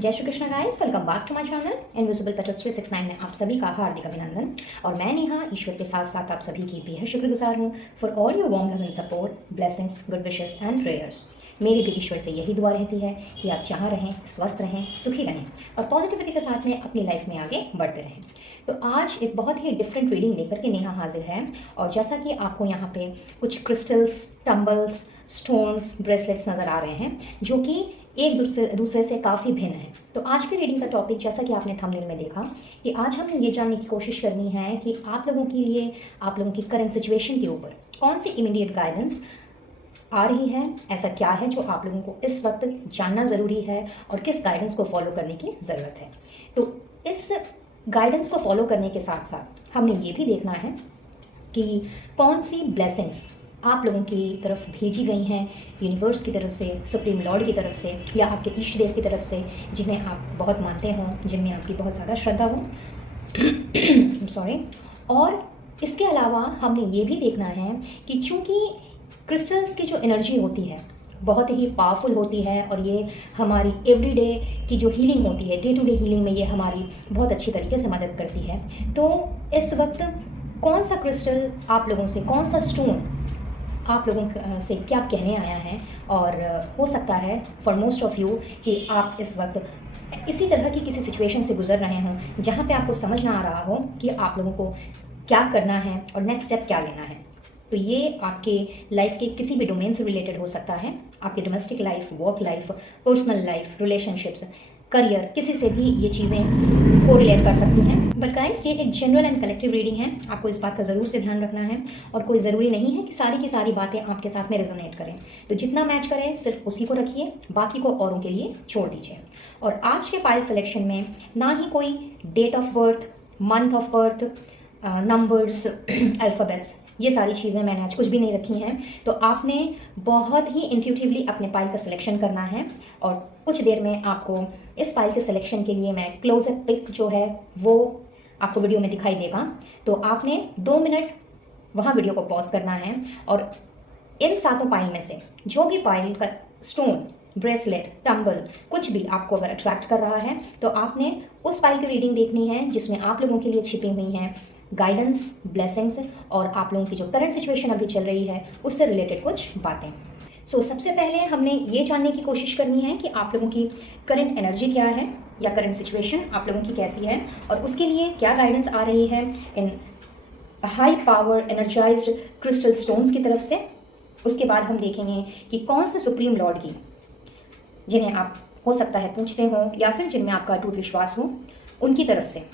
जय Shri Krishna guys, welcome back to my channel invisible petals 369 में आप सभी का हार्दिक अभिनंदन। और मैं नेहा ईश्वर के साथ साथ आप सभी की बेहद शुक्रगुजार हूँ for all your warm love and support, blessings, good wishes and prayers. मेरी भी ईश्वर से यही दुआ रहती है कि आप जहाँ रहें, स्वस्थ रहें, सुखी रहें और पॉजिटिविटी के साथ में अपनी लाइफ में आगे बढ़ते रहें। तो आज एक बहुत ही डिफरेंट रीडिंग लेकर के नेहा हाजिर है। और जैसा कि आपको यहाँ पे कुछ क्रिस्टल्स, टम्बल्स, स्टोन्स, ब्रेसलेट्स नज़र आ रहे हैं जो कि एक दूसरे से काफ़ी भिन्न है। तो आज की रीडिंग का टॉपिक, जैसा कि आपने थंबनेल में देखा, कि आज हमने ये जानने की कोशिश करनी है कि आप लोगों के लिए, आप लोगों की करंट सिचुएशन के ऊपर कौन सी इमीडिएट गाइडेंस आ रही है, ऐसा क्या है जो आप लोगों को इस वक्त जानना ज़रूरी है और किस गाइडेंस को फॉलो करने की ज़रूरत है। तो इस गाइडेंस को फॉलो करने के साथ साथ हमने ये भी देखना है कि कौन सी ब्लेसिंग्स आप लोगों की तरफ भेजी गई हैं यूनिवर्स की तरफ से, सुप्रीम लॉर्ड की तरफ से या आपके इष्ट देव की तरफ से, जिन्हें आप बहुत मानते हों, जिनमें आपकी बहुत ज़्यादा श्रद्धा हो सॉरी। और इसके अलावा हमने ये भी देखना है कि चूँकि क्रिस्टल्स की जो एनर्जी होती है बहुत ही पावरफुल होती है और ये हमारी एवरीडे की जो हीलिंग होती है, डे टू डे हीलिंग में ये हमारी बहुत अच्छी तरीके से मदद करती है। तो इस वक्त कौन सा क्रिस्टल आप लोगों से, कौन सा स्टोन आप लोगों से क्या कहने आया है, और हो सकता है फॉर मोस्ट ऑफ यू कि आप इस वक्त इसी तरह की किसी सिचुएशन से गुजर रहे हों जहाँ पे आपको समझ ना आ रहा हो कि आप लोगों को क्या करना है और नेक्स्ट स्टेप क्या लेना है। तो ये आपके लाइफ के किसी भी डोमेन से रिलेटेड हो सकता है, आपकी domestic life, work life, personal life, relationships, career, किसी से भी ये चीज़ें को रिलेट कर सकती हैं। बट गाइस, ये एक जनरल एंड कलेक्टिव रीडिंग है, आपको इस बात का ज़रूर से ध्यान रखना है और कोई ज़रूरी नहीं है कि सारी की सारी बातें आपके साथ में रेजोनेट करें। तो जितना मैच करें सिर्फ उसी को रखिए, बाकी को औरों के लिए छोड़ दीजिए। और आज के पाइल सिलेक्शन में ना ही कोई date of birth, month of birth, numbers, alphabets, ये सारी चीज़ें मैंने आज कुछ भी नहीं रखी हैं। तो आपने बहुत ही इंट्यूटिवली अपने पाइल का सिलेक्शन करना है और कुछ देर में आपको इस पाइल के सिलेक्शन के लिए मैं क्लोजअप पिक जो है वो आपको वीडियो में दिखाई देगा। तो आपने 2 मिनट वहाँ वीडियो को पॉज करना है और इन सातों पाइल में से जो भी पाइल का स्टोन, ब्रेसलेट, टम्बल, कुछ भी आपको अगर अट्रैक्ट कर रहा है तो आपने उस पाइल की रीडिंग देखनी है जिसमें आप लोगों के लिए छिपी हुई हैं गाइडेंस, ब्लेसिंग्स और आप लोगों की जो करंट सिचुएशन अभी चल रही है उससे रिलेटेड कुछ बातें। सो सबसे पहले हमने ये जानने की कोशिश करनी है कि आप लोगों की करंट एनर्जी क्या है या करंट सिचुएशन आप लोगों की कैसी है और उसके लिए क्या गाइडेंस आ रही है इन high power energised crystal stones की तरफ से। उसके बाद हम देखेंगे कि कौन से सुप्रीम लॉर्ड की, जिन्हें आप हो सकता है पूछते हो या फिर जिनमें आपका अटूट विश्वास हो, उनकी तरफ से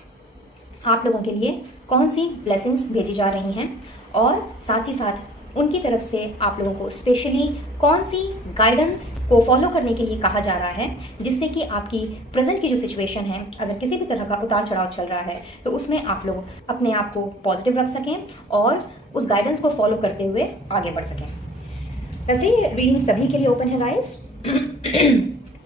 आप लोगों के लिए कौन सी ब्लेसिंग्स भेजी जा रही हैं और साथ ही साथ उनकी तरफ से आप लोगों को स्पेशली कौन सी गाइडेंस को फॉलो करने के लिए कहा जा रहा है, जिससे कि आपकी प्रेजेंट की जो सिचुएशन है, अगर किसी भी तरह का उतार चढ़ाव चल रहा है तो उसमें आप लोग अपने आप को पॉजिटिव रख सकें और उस गाइडेंस को फॉलो करते हुए आगे बढ़ सकें। वैसे रीडिंग सभी के लिए ओपन है गाइस।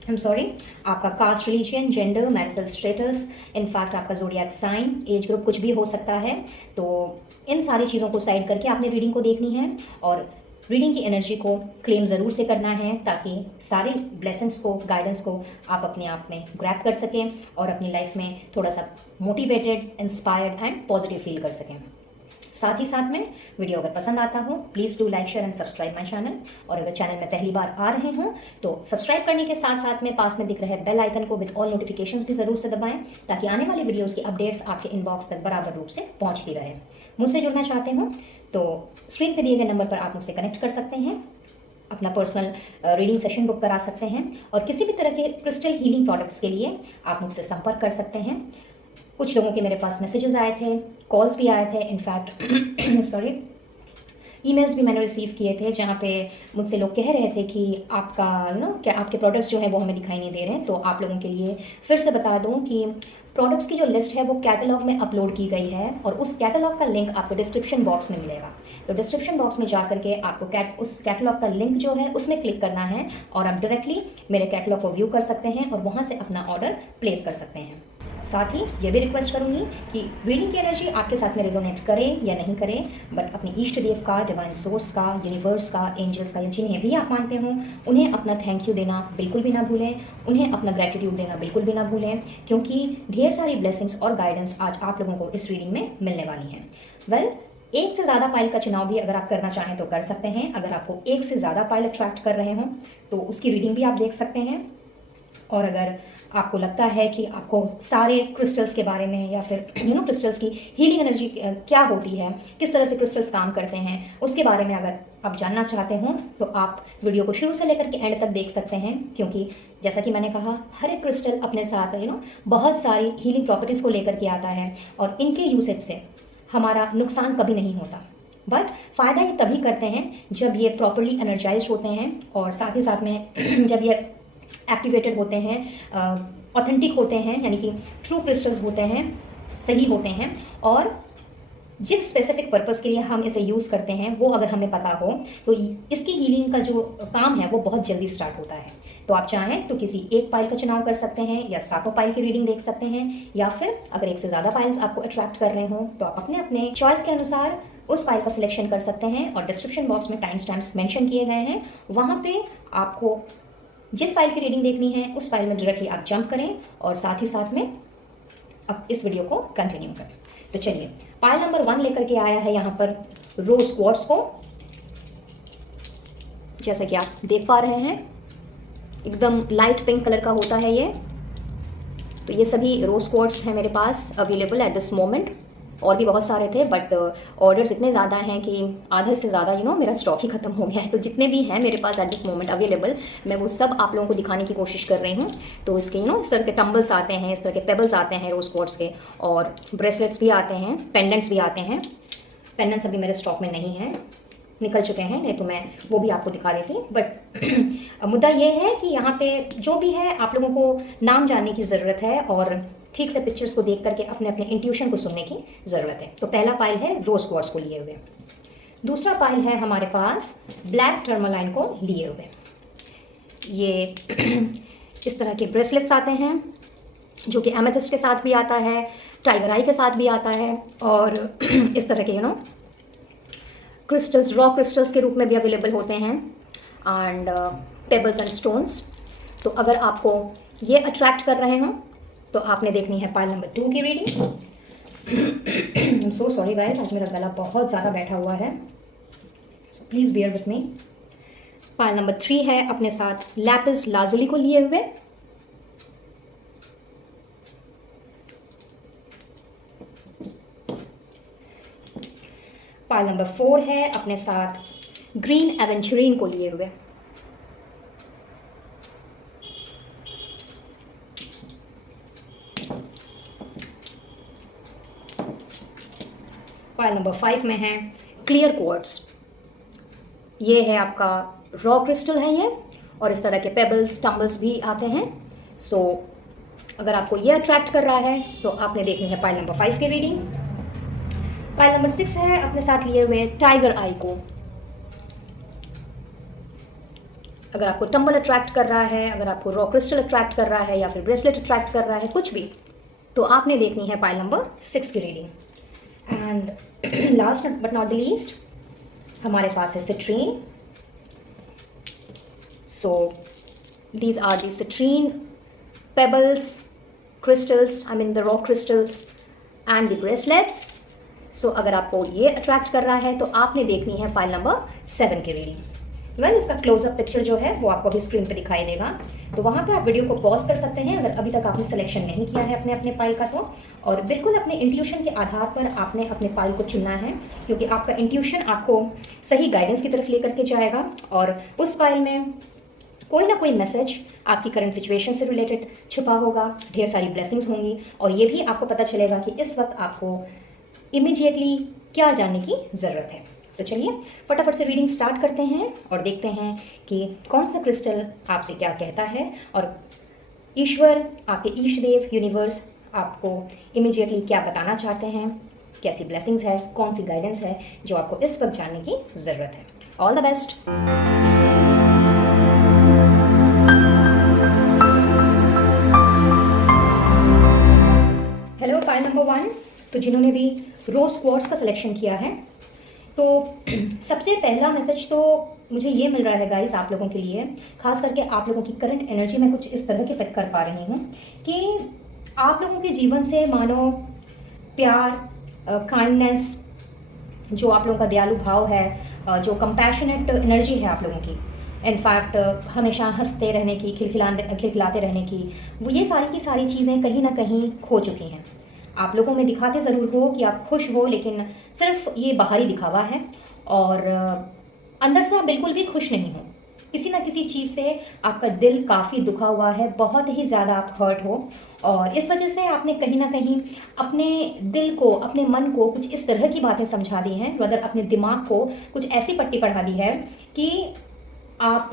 आई एम सॉरी, आपका caste, religion, gender, marital status, in fact आपका ज़ोडिएक साइन, एज ग्रुप कुछ भी हो सकता है। तो इन सारी चीज़ों को साइड करके आपने रीडिंग को देखनी है और रीडिंग की एनर्जी को क्लेम ज़रूर से करना है ताकि सारी ब्लेसिंग्स को, गाइडेंस को आप अपने आप में ग्रैब कर सकें और अपनी लाइफ में थोड़ा सा motivated, inspired and positive feel कर सकें। साथ ही साथ में वीडियो अगर पसंद आता हो please do like, share and subscribe my channel. और अगर चैनल में पहली बार आ रहे हों तो सब्सक्राइब करने के साथ साथ में पास में दिख रहे बेल आइकन को विद ऑल नोटिफिकेशंस भी ज़रूर से दबाएं ताकि आने वाली वीडियोस की अपडेट्स आपके इनबॉक्स तक बराबर रूप से पहुंचती रहे। मुझसे जुड़ना चाहते हो तो स्क्रीन पर दिए गए नंबर पर आप मुझसे कनेक्ट कर सकते हैं, अपना पर्सनल रीडिंग सेशन बुक करा सकते हैं और किसी भी तरह के क्रिस्टल हीलिंग प्रोडक्ट्स के लिए आप मुझसे संपर्क कर सकते हैं। कुछ लोगों के मेरे पास मैसेजेस आए थे, कॉल्स भी आए थे, इनफैक्ट सॉरी, ईमेल्स भी मैंने रिसीव किए थे जहाँ पे मुझसे लोग कह रहे थे कि आपका क्या आपके प्रोडक्ट्स जो हैं वो हमें दिखाई नहीं दे रहे हैं। तो आप लोगों के लिए फिर से बता दूं कि प्रोडक्ट्स की जो लिस्ट है वो कैटलॉग में अपलोड की गई है और उस कैटलॉग का लिंक आपको डिस्क्रिप्शन बॉक्स में मिलेगा। तो डिस्क्रिप्शन बॉक्स में जा करके आपको उस कैटलॉग का लिंक जो है उसमें क्लिक करना है और आप डायरेक्टली मेरे कैटलॉग को व्यू कर सकते हैं और वहाँ से अपना ऑर्डर प्लेस कर सकते हैं। साथ ही ये भी रिक्वेस्ट करूँगी कि रीडिंग की एनर्जी आपके साथ में रेजोनेट करे या नहीं करे, बट अपने इष्ट देव का, डिवाइन सोर्स का, यूनिवर्स का, एंजल्स का, या जिन्हें भी आप मानते हो उन्हें अपना थैंक यू देना बिल्कुल भी ना भूलें, उन्हें अपना ग्रेटिट्यूड देना बिल्कुल भी ना भूलें, क्योंकि ढेर सारी ब्लेसिंग्स और गाइडेंस आज आप लोगों को इस रीडिंग में मिलने वाली हैं। वेल, एक से ज़्यादा पाइल का चुनाव भी अगर आप करना चाहें तो कर सकते हैं। अगर आपको एक से ज़्यादा पाइल अट्रैक्ट कर रहे हों तो उसकी रीडिंग भी आप देख सकते हैं। और अगर आपको लगता है कि आपको सारे क्रिस्टल्स के बारे में या फिर क्रिस्टल्स की हीलिंग एनर्जी क्या होती है, किस तरह से क्रिस्टल्स काम करते हैं, उसके बारे में अगर आप जानना चाहते हो तो आप वीडियो को शुरू से लेकर के एंड तक देख सकते हैं, क्योंकि जैसा कि मैंने कहा हर एक क्रिस्टल अपने साथ बहुत सारी हीलिंग प्रॉपर्टीज़ को लेकर के आता है और इनके यूसेज से हमारा नुकसान कभी नहीं होता, बट फ़ायदा ये तभी करते हैं जब ये प्रॉपरली एनर्जाइज होते हैं और साथ ही साथ में जब ये एक्टिवेटेड होते हैं, ऑथेंटिक होते हैं, यानी कि ट्रू क्रिस्टल्स होते हैं, सही होते हैं, और जिस स्पेसिफिक पर्पस के लिए हम इसे यूज़ करते हैं वो अगर हमें पता हो तो इसकी हीलिंग का जो काम है वो बहुत जल्दी स्टार्ट होता है। तो आप चाहें तो किसी एक पाइल का चुनाव कर सकते हैं या सातों पाइल की रीडिंग देख सकते हैं, या फिर अगर एक से ज़्यादा पाइल्स आपको अट्रैक्ट कर रहे हो तो आप अपने अपने चॉइस के अनुसार उस पाइल का सिलेक्शन कर सकते हैं। और डिस्क्रिप्शन बॉक्स में टाइम स्टैम्प्स मेंशन किए गए हैं, वहाँ पे आपको जिस फाइल की रीडिंग देखनी है उस फाइल में डायरेक्टली आप जंप करें और साथ ही साथ में अब इस वीडियो को कंटिन्यू करें। तो चलिए, पाइल नंबर 1 लेकर के आया है यहाँ पर रोज क्वार्ट्स को। जैसा कि आप देख पा रहे हैं एकदम लाइट पिंक कलर का होता है ये। तो ये सभी रोज क्वार्ट्स हैं मेरे पास अवेलेबल एट दिस मोमेंट। और भी बहुत सारे थे बट ऑर्डर्स इतने ज़्यादा हैं कि आधे से ज़्यादा मेरा स्टॉक ही ख़त्म हो गया है। तो जितने भी हैं मेरे पास एट दिस मोमेंट अवेलेबल, मैं वो सब आप लोगों को दिखाने की कोशिश कर रही हूँ। तो इसके इस तरह के टम्बल्स आते हैं, इस तरह के पेबल्स आते हैं रोज क्वार्ट्स के, और ब्रेसलेट्स भी आते हैं, पेंडेंट्स भी आते हैं। पेंडेंट्स अभी मेरे स्टॉक में नहीं है, निकल चुके हैं, नहीं तो मैं वो भी आपको दिखा देती। बट मुद्दा ये है कि यहाँ पे जो भी है आप लोगों को नाम जानने की ज़रूरत है और ठीक से पिक्चर्स को देख करके अपने अपने इंट्यूशन को सुनने की ज़रूरत है। तो पहला पाइल है रोज क्वार्ट्स को लिए हुए, दूसरा पाइल है हमारे पास ब्लैक टर्मलाइन को लिए हुए। ये इस तरह के ब्रेसलेट्स आते हैं जो कि एमेथिस्ट के साथ भी आता है, टाइगर आई के साथ भी आता है, और इस तरह के क्रिस्टल्स, रॉ क्रिस्टल्स के रूप में भी अवेलेबल होते हैं, एंड पेबल्स एंड स्टोन्स। तो अगर आपको ये अट्रैक्ट कर रहे हों तो आपने देखनी है पाइल नंबर 2 की reading. I am so sorry guys, आज मेरा गला बहुत ज़्यादा बैठा हुआ है, so please beer with me. Pile number 3 है अपने साथ लैपिस लाजुली को लिए हुए। पाइल नंबर 4 है अपने साथ ग्रीन एवेंचुरीन को लिए हुए। पाइल नंबर 5 में है क्लियर क्वार्ट्स। ये है आपका रॉ क्रिस्टल है ये, और इस तरह के पेबल्स, टम्बल्स भी आते हैं। सो अगर आपको ये अट्रैक्ट कर रहा है तो आपने देखनी है पाइल नंबर 5 की रीडिंग। पाइल नंबर 6 है अपने साथ लिए हुए टाइगर आई को। अगर आपको टम्बल अट्रैक्ट कर रहा है, अगर आपको रॉ क्रिस्टल अट्रैक्ट कर रहा है, या फिर ब्रेसलेट अट्रैक्ट कर रहा है, कुछ भी, तो आपने देखनी है पाइल नंबर 6 की reading. And last but not the least हमारे पास है citrine. So these are the citrine pebbles, crystals, I mean the raw crystals and the bracelets. सो अगर आपको ये अट्रैक्ट कर रहा है तो आपने देखनी है पाइल नंबर 7 की रीडिंग। वेल, इसका क्लोजअप पिक्चर जो है वो आपको अभी स्क्रीन पे दिखाई देगा, तो वहाँ पे आप वीडियो को पॉज कर सकते हैं अगर अभी तक आपने सिलेक्शन नहीं किया है अपने अपने पाइल का तो। और बिल्कुल अपने इंट्यूशन के आधार पर आपने अपने पाइल को चुनना है, क्योंकि आपका इंट्यूशन आपको सही गाइडेंस की तरफ लेकर के जाएगा, और उस पाइल में कोई ना कोई मैसेज आपकी करंट सिचुएशन से रिलेटेड छुपा होगा, ढेर सारी ब्लेसिंग्स होंगी, और ये भी आपको पता चलेगा कि इस वक्त आपको इमीडिएटली क्या जानने की ज़रूरत है। तो चलिए फटाफट से रीडिंग स्टार्ट करते हैं और देखते हैं कि कौन सा क्रिस्टल आपसे क्या कहता है, और ईश्वर, आपके ईष्ट देव, यूनिवर्स आपको इमीडिएटली क्या बताना चाहते हैं, कैसी ब्लेसिंग्स है, कौन सी गाइडेंस है जो आपको इस वक्त जानने की ज़रूरत है। All the best. नंबर 1, तो जिन्होंने भी रोज़ क्वार्ट्स का सिलेक्शन किया है, तो सबसे पहला मैसेज तो मुझे ये मिल रहा है गाइस आप लोगों के लिए, खास करके आप लोगों की करंट एनर्जी मैं कुछ इस तरह की पिक कर पा रही हूँ कि आप लोगों के जीवन से मानो प्यार, काइंडनेस, जो आप लोगों का दयालु भाव है, जो कंपैशनेट एनर्जी है आप लोगों की, इनफैक्ट हमेशा हंसते रहने की, खिलखिलाते रहने की, वो ये सारी की सारी चीज़ें कहीं ना कहीं खो चुकी हैं। आप लोगों में दिखाते ज़रूर हो कि आप खुश हो, लेकिन सिर्फ ये बाहरी दिखावा है और अंदर से आप बिल्कुल भी खुश नहीं हो। किसी ना किसी चीज़ से आपका दिल काफ़ी दुखा हुआ है, बहुत ही ज़्यादा आप हर्ट हो और इस वजह से आपने कहीं ना कहीं अपने दिल को, अपने मन को कुछ इस तरह की बातें समझा दी हैं, रदर अपने दिमाग को कुछ ऐसी पट्टी पढ़ा दी है कि आप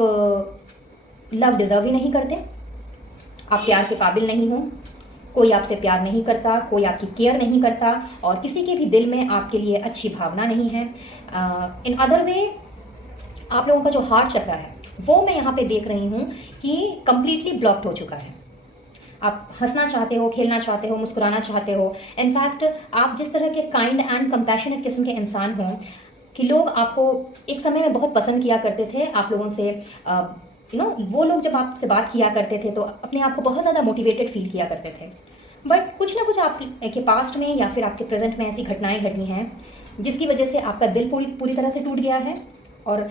लव डिज़र्व ही नहीं करते, आप प्यार के काबिल नहीं हो, कोई आपसे प्यार नहीं करता, कोई आपकी केयर नहीं करता और किसी के भी दिल में आपके लिए अच्छी भावना नहीं है। इन अदर वे आप लोगों का जो हार्ट चक्र है वो मैं यहाँ पे देख रही हूँ कि कम्प्लीटली ब्लॉक्ड हो चुका है। आप हंसना चाहते हो, खेलना चाहते हो, मुस्कुराना चाहते हो, इनफैक्ट आप जिस तरह के काइंड एंड कंपैशनेट किस्म के इंसान हों कि लोग आपको एक समय में बहुत पसंद किया करते थे, आप लोगों से वो लोग जब आपसे बात किया करते थे तो अपने आप को बहुत ज़्यादा मोटिवेटेड फील किया करते थे। बट कुछ ना कुछ आपके पास्ट में या फिर आपके प्रेजेंट में ऐसी घटनाएं घटी हैं जिसकी वजह से आपका दिल पूरी पूरी तरह से टूट गया है और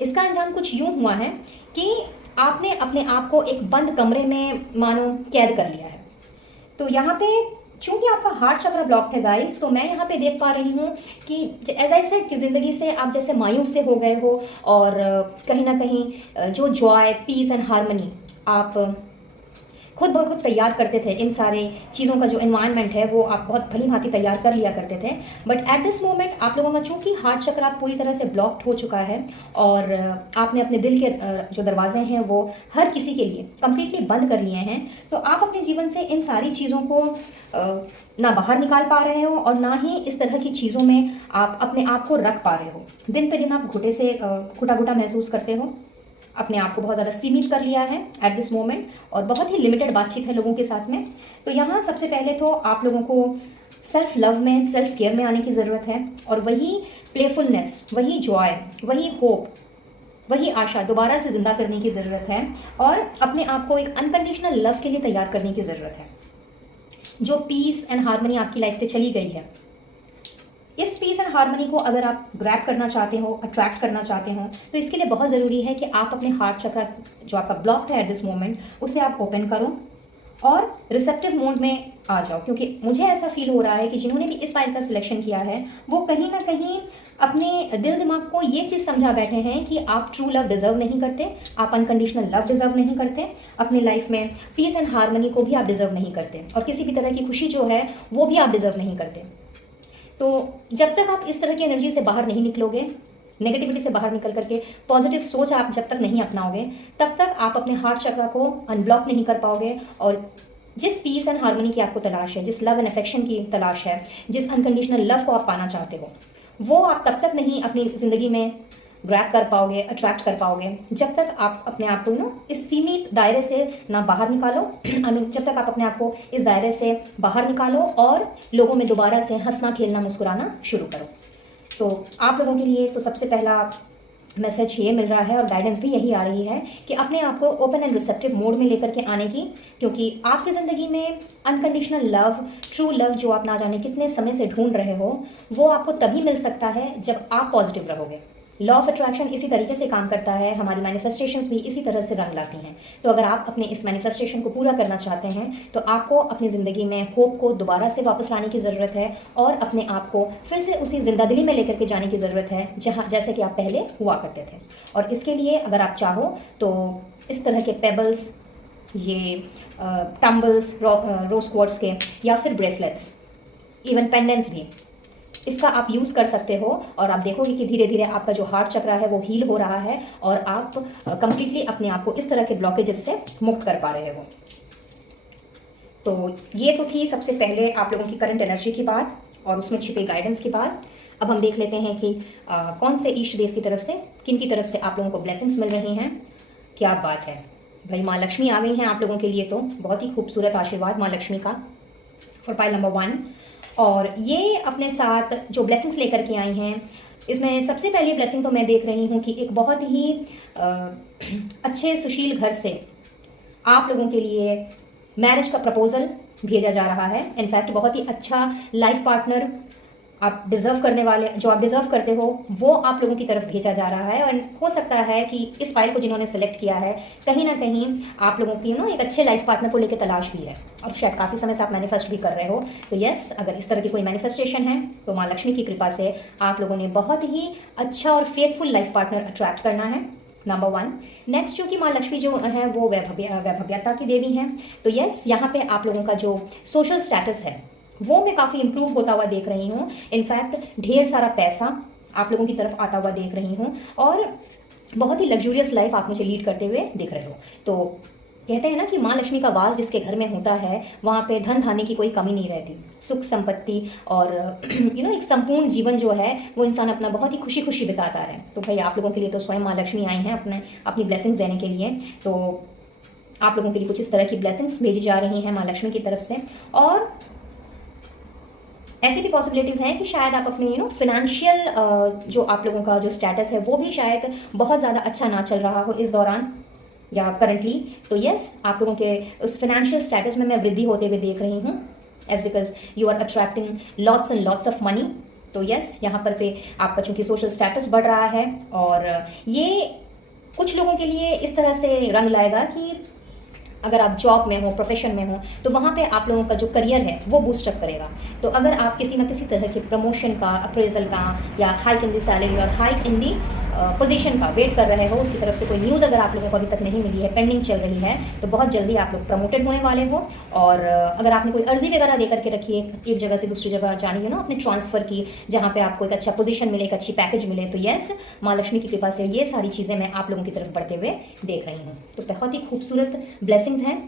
इसका अंजाम कुछ यूँ हुआ है कि आपने अपने आप को एक बंद कमरे में मानो कैद कर लिया है। तो यहाँ पे चूंकि आपका हार्ट चक्र ब्लॉक है गाइस, तो मैं यहाँ पे देख पा रही हूँ कि एज आई सेड कि ज़िंदगी से आप जैसे मायूस से हो गए हो और कहीं ना कहीं जो जॉय, पीस एंड हार्मनी आप खुद ब खुद तैयार करते थे, इन सारे चीज़ों का जो एनवायरनमेंट है वो आप बहुत भली भांति तैयार कर लिया करते थे। बट एट दिस मोमेंट आप लोगों का चूँकि हार्ट चक्र पूरी तरह से ब्लॉक्ड हो चुका है और आपने अपने दिल के जो दरवाजे हैं वो हर किसी के लिए कम्प्लीटली बंद कर लिए हैं, तो आप अपने जीवन से इन सारी चीज़ों को ना बाहर निकाल पा रहे हो और ना ही इस तरह की चीज़ों में आप अपने आप को रख पा रहे हो। दिन पे दिन आप घुटा घुटा महसूस करते हो, अपने आप को बहुत ज़्यादा सीमित कर लिया है एट दिस मोमेंट और बहुत ही लिमिटेड बातचीत है लोगों के साथ में। तो यहाँ सबसे पहले तो आप लोगों को सेल्फ लव में, सेल्फ केयर में आने की ज़रूरत है और वही प्लेफुलनेस, वही जॉय, वही होप, वही आशा दोबारा से ज़िंदा करने की ज़रूरत है और अपने आप को एक अनकंडीशनल लव के लिए तैयार करने की ज़रूरत है। जो पीस एंड हार्मनी आपकी लाइफ से चली गई है, इस पीस एंड हार्मनी को अगर आप ग्रैब करना चाहते हो, अट्रैक्ट करना चाहते हो, तो इसके लिए बहुत ज़रूरी है कि आप अपने हार्ट चक्र जो आपका ब्लॉक है एट दिस मोमेंट उसे आप ओपन करो और रिसेप्टिव मोड में आ जाओ। क्योंकि मुझे ऐसा फील हो रहा है कि जिन्होंने भी इस फाइल का सिलेक्शन किया है वो कहीं ना कहीं अपने दिल दिमाग को ये चीज़ समझा बैठे हैं कि आप ट्रू लव डिज़र्व नहीं करते, आप अनकंडीशनल लव डिज़र्व नहीं करते, अपनी लाइफ में पीस एंड हार्मनी को भी आप डिज़र्व नहीं करते और किसी भी तरह की खुशी जो है वो भी आप डिज़र्व नहीं करते। तो जब तक आप इस तरह की एनर्जी से बाहर नहीं निकलोगे, नेगेटिविटी से बाहर निकल करके पॉजिटिव सोच आप जब तक नहीं अपनाओगे, तब तक आप अपने हार्ट चक्र को अनब्लॉक नहीं कर पाओगे और जिस पीस एंड हार्मनी की आपको तलाश है, जिस लव एंड अफेक्शन की तलाश है, जिस अनकंडीशनल लव को आप पाना चाहते हो, वो आप तब तक नहीं अपनी ज़िंदगी में ग्रैब कर पाओगे, अट्रैक्ट कर पाओगे, जब तक आप अपने आप को इस सीमित दायरे से ना बाहर निकालो। आई मीन जब तक आप अपने आप को इस दायरे से बाहर निकालो और लोगों में दोबारा से हंसना, खेलना, मुस्कुराना शुरू करो। तो आप लोगों के लिए तो सबसे पहला मैसेज ये मिल रहा है और गाइडेंस भी यही आ रही है कि अपने आप को ओपन एंड रिसेप्टिव मोड में लेकर के आने की, क्योंकि आपकी ज़िंदगी में अनकंडीशनल लव, ट्रू लव जो आप ना जाने कितने समय से ढूंढ रहे हो, वो आपको तभी मिल सकता है जब आप पॉजिटिव रहोगे। लॉ ऑफ अट्रैक्शन इसी तरीके से काम करता है, हमारी मैनिफेस्टेशंस भी इसी तरह से रंग लाती हैं। तो अगर आप अपने इस मैनिफेस्टेशन को पूरा करना चाहते हैं तो आपको अपनी ज़िंदगी में होप को दोबारा से वापस लाने की ज़रूरत है और अपने आप को फिर से उसी जिंदादिली में लेकर के जाने की ज़रूरत है जैसे कि आप पहले हुआ करते थे। और इसके लिए अगर आप चाहो तो इस तरह के पेबल्स, ये टम्बल्स, रोज क्वार्ट्स के, या फिर ब्रेसलेट्स, इवन पेंडेंट्स भी, इसका आप यूज़ कर सकते हो और आप देखोगे कि धीरे धीरे आपका जो हार्ट चक्र है वो हील हो रहा है और आप कंप्लीटली अपने आप को इस तरह के ब्लॉकेजेस से मुक्त कर पा रहे हो। तो ये तो थी सबसे पहले आप लोगों की करंट एनर्जी की बात और उसमें छिपे गाइडेंस की बात। अब हम देख लेते हैं कि कौन से ईष्ट देव की तरफ से, किन की तरफ से आप लोगों को ब्लेसिंग्स मिल रही हैं। क्या बात है भाई, माँ लक्ष्मी आ गई हैं आप लोगों के लिए, तो बहुत ही खूबसूरत आशीर्वाद माँ लक्ष्मी का फॉर पाइल नंबर 1। और ये अपने साथ जो ब्लेसिंग्स लेकर के आई हैं, इसमें सबसे पहली ब्लेसिंग तो मैं देख रही हूँ कि एक बहुत ही अच्छे सुशील घर से आप लोगों के लिए मैरिज का प्रपोजल भेजा जा रहा है। इनफैक्ट बहुत ही अच्छा लाइफ पार्टनर आप डिज़र्व करने वाले, जो आप डिज़र्व करते हो, वो आप लोगों की तरफ भेजा जा रहा है। और हो सकता है कि इस फाइल को जिन्होंने सेलेक्ट किया है, कहीं ना कहीं आप लोगों की एक अच्छे लाइफ पार्टनर को लेकर तलाश भी है, और शायद काफ़ी समय से आप मैनिफेस्ट भी कर रहे हो। तो यस, अगर इस तरह की कोई मैनिफेस्टेशन है तो माँ लक्ष्मी की कृपा से आप लोगों ने बहुत ही अच्छा और फेथफुल लाइफ पार्टनर अट्रैक्ट करना है, नंबर 1। नेक्स्ट, क्योंकि माँ लक्ष्मी जो है वो वैभव्यता की देवी हैं, तो यस, यहाँ पे आप लोगों का जो सोशल स्टेटस है वो मैं काफ़ी इंप्रूव होता हुआ देख रही हूँ। इनफैक्ट ढेर सारा पैसा आप लोगों की तरफ आता हुआ देख रही हूँ, और बहुत ही लग्जूरियस लाइफ आप मुझे लीड करते हुए दिख रहे हो। तो कहते हैं ना कि माँ लक्ष्मी का वास जिसके घर में होता है वहाँ पे धन धान्य की कोई कमी नहीं रहती, सुख संपत्ति और एक संपूर्ण जीवन जो है वो इंसान अपना बहुत ही खुशी खुशी बिताता है। तो भाई आप लोगों के लिए तो स्वयं माँ लक्ष्मी आई हैं अपनी ब्लेसिंग्स देने के लिए। तो आप लोगों के लिए कुछ इस तरह की ब्लेसिंग्स भेजी जा रही हैं माँ लक्ष्मी की तरफ से। और ऐसी भी पॉसिबिलिटीज़ हैं कि शायद आप अपने फिनेंशियल जो आप लोगों का जो स्टेटस है वो भी शायद बहुत ज़्यादा अच्छा ना चल रहा हो इस दौरान या करंटली। तो यस, आप लोगों के उस फाइनेंशियल स्टेटस में मैं वृद्धि होते हुए देख रही हूँ, as because you are attracting lots and lots of money. तो यस, यहाँ पर पे आपका चूँकि सोशल स्टेटस बढ़ रहा है, और ये कुछ लोगों के लिए इस तरह से रंग लाएगा कि अगर आप जॉब में हो, प्रोफेशन में हो, तो वहाँ पे आप लोगों का जो करियर है वो बूस्टअप करेगा। तो अगर आप किसी न किसी तरह के प्रमोशन का, अप्रेजल का, या हाइक इन दी सैलरी और हाइक इन दी पोजीशन का वेट कर रहे हो, उसकी तरफ से कोई न्यूज़ अगर आप लोगों को अभी तक नहीं मिली है, पेंडिंग चल रही है, तो बहुत जल्दी आप लोग प्रमोटेड होने वाले हो। और अगर आपने कोई अर्जी वगैरह दे करके रखी है एक जगह से दूसरी जगह जाने अपने ट्रांसफ़र की, जहाँ पे आपको एक अच्छा पोजीशन मिले, एक अच्छी पैकेज मिले, तो यस, माँ लक्ष्मी की कृपा से ये सारी चीज़ें मैं आप लोगों की तरफ बढ़ते हुए देख रही हूँ। तो बहुत ही खूबसूरत ब्लेसिंग्स हैं।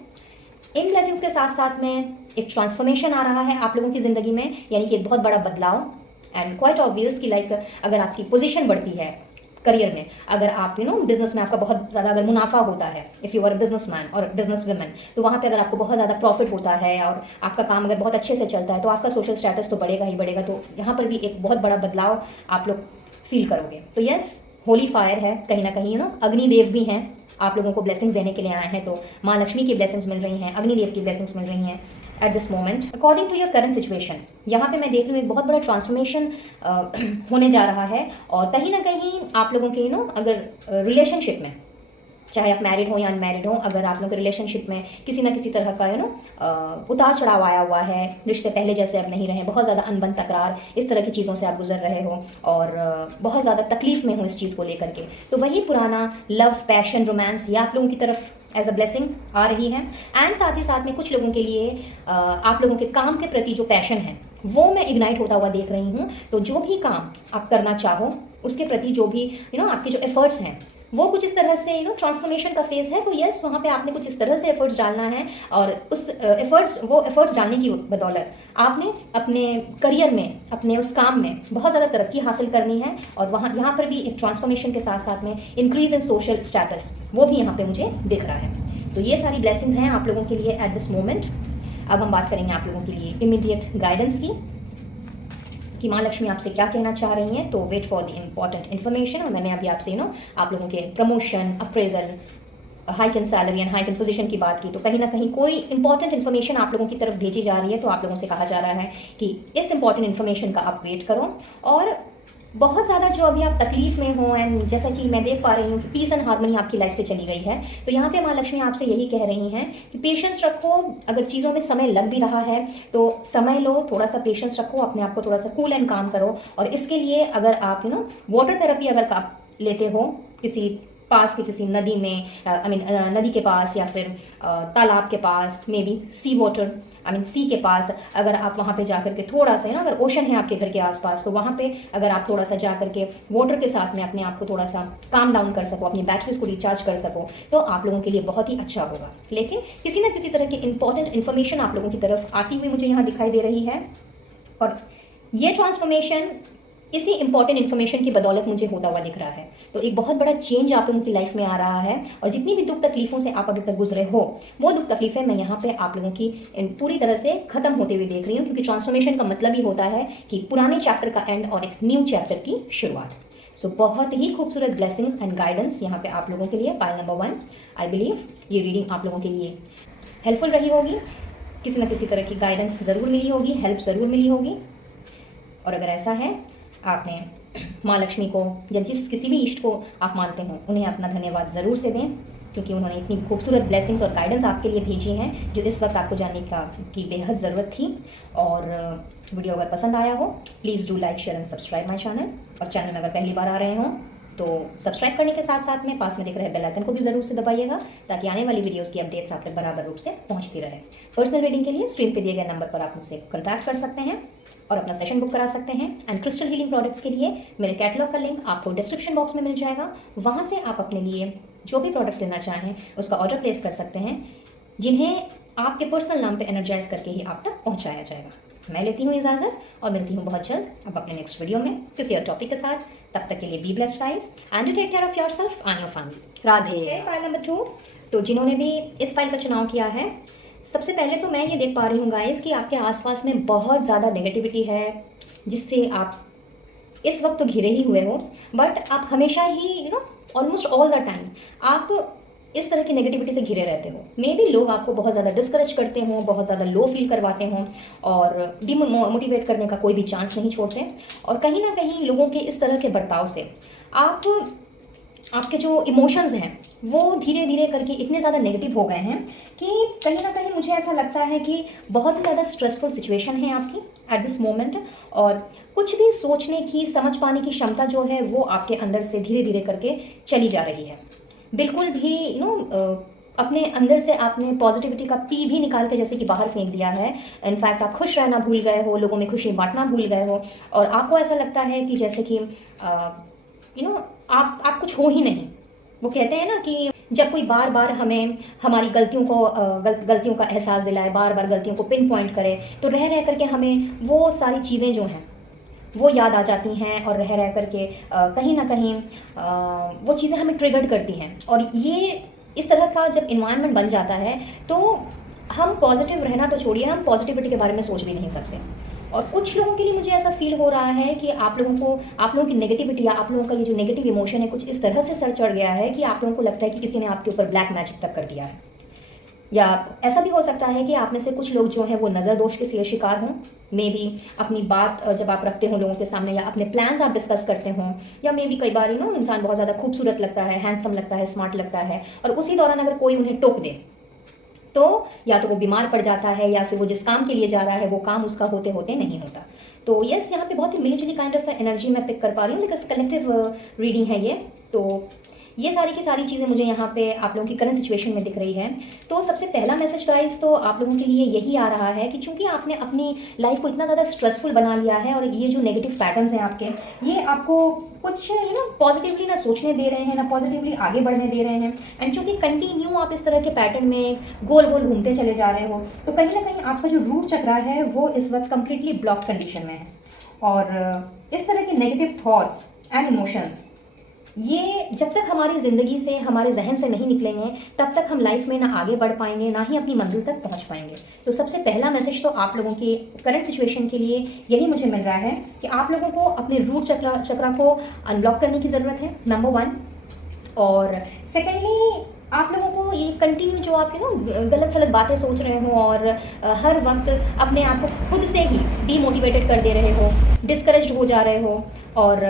इन ब्लेसिंग्स के साथ साथ में एक ट्रांसफॉर्मेशन आ रहा है आप लोगों की ज़िंदगी में, यानी कि एक बहुत बड़ा बदलाव। एंड क्वाइट ऑब्वियस कि लाइक अगर आपकी पोजीशन बढ़ती है करियर में, अगर आप बिजनेस में आपका बहुत ज़्यादा अगर मुनाफा होता है, इफ़ यू आर बिजनेसमैन और बिजनेस वुमेन, तो वहाँ पे अगर आपको बहुत ज़्यादा प्रॉफिट होता है और आपका काम अगर बहुत अच्छे से चलता है, तो आपका सोशल स्टेटस तो बढ़ेगा ही बढ़ेगा। तो यहाँ पर भी एक बहुत बड़ा बदलाव आप लोग फील करोगे। तो यस, होली फायर है कहीं ना कहीं, अग्निदेव भी हैं, आप लोगों को ब्लेसिंग्स देने के लिए आए हैं। तो माँ लक्ष्मी की ब्लेसिंग्स मिल रही हैं, अग्निदेव की ब्लेसिंग्स मिल रही हैं at this moment according to your current situation. यहाँ पे मैं देख रही हूँ एक बहुत बड़ा ट्रांसफॉर्मेशन होने जा रहा है। और कहीं ना कहीं आप लोगों के अगर रिलेशनशिप में, चाहे आप मैरिड हो या अनमैरिड हो, अगर आप लोगों के रिलेशनशिप में किसी ना किसी तरह का उतार चढ़ाव आया हुआ है, रिश्ते पहले जैसे अब नहीं रहे, बहुत ज़्यादा अनबन, तकरार, इस तरह की चीज़ों से आप गुजर रहे हो और बहुत ज़्यादा तकलीफ में हो इस चीज़ को लेकर के, तो वही पुराना लव, पैशन, रोमांस ये आप लोगों की तरफ एज अ ब्लेसिंग आ रही है। एंड साथ ही साथ में कुछ लोगों के लिए आप लोगों के काम के प्रति जो पैशन है वो मैं इग्नाइट होता हुआ देख रही हूँ। तो जो भी काम आप करना चाहो उसके प्रति जो भी आपके जो एफर्ट्स हैं वो कुछ इस तरह से ट्रांसफॉर्मेशन का फेज़ है। तो यस, वहाँ पे आपने कुछ इस तरह से एफर्ट्स डालना है, और उस एफर्ट्स डालने की बदौलत आपने अपने करियर में, अपने उस काम में बहुत ज़्यादा तरक्की हासिल करनी है। और यहाँ पर भी एक ट्रांसफॉर्मेशन के साथ साथ में इंक्रीज इन सोशल स्टेटस वो भी यहाँ पे मुझे दिख रहा है। तो ये सारी ब्लेसिंग्स हैं आप लोगों के लिए एट दिस मोमेंट। अब हम बात करेंगे आप लोगों के लिए इमीडिएट गाइडेंस की, कि माँ लक्ष्मी आपसे क्या कहना चाह रही हैं। तो wait for the important information. और मैंने अभी आपसे आप लोगों के promotion, appraisal, hike in salary and hike in position की बात की, तो कहीं ना कहीं कोई इंपॉर्टेंट इन्फॉर्मेशन आप लोगों की तरफ भेजी जा रही है। तो आप लोगों से कहा जा रहा है कि इस इंपॉर्टेंट इन्फॉर्मेशन का आप वेट करो। और बहुत ज़्यादा जो अभी आप तकलीफ में हो, एंड जैसा कि मैं देख पा रही हूँ कि पीस एंड हार्मनी आपकी लाइफ से चली गई है, तो यहाँ पे माँ लक्ष्मी आपसे यही कह रही हैं कि पेशेंस रखो। अगर चीज़ों में समय लग भी रहा है तो समय लो, थोड़ा सा पेशेंस रखो, अपने आप को थोड़ा सा कूल एंड काम करो। और इसके लिए अगर आप वाटर थेरेपी अगर आप लेते हो किसी पास के किसी नदी में, नदी के पास या फिर तालाब के पास, मे बी सी वाटर, सी के पास, अगर आप वहाँ पे जाकर के थोड़ा सा अगर ओशन है आपके घर के आसपास, तो वहाँ पे अगर आप थोड़ा सा जा करके वाटर के साथ में अपने आप को थोड़ा सा काम डाउन कर सको, अपनी बैटरीज को रिचार्ज कर सको, तो आप लोगों के लिए बहुत ही अच्छा होगा। लेकिन किसी न किसी तरह की इंपॉर्टेंट इन्फॉर्मेशन आप लोगों की तरफ आती हुई मुझे यहाँ दिखाई दे रही है। और ये ट्रांसफॉर्मेशन इसी इंपॉर्टेंट इन्फॉर्मेशन की बदौलत मुझे होता हुआ दिख रहा है। तो एक बहुत बड़ा चेंज आप लोगों की लाइफ में आ रहा है, और जितनी भी दुख तकलीफों से आप अभी तक गुजरे हो, वो दुख तकलीफें मैं यहाँ पे आप लोगों की पूरी तरह से खत्म होते हुए देख रही हूँ, क्योंकि ट्रांसफॉर्मेशन का मतलब ही होता है कि पुराने चैप्टर का एंड और एक न्यू चैप्टर की शुरुआत। सो बहुत ही खूबसूरत ब्लेसिंग्स एंड गाइडेंस यहाँ पे आप लोगों के लिए। पाइल नंबर 1, आई बिलीव ये रीडिंग आप लोगों के लिए हेल्पफुल रही होगी, किसी न किसी तरह की गाइडेंस ज़रूर मिली होगी, हेल्प ज़रूर मिली होगी। और अगर ऐसा है, आपने माँ लक्ष्मी को या किसी भी इष्ट को आप मानते हो, उन्हें अपना धन्यवाद ज़रूर से दें, क्योंकि उन्होंने इतनी खूबसूरत ब्लेसिंग्स और गाइडेंस आपके लिए भेजी हैं जो इस वक्त आपको जानने की बेहद ज़रूरत थी। और वीडियो अगर पसंद आया हो, please do like, share and subscribe my channel. और चैनल में अगर पहली बार आ रहे हों तो सब्सक्राइब करने के साथ साथ में पास में दिख रहे बेल आइकन को भी ज़रूर से दबाइएगा, ताकि आने वाली वीडियोस की अपडेट्स आप तक बराबर रूप से पहुंचती रहे। पर्सनल रीडिंग के लिए स्क्रीन पे दिए गए नंबर पर आप मुझसे कॉन्टैक्ट कर सकते हैं और अपना सेशन बुक करा सकते हैं। एंड क्रिस्टल हीलिंग प्रोडक्ट्स के लिए मेरे कैटलॉग का लिंक आपको डिस्क्रिप्शन बॉक्स में मिल जाएगा, वहाँ से आप अपने लिए जो भी प्रोडक्ट्स लेना चाहें उसका ऑर्डर प्लेस कर सकते हैं, जिन्हें आपके पर्सनल नाम पे एनर्जाइज करके ही आप तक पहुँचाया जाएगा। मैं लेती हूँ इजाज़त और मिलती हूँ बहुत जल्द अब अपने नेक्स्ट वीडियो में किसी और टॉपिक के साथ। तब तक के लिए be blessed guys and take care of yourself and your family. Radhe. File number 2, तो जिन्होंने भी इस फाइल का चुनाव किया है, सबसे पहले तो मैं ये देख पा रही हूँ गाइस कि आपके आसपास में बहुत ज़्यादा नेगेटिविटी है, जिससे आप इस वक्त तो घिरे ही हुए हो, बट आप हमेशा ही ऑलमोस्ट ऑल द टाइम आप इस तरह की नेगेटिविटी से घिरे रहते हो। मे बी लोग आपको बहुत ज़्यादा डिस्करेज करते हों, बहुत ज़्यादा लो फील करवाते हों, और डिमोटिवेट करने का कोई भी चांस नहीं छोड़ते। और कहीं ना कहीं लोगों के इस तरह के बर्ताव से आपके जो इमोशंस हैं वो धीरे धीरे करके इतने ज़्यादा नेगेटिव हो गए हैं कि कहीं ना कहीं मुझे ऐसा लगता है कि बहुत ही ज़्यादा स्ट्रेसफुल सिचुएशन है आपकी एट दिस मोमेंट। और कुछ भी सोचने की, समझ पाने की क्षमता जो है वो आपके अंदर से धीरे धीरे करके चली जा रही है। बिल्कुल भी अपने अंदर से आपने पॉजिटिविटी का पी भी निकाल के जैसे कि बाहर फेंक दिया है। इनफैक्ट आप खुश रहना भूल गए हो, लोगों में खुशी बांटना भूल गए हो, और आपको ऐसा लगता है कि जैसे कि आप कुछ हो ही नहीं। वो कहते हैं ना कि जब कोई बार बार हमें हमारी गलतियों का एहसास दिलाए, बार बार गलतियों को पिन पॉइंट करे, तो रह रह करके हमें वो सारी चीज़ें जो हैं वो याद आ जाती हैं, और रह रह करके कहीं ना कहीं वो चीज़ें हमें ट्रिगर्ड करती हैं। और ये इस तरह का जब इन्वायरमेंट बन जाता है तो हम पॉजिटिव रहना तो छोड़िए, हम पॉजिटिविटी के बारे में सोच भी नहीं सकते। और कुछ लोगों के लिए मुझे ऐसा फील हो रहा है कि आप लोगों की नेगेटिविटी या आप लोगों का ये जो नेगेटिव इमोशन है कुछ इस तरह से सर चढ़ गया है कि आप लोगों को लगता है कि किसी ने आपके ऊपर ब्लैक मैजिक तक कर दिया है। या ऐसा भी हो सकता है कि आप में से कुछ लोग जो हैं वो नज़र दोष के शिकार हों। मे बी अपनी बात जब आप रखते हो लोगों के सामने, या अपने प्लान्स आप डिस्कस करते हों, या मे बी कई बार इंसान बहुत ज़्यादा खूबसूरत लगता है, हैंडसम लगता है, स्मार्ट लगता है, और उसी दौरान अगर कोई उन्हें टोक दे तो या तो वो बीमार पड़ जाता है, या फिर वो जिस काम के लिए जा रहा है वो काम उसका होते होते नहीं होता। तो यस, यहाँ पे बहुत ही मिलीजुली काइंड ऑफ एनर्जी मैं पिक कर पा रही हूँ, बिकॉज कलेक्टिव रीडिंग है ये। तो ये सारी की सारी चीज़ें मुझे यहाँ पे आप लोगों की करंट सिचुएशन में दिख रही है। तो सबसे पहला मैसेज गाइस तो आप लोगों के लिए यही आ रहा है कि चूंकि आपने अपनी लाइफ को इतना ज़्यादा स्ट्रेसफुल बना लिया है, और ये जो नेगेटिव पैटर्न्स हैं आपके, ये आपको कुछ पॉजिटिवली ना सोचने दे रहे हैं, ना पॉजिटिवली आगे बढ़ने दे रहे हैं। एंड चूंकि कंटिन्यू आप इस तरह के पैटर्न में गोल गोल घूमते चले जा रहे हो, तो कहीं ना कहीं आपका जो रूट चक्र है वो इस वक्त कम्प्लीटली ब्लॉक कंडीशन में है। और इस तरह के नेगेटिव थॉट्स एंड इमोशंस ये जब तक हमारी ज़िंदगी से, हमारे जहन से नहीं निकलेंगे, तब तक हम लाइफ में ना आगे बढ़ पाएंगे, ना ही अपनी मंजिल तक पहुंच पाएंगे। तो सबसे पहला मैसेज तो आप लोगों के करंट सिचुएशन के लिए यही मुझे मिल रहा है कि आप लोगों को अपने रूट चक्र को अनब्लॉक करने की ज़रूरत है, नंबर 1। और सेकेंडली, आप लोगों को ये कंटिन्यू जो आप गलत सलत बातें सोच रहे हो, और हर वक्त अपने आप को खुद से ही डीमोटिवेटेड कर दे रहे हो, डिस्करेज्ड हो जा रहे हो, और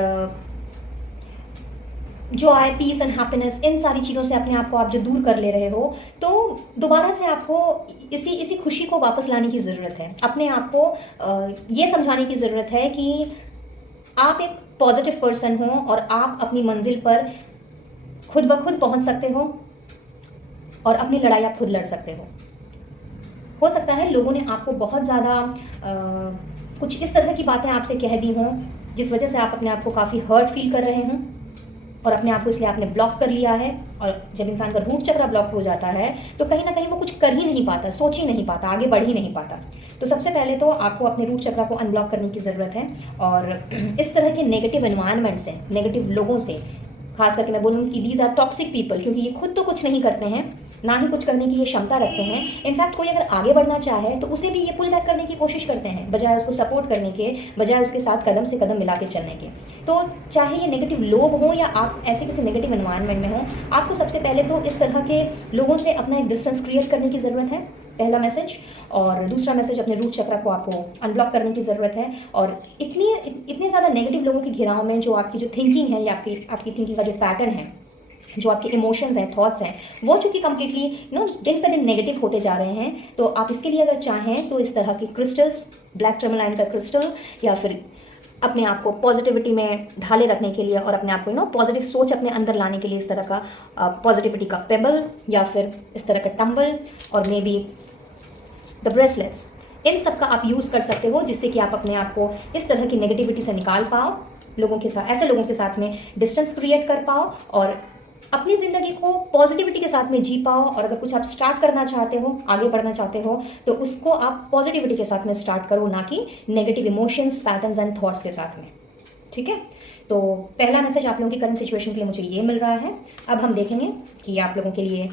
जॉय, पीस एंड हैप्पीनेस, इन सारी चीज़ों से अपने आप को आप जो दूर कर ले रहे हो, तो दोबारा से आपको इसी खुशी को वापस लाने की ज़रूरत है। अपने आप को ये समझाने की ज़रूरत है कि आप एक पॉजिटिव पर्सन हो, और आप अपनी मंजिल पर खुद ब खुद पहुंच सकते हो, और अपनी लड़ाई आप खुद लड़ सकते हो सकता है लोगों ने आपको बहुत ज़्यादा कुछ इस तरह की बातें आपसे कह दी हों, जिस वजह से आप अपने आप को काफ़ी हर्ट फील कर रहे हों, और अपने आप को इसलिए आपने ब्लॉक कर लिया है। और जब इंसान का रूट चक्र ब्लॉक हो जाता है तो कहीं ना कहीं वो कुछ कर ही नहीं पाता, सोच ही नहीं पाता, आगे बढ़ ही नहीं पाता। तो सबसे पहले तो आपको अपने रूट चक्र को अनब्लॉक करने की ज़रूरत है, और इस तरह के नेगेटिव एनवायरनमेंट से, नेगेटिव लोगों से, खास करके मैं बोलूँगी कि दीज आर टॉक्सिक पीपल, क्योंकि ये खुद तो कुछ नहीं करते हैं, ना ही कुछ करने की ये क्षमता रखते हैं। इनफैक्ट कोई अगर आगे बढ़ना चाहे तो उसे भी ये पुल बैक करने की कोशिश करते हैं, बजाय उसको सपोर्ट करने के, बजाय उसके साथ कदम से कदम मिला के चलने के। तो चाहे ये नेगेटिव लोग हों या आप ऐसे किसी नेगेटिव एनवायरनमेंट में हों, आपको सबसे पहले तो इस तरह के लोगों से अपना एक डिस्टेंस क्रिएट करने की ज़रूरत है, पहला मैसेज। और दूसरा मैसेज, अपने रूट चक्र को आपको अनब्लॉक करने की ज़रूरत है। और इतने ज़्यादा नेगेटिव लोगों के घेराव में जो आपकी जो थिंकिंग है या आपकी थिंकिंग का जो पैटर्न है, जो आपके इमोशंस हैं, थॉट्स हैं, वो चूँकि कम्प्लीटली दिन पर दिन नेगेटिव होते जा रहे हैं, तो आप इसके लिए अगर चाहें तो इस तरह की क्रिस्टल्स, ब्लैक टर्मलाइन का क्रिस्टल, या फिर अपने आप को पॉजिटिविटी में ढाले रखने के लिए और अपने आप को पॉजिटिव सोच अपने अंदर लाने के लिए इस तरह का पॉजिटिविटी का पेबल, या फिर इस तरह का टंबल, और मे बी द ब्रेसलेट्स, इन सब का आप यूज़ कर सकते हो, जिससे कि आप अपने आप को इस तरह की नेगेटिविटी से निकाल पाओ, लोगों के साथ, ऐसे लोगों के साथ में डिस्टेंस क्रिएट कर पाओ और अपनी ज़िंदगी को पॉजिटिविटी के साथ में जी पाओ। और अगर कुछ आप स्टार्ट करना चाहते हो, आगे बढ़ना चाहते हो, तो उसको आप पॉजिटिविटी के साथ में स्टार्ट करो, ना कि negative emotions, patterns and thoughts के साथ में। ठीक है, तो पहला मैसेज आप लोगों की करंट सिचुएशन के लिए मुझे ये मिल रहा है। अब हम देखेंगे कि आप लोगों के लिए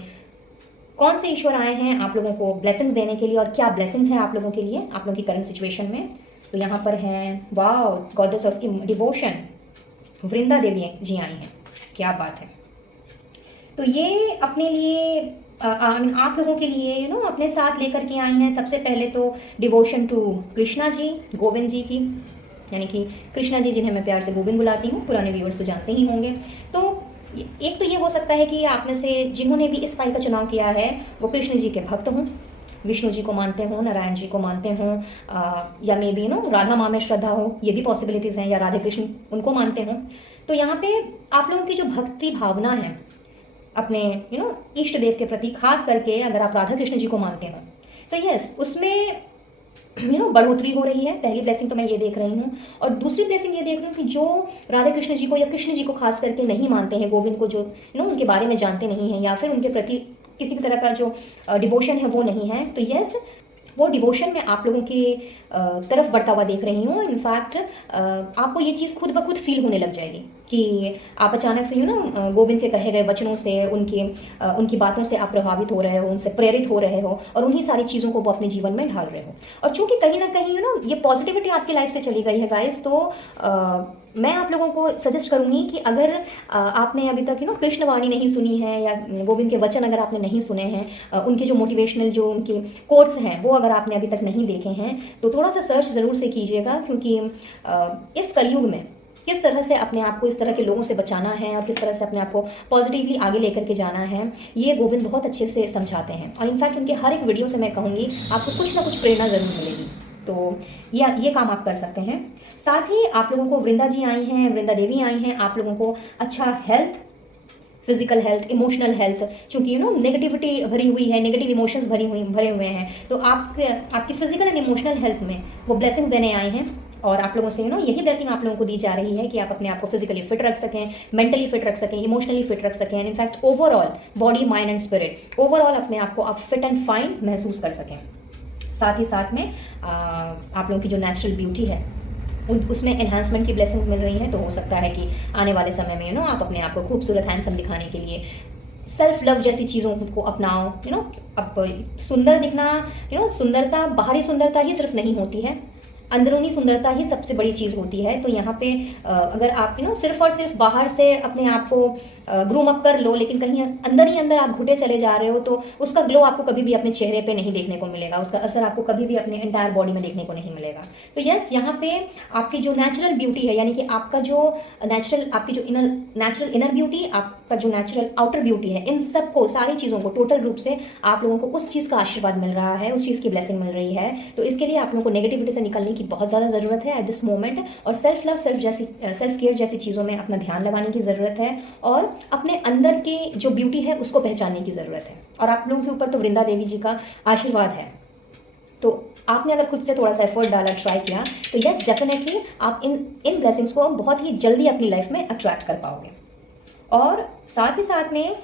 कौन से ईश्वर आए हैं आप लोगों को ब्लेसिंग्स देने के लिए, और क्या ब्लेसिंग्स हैं आप लोगों के लिए, आप लोगों की करंट सिचुएशन में। तो यहाँ पर हैं, wow, goddess of devotion, Vrinda Devi जी आई हैं, क्या बात है। तो ये अपने लिए आप लोगों के लिए अपने साथ लेकर के आई हैं सबसे पहले तो डिवोशन टू कृष्णा जी, गोविंद जी की, यानी कि कृष्णा जी जिन्हें मैं प्यार से गोविंद बुलाती हूँ, पुराने व्यूअर्स तो जानते ही होंगे। तो एक तो ये हो सकता है कि आप में से जिन्होंने भी इस फाइल का चुनाव किया है वो कृष्ण जी के भक्त हों, विष्णु जी को मानते हों, नारायण जी को मानते हों, या मे बी राधा माँ में श्रद्धा हो, ये भी पॉसिबिलिटीज़ हैं, या राधे कृष्ण उनको मानते हों। तो यहाँ पे आप लोगों की जो भक्ति भावना है अपने इष्ट देव के प्रति, खास करके अगर आप राधा कृष्ण जी को मानते हो, तो यस, उसमें बढ़ोतरी हो रही है। पहली ब्लेसिंग तो मैं ये देख रही हूँ, और दूसरी ब्लेसिंग ये देख रही हूँ कि जो राधा कृष्ण जी को या कृष्ण जी को खास करके नहीं मानते हैं, गोविंद को जो उनके बारे में जानते नहीं हैं, या फिर उनके प्रति किसी भी तरह का जो डिवोशन है वो नहीं है, तो यस, वो डिवोशन में आप लोगों की तरफ बढ़ता हुआ देख रही हूँ। इनफैक्ट आपको ये चीज़ खुद ब खुद फील होने लग जाएगी कि आप अचानक से गोविंद के कहे गए वचनों से, उनकी बातों से आप प्रभावित हो रहे हो, उनसे प्रेरित हो रहे हो, और उन्हीं सारी चीज़ों को वो अपने जीवन में ढाल रहे हो। और चूँकि कहीं ना कहीं ये पॉजिटिविटी आपकी लाइफ से चली गई है गाइस, तो मैं आप लोगों को सजेस्ट करूँगी कि अगर आपने अभी तक कृष्णवाणी नहीं सुनी है, या गोविंद के वचन अगर आपने नहीं सुने हैं, उनके जो मोटिवेशनल जो उनके कोट्स हैं वो अगर आपने अभी तक नहीं देखे हैं, तो थोड़ा सा सर्च ज़रूर से कीजिएगा, क्योंकि इस कलयुग में किस तरह से अपने आप को इस तरह के लोगों से बचाना है और किस तरह से अपने आप को पॉजिटिवली आगे लेकर के जाना है, ये गोविंद बहुत अच्छे से समझाते हैं। और इनफैक्ट उनके हर एक वीडियो से मैं कहूँगी आपको कुछ ना कुछ प्रेरणा ज़रूर मिलेगी। तो ये काम आप कर सकते हैं। साथ ही आप लोगों को वृंदा जी आई हैं, वृंदा देवी आई हैं, आप लोगों को अच्छा health, physical health, emotional health, चूँकि नेगेटिविटी भरी हुई है, नेगेटिव इमोशंस भरे हुए हैं, तो आपकी फिजिकल एंड इमोशनल हेल्थ में वो ब्लेसिंग्स देने आए हैं। और आप लोगों से यही ब्लेसिंग आप लोगों को दी जा रही है कि आप अपने आप को फिजिकली फिट रख सकें, मेंटली फिट रख सकें, इमोशनली फिट रख सकें, and in fact overall body, mind and spirit, overall अपने आप को आप फिट एंड फाइन महसूस कर सकें। साथ ही साथ में आप लोगों की जो नेचुरल ब्यूटी है उसमें एनहांसमेंट की ब्लेसिंग्स मिल रही हैं। तो हो सकता है कि आने वाले समय में आप अपने आप को खूबसूरत, हैंडसम दिखाने के लिए सेल्फ लव जैसी चीज़ों को अपनाओ। अब सुंदर दिखना, सुंदरता, बाहरी सुंदरता ही सिर्फ नहीं होती है, अंदरूनी सुंदरता ही सबसे बड़ी चीज़ होती है। तो यहाँ पे अगर आप सिर्फ और सिर्फ बाहर से अपने आप को ग्रूम अप कर लो, लेकिन कहीं अंदर ही अंदर आप घुटे चले जा रहे हो, तो उसका ग्लो आपको कभी भी अपने चेहरे पे नहीं देखने को मिलेगा, उसका असर आपको कभी भी अपने एंटायर बॉडी में देखने को नहीं मिलेगा। तो यस, यहाँ पे आपकी जो नेचुरल ब्यूटी है, यानी कि आपका जो आपकी जो नेचुरल इनर ब्यूटी, आपका जो नेचुरल आउटर ब्यूटी है, इन सब को, सारी चीज़ों को टोटल रूप से आप लोगों को उस चीज़ का आशीर्वाद मिल रहा है, उस चीज़ की ब्लेसिंग मिल रही है। तो इसके लिए आप लोगों को नेगेटिविटी से निकलने की बहुत ज़्यादा ज़रूरत है एट दिस मोमेंट, और सेल्फ लव, सेल्फ केयर जैसी चीज़ों में अपना ध्यान लगाने की ज़रूरत है, और अपने अंदर की जो ब्यूटी है उसको पहचानने की ज़रूरत है। और आप लोगों के ऊपर तो वृंदा देवी जी का आशीर्वाद है। तो आपने अगर खुद से थोड़ा सा एफर्ट डाला, ट्राई किया, तो यस, डेफिनेटली आप इन ब्लेसिंग्स को बहुत ही जल्दी अपनी लाइफ में अट्रैक्ट कर पाओगे। और साथ ही साथ में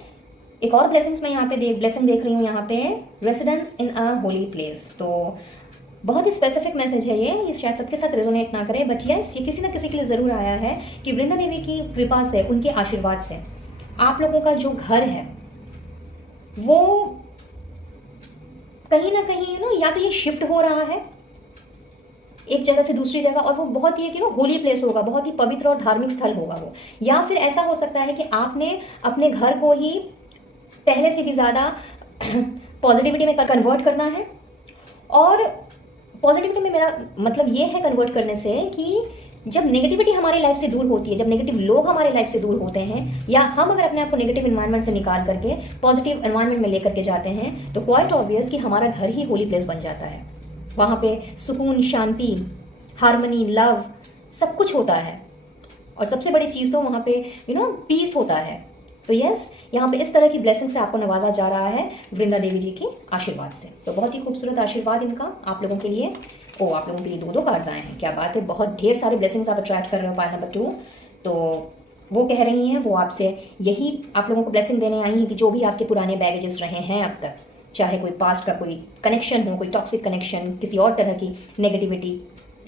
एक और ब्लेसिंग्स मैं यहाँ पे ब्लेसिंग देख रही हूँ, यहाँ पे रेसिडेंस इन अ होली प्लेस। तो बहुत ही स्पेसिफिक मैसेज है ये शायद सबके साथ रेजोनेट ना करे, बट यस ये किसी ना किसी के लिए ज़रूर आया है कि वृंदा देवी की कृपा से, उनके आशीर्वाद से आप लोगों का जो घर है वो कहीं ना कहीं या तो ये शिफ्ट हो रहा है एक जगह से दूसरी जगह, और वो बहुत ही होली प्लेस होगा, बहुत ही पवित्र और धार्मिक स्थल होगा वो। या फिर ऐसा हो सकता है कि आपने अपने घर को ही पहले से भी ज़्यादा पॉजिटिविटी में कन्वर्ट करना है। और पॉजिटिविटी में मेरा मतलब ये है कन्वर्ट करने से कि जब नेगेटिविटी हमारी लाइफ से दूर होती है, जब नेगेटिव लोग हमारे लाइफ से दूर होते हैं, या हम अगर अपने आप को नेगेटिव एनवायरनमेंट से निकाल करके पॉजिटिव एनवायरनमेंट में लेकर के जाते हैं, तो क्वाइट ऑब्वियस कि हमारा घर ही होली प्लेस बन जाता है। वहाँ पे सुकून, शांति, हार्मनी, लव सब कुछ होता है, और सबसे बड़ी चीज़ तो वहाँ पे पीस होता है। तो यस, यहाँ पे इस तरह की ब्लेसिंग से आपको नवाजा जा रहा है वृंदा देवी जी के आशीर्वाद से। तो बहुत ही खूबसूरत आशीर्वाद इनका आप लोगों के लिए। आप लोगों के लिए 2 कार्ड्स आए हैं, क्या बात है, बहुत ढेर सारे ब्लेसिंग्स आप अट्रैक्ट कर रहे हो पाइल नंबर 2। तो वो कह रही हैं, वो आपसे यही आप लोगों को ब्लेसिंग देने आई हैं कि जो भी आपके पुराने बैगेजेस रहे हैं अब तक, चाहे कोई पास्ट का कोई कनेक्शन हो, कोई टॉक्सिक कनेक्शन, किसी और तरह की नेगेटिविटी,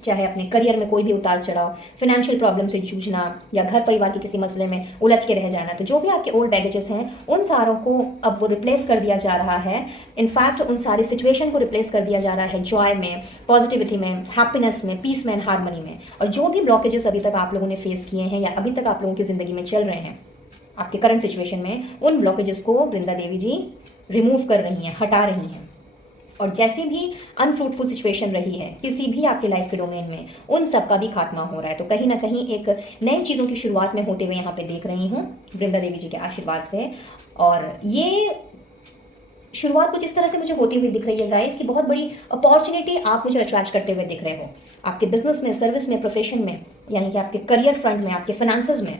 चाहे अपने करियर में कोई भी उतार चढ़ाव, फाइनेंशियल प्रॉब्लम से जूझना, या घर परिवार के किसी मसले में उलझ के रह जाना, तो जो भी आपके ओल्ड बैगेजेस हैं उन सारों को अब वो रिप्लेस कर दिया जा रहा है। इनफैक्ट उन सारी सिचुएशन को रिप्लेस कर दिया जा रहा है जॉय में, पॉजिटिविटी में, हैप्पीनेस में, पीस में, हार्मनी में। और जो भी ब्लॉकेजेस अभी तक आप लोगों ने फेस किए हैं या अभी तक आप लोगों की ज़िंदगी में चल रहे हैं आपके करंट सिचुएशन में, उन ब्लॉकेजेस को वृंदा देवी जी रिमूव कर रही हैं, हटा रही हैं। और जैसी भी अनफ्रूटफुल सिचुएशन रही है किसी भी आपके लाइफ के डोमेन में, उन सब का भी खात्मा हो रहा है। तो कहीं ना कहीं एक नई चीज़ों की शुरुआत में होते हुए यहाँ पे देख रही हूँ वृंदा देवी जी के आशीर्वाद से। और ये शुरुआत कुछ इस तरह से मुझे होती हुई दिख रही है गाइस कि बहुत बड़ी अपॉर्चुनिटी आप मुझे अट्रैक्ट करते हुए दिख रहे हो आपके बिजनेस में, सर्विस में, प्रोफेशन में, यानी कि आपके करियर फ्रंट में, आपके फाइनेंसेस में।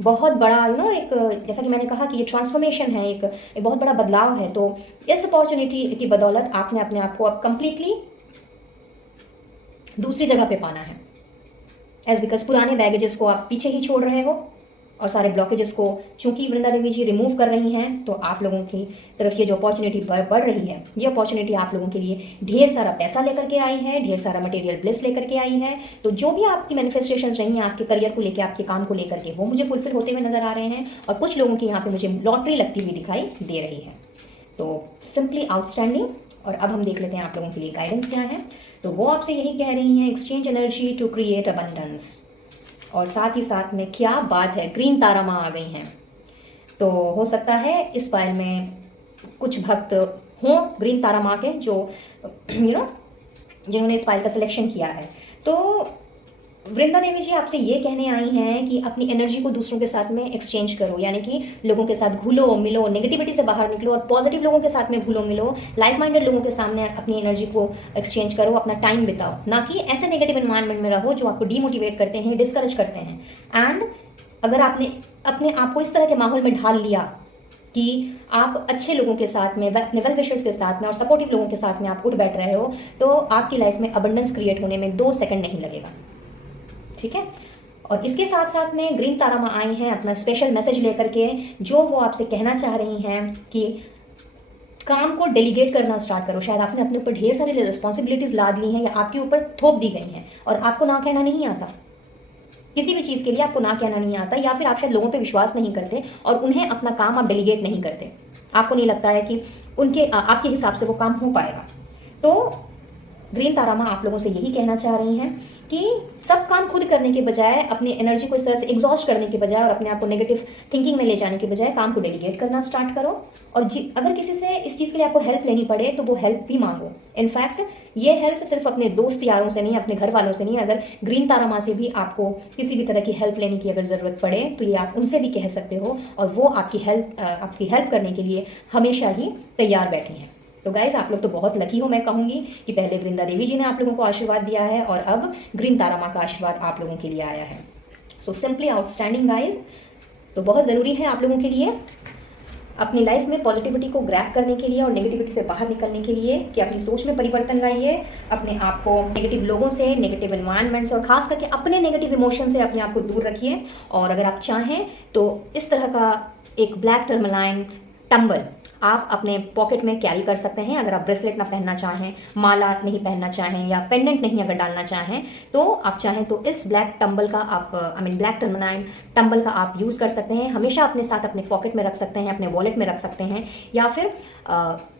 बहुत बड़ा एक जैसा कि मैंने कहा कि ये ट्रांसफॉर्मेशन है, एक बहुत बड़ा बदलाव है। तो इस अपॉर्चुनिटी की बदौलत आपने अपने आप को अब कंप्लीटली दूसरी जगह पे पाना है, एज बिकॉज पुराने बैगेजेस को आप पीछे ही छोड़ रहे हो और सारे ब्लॉकेजेस को चूंकि वृंदा देवी जी रिमूव कर रही हैं, तो आप लोगों की तरफ ये जो अपॉर्चुनिटी बढ़ रही है, ये अपॉर्चुनिटी आप लोगों के लिए ढेर सारा पैसा लेकर के आई है, ढेर सारा मटेरियल ब्लिस लेकर के आई है। तो जो भी आपकी मैनिफेस्टेशंस रही हैं आपके करियर को लेकर, आपके काम को लेकर के, वो मुझे फुलफिल होते हुए नजर आ रहे हैं। और कुछ लोगों की यहाँ पर मुझे लॉटरी लगती हुई दिखाई दे रही है। तो सिंपली आउटस्टैंडिंग। और अब हम देख लेते हैं आप लोगों के लिए गाइडेंस क्या है। तो वो आपसे यही कह रही हैं, exchange energy to create abundance. और साथ ही साथ में क्या बात है, ग्रीन तारा माँ आ गई हैं। तो हो सकता है इस फाइल में कुछ भक्त हों ग्रीन तारा माँ के जो जिन्होंने इस फाइल का सिलेक्शन किया है। तो वृंदा देवी जी आपसे ये कहने आई हैं कि अपनी एनर्जी को दूसरों के साथ में एक्सचेंज करो, यानी कि लोगों के साथ घुलो मिलो, नेगेटिविटी से बाहर निकलो और पॉजिटिव लोगों के साथ में घुलो मिलो, लाइक माइंडेड लोगों के सामने अपनी एनर्जी को एक्सचेंज करो, अपना टाइम बिताओ, ना कि ऐसे नेगेटिव एनवायरनमेंट में रहो जो आपको डीमोटिवेट करते हैं, डिस्करेज करते हैं। एंड अगर आपने अपने आप को इस तरह के माहौल में ढाल लिया कि आप अच्छे लोगों के साथ में, अपने वेल विशर्स के साथ में और सपोर्टिव लोगों के साथ में आप उठ बैठ रहे हो, तो आपकी लाइफ में अबंडेंस क्रिएट होने में 2 सेकंड नहीं लगेगा। ठीक है। और इसके साथ साथ में ग्रीन तारा माँ आई हैं अपना स्पेशल मैसेज लेकर के, जो वो आपसे कहना चाह रही हैं कि काम को डेलीगेट करना स्टार्ट करो। शायद आपने अपने ऊपर ढेर सारी रिस्पॉन्सिबिलिटीज़ लाद ली हैं या आपके ऊपर थोप दी गई हैं और आपको ना कहना नहीं आता, किसी भी चीज़ के लिए आपको ना कहना नहीं आता, या फिर आप शायद लोगों पे विश्वास नहीं करते और उन्हें अपना काम आप डेलीगेट नहीं करते। आपको नहीं लगता है कि उनके आपके हिसाब से वो काम हो पाएगा। तो ग्रीन तारा माँ आप लोगों से यही कहना चाह रही हैं कि सब काम खुद करने के बजाय, अपनी एनर्जी को इस तरह से एग्जॉस्ट करने के बजाय और अपने आप को नेगेटिव थिंकिंग में ले जाने के बजाय काम को डेलीगेट करना स्टार्ट करो। और अगर किसी से इस चीज़ के लिए आपको हेल्प लेनी पड़े तो वो हेल्प भी मांगो। इनफैक्ट ये हेल्प सिर्फ अपने दोस्त यारों से नहीं, अपने घर वालों से नहीं, अगर ग्रीन तारा माँ से भी आपको किसी भी तरह की हेल्प लेने की अगर ज़रूरत पड़े तो ये आप उनसे भी कह सकते हो, और वो आपकी हेल्प करने के लिए हमेशा ही तैयार बैठी हैं। तो गाइज आप लोग तो बहुत लकी हो, मैं कहूँगी कि पहले वृंदा देवी जी ने आप लोगों को आशीर्वाद दिया है और अब ग्रीन तारा माँ का आशीर्वाद आप लोगों के लिए आया है। सो सिंपली आउटस्टैंडिंग गाइज। तो बहुत ज़रूरी है आप लोगों के लिए अपनी लाइफ में पॉजिटिविटी को ग्रैब करने के लिए और नेगेटिविटी से बाहर निकलने के लिए कि अपनी सोच में परिवर्तन लाइए, अपने आप को नेगेटिव लोगों से, नेगेटिव एनवायरनमेंट से और खास करके अपने नेगेटिव इमोशन से अपने आप को दूर रखिए। और अगर आप चाहें तो इस तरह का एक ब्लैक टर्मलाइन टंबल आप अपने पॉकेट में कैरी कर सकते हैं। अगर आप ब्रेसलेट ना पहनना चाहें, माला नहीं पहनना चाहें या पेंडेंट नहीं अगर डालना चाहें, तो आप चाहें तो इस ब्लैक टंबल का आप ब्लैक टर्मनाइन टंबल का आप यूज़ कर सकते हैं। हमेशा अपने साथ अपने पॉकेट में रख सकते हैं, अपने वॉलेट में रख सकते हैं। या फिर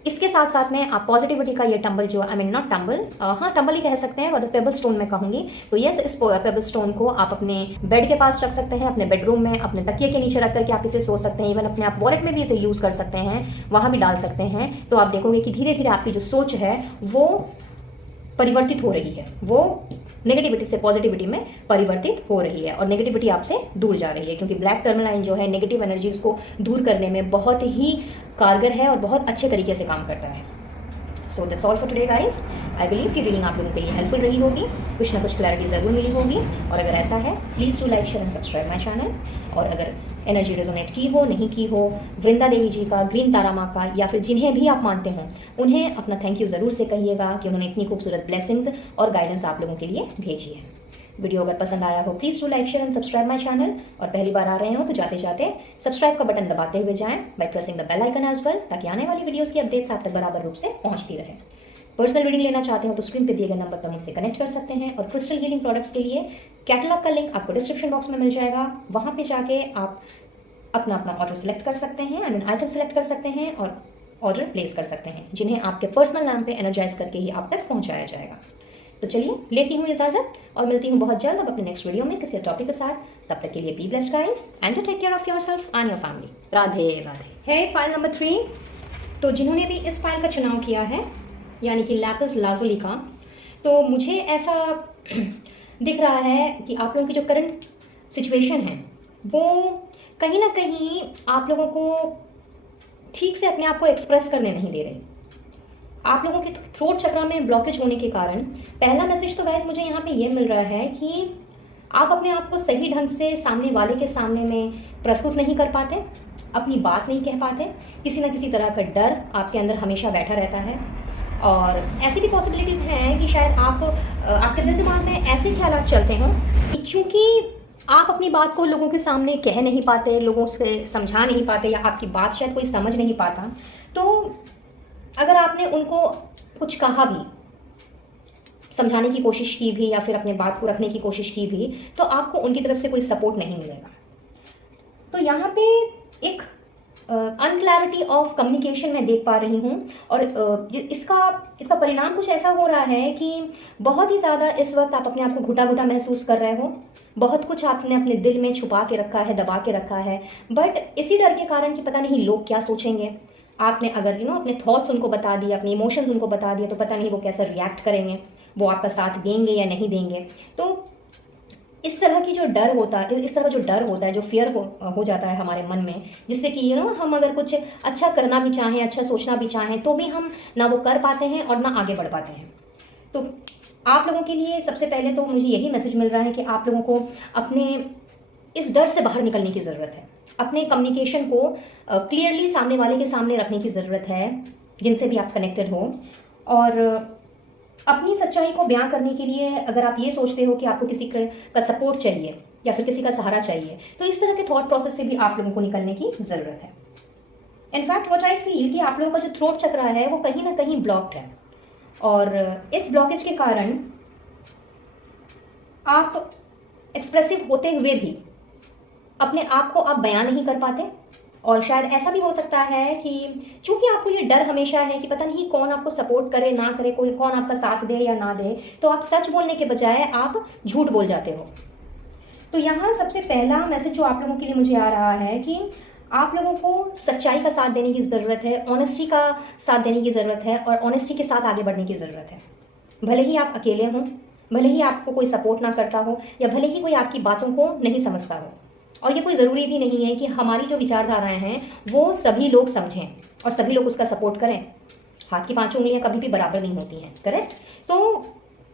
इसके साथ साथ में आप पॉजिटिविटी का ये टंबल जो नॉट टंबल, हाँ टंबल ही कह सकते हैं, मतलब पेबल स्टोन मैं कहूँगी। तो यस, इस पेबल स्टोन को आप अपने बेड के पास रख सकते हैं, अपने बेडरूम में अपने तकिए के नीचे रख करके आप इसे सो सकते हैं। इवन अपने आप वॉलेट में भी इसे यूज़ कर सकते हैं, वहाँ भी डाल सकते हैं। तो आप देखोगे कि धीरे धीरे आपकी जो सोच है वो परिवर्तित हो रही है, वो नेगेटिविटी से पॉजिटिविटी में परिवर्तित हो रही है और नेगेटिविटी आपसे दूर जा रही है, क्योंकि ब्लैक टर्मलाइन जो है नेगेटिव एनर्जीज को दूर करने में बहुत ही कारगर है और बहुत अच्छे तरीके से काम करता है। So that's all for today guys. I believe कि रीडिंग आप लोगों के लिए हेल्पफुल रही होगी, कुछ ना कुछ क्लैरिटी ज़रूर मिली होगी। और अगर ऐसा है please to like share and subscribe my channel. और अगर एनर्जी रेजोनेट की हो, नहीं की हो, वृंदा देवी जी का, ग्रीन तारा माँ का, या फिर जिन्हें भी आप मानते हो, उन्हें अपना थैंक यू ज़रूर से कहिएगा कि उन्होंने इतनी खूबसूरत ब्लेसिंग्स और गाइडेंस आप लोगों के लिए भेजी है। वीडियो अगर पसंद आया हो please to like share and subscribe my channel. और पहली बार आ रहे हो तो जाते जाते सब्सक्राइब का बटन दबाते हुए जाएं by pressing the bell icon as well, ताकि आने वाली वीडियोस की अपडेट्स आप तक बराबर रूप से पहुंचती रहे। पर्सनल रीडिंग लेना चाहते हो तो स्क्रीन पे दिए गए नंबर पर मुझसे कनेक्ट कर सकते हैं। और क्रिस्टल हीलिंग प्रोडक्ट्स के लिए कैटलॉग का लिंक आपको डिस्क्रिप्शन बॉक्स में मिल जाएगा, वहाँ पे जाके आप अपना अपना ऑर्डर सेलेक्ट कर सकते हैं, आइटम सेलेक्ट कर सकते हैं और ऑर्डर प्लेस कर सकते हैं, जिन्हें आपके पर्सनल नाम पे एनर्जाइज करके ही आप तक पहुंचाया जाएगा। तो चलिए लेती हूँ इजाजत और मिलती हूँ बहुत जल्द अब अपने नेक्स्ट वीडियो में किसी टॉपिक के साथ। तब तक के लिए be blessed guys and to take care of yourself and your family. Radhe Radhe. है फाइल नंबर 3। तो जिन्होंने भी इस फाइल का चुनाव किया है, यानी कि लैपिस लाजुली का, तो मुझे ऐसा दिख रहा है कि आप लोगों की जो करंट सिचुएशन है वो कहीं ना कहीं आप लोगों को ठीक से अपने आप को एक्सप्रेस करने नहीं दे रही। आप लोगों के थ्रोट चक्र में ब्लॉकेज होने के कारण पहला मैसेज तो गाइस मुझे यहाँ पे ये मिल रहा है कि आप अपने आप को सही ढंग से सामने वाले के सामने में प्रस्तुत नहीं कर पाते, अपनी बात नहीं कह पाते, किसी ना किसी तरह का डर आपके अंदर हमेशा बैठा रहता है। और ऐसी भी पॉसिबिलिटीज़ हैं कि शायद आपके दिल दिमाग में ऐसे ख्याल चलते हों कि चूँकि आप अपनी बात को लोगों के सामने कह नहीं पाते, लोगों से समझा नहीं पाते, या आपकी बात शायद कोई समझ नहीं पाता, तो अगर आपने उनको कुछ कहा भी, समझाने की कोशिश की भी, या फिर अपने बात को रखने की कोशिश की भी, तो आपको उनकी तरफ से कोई सपोर्ट नहीं मिलेगा। तो यहाँ पे एक अनक्लैरिटी ऑफ कम्युनिकेशन मैं देख पा रही हूँ। और इसका परिणाम कुछ ऐसा हो रहा है कि बहुत ही ज़्यादा इस वक्त आप अपने आप को घुटा घुटा महसूस कर रहे हो। बहुत कुछ आपने अपने दिल में छुपा के रखा है, दबा के रखा है, बट इसी डर के कारण कि पता नहीं लोग क्या सोचेंगे। आपने अगर अपने थॉट्स उनको बता दिए, अपने इमोशंस उनको बता दिए, तो पता नहीं वो कैसे रिएक्ट करेंगे, वो आपका साथ देंगे या नहीं देंगे। तो इस तरह की जो डर होता है, इस तरह का जो डर होता है, जो फियर हो जाता है हमारे मन में, जिससे कि हम अगर कुछ अच्छा करना भी चाहें, अच्छा सोचना भी चाहें, तो भी हम ना वो कर पाते हैं और ना आगे बढ़ पाते हैं। तो आप लोगों के लिए सबसे पहले तो मुझे यही मैसेज मिल रहा है कि आप लोगों को अपने इस डर से बाहर निकलने की ज़रूरत है। अपने कम्युनिकेशन को क्लियरली सामने वाले के सामने रखने की ज़रूरत है, जिनसे भी आप कनेक्टेड हो। और अपनी सच्चाई को बयां करने के लिए अगर आप ये सोचते हो कि आपको किसी का सपोर्ट चाहिए या फिर किसी का सहारा चाहिए, तो इस तरह के थॉट प्रोसेस से भी आप लोगों को निकलने की ज़रूरत है। इनफैक्ट व्हाट आई फील कि आप लोगों का जो थ्रोट चक्र है वो कहीं ना कहीं ब्लॉक्ड है, और इस ब्लॉकेज के कारण आप एक्सप्रेसिव होते हुए भी अपने आप को आप बयान नहीं कर पाते। और शायद ऐसा भी हो सकता है कि चूंकि आपको ये डर हमेशा है कि पता नहीं कौन आपको सपोर्ट करे ना करे, कोई कौन आपका साथ दे या ना दे, तो आप सच बोलने के बजाय आप झूठ बोल जाते हो। तो यहाँ सबसे पहला मैसेज जो आप लोगों के लिए मुझे आ रहा है कि आप लोगों को सच्चाई का साथ देने की ज़रूरत है, ऑनेस्टी का साथ देने की ज़रूरत है, और ऑनेस्टी के साथ आगे बढ़ने की ज़रूरत है। भले ही आप अकेले हों, भले ही आपको कोई सपोर्ट ना करता हो, या भले ही कोई आपकी बातों को नहीं समझता हो। और ये कोई ज़रूरी भी नहीं है कि हमारी जो विचारधाराएं हैं वो सभी लोग समझें और सभी लोग उसका सपोर्ट करें। हाथ की पांचों उंगलियां कभी भी बराबर नहीं होती हैं, करेक्ट। तो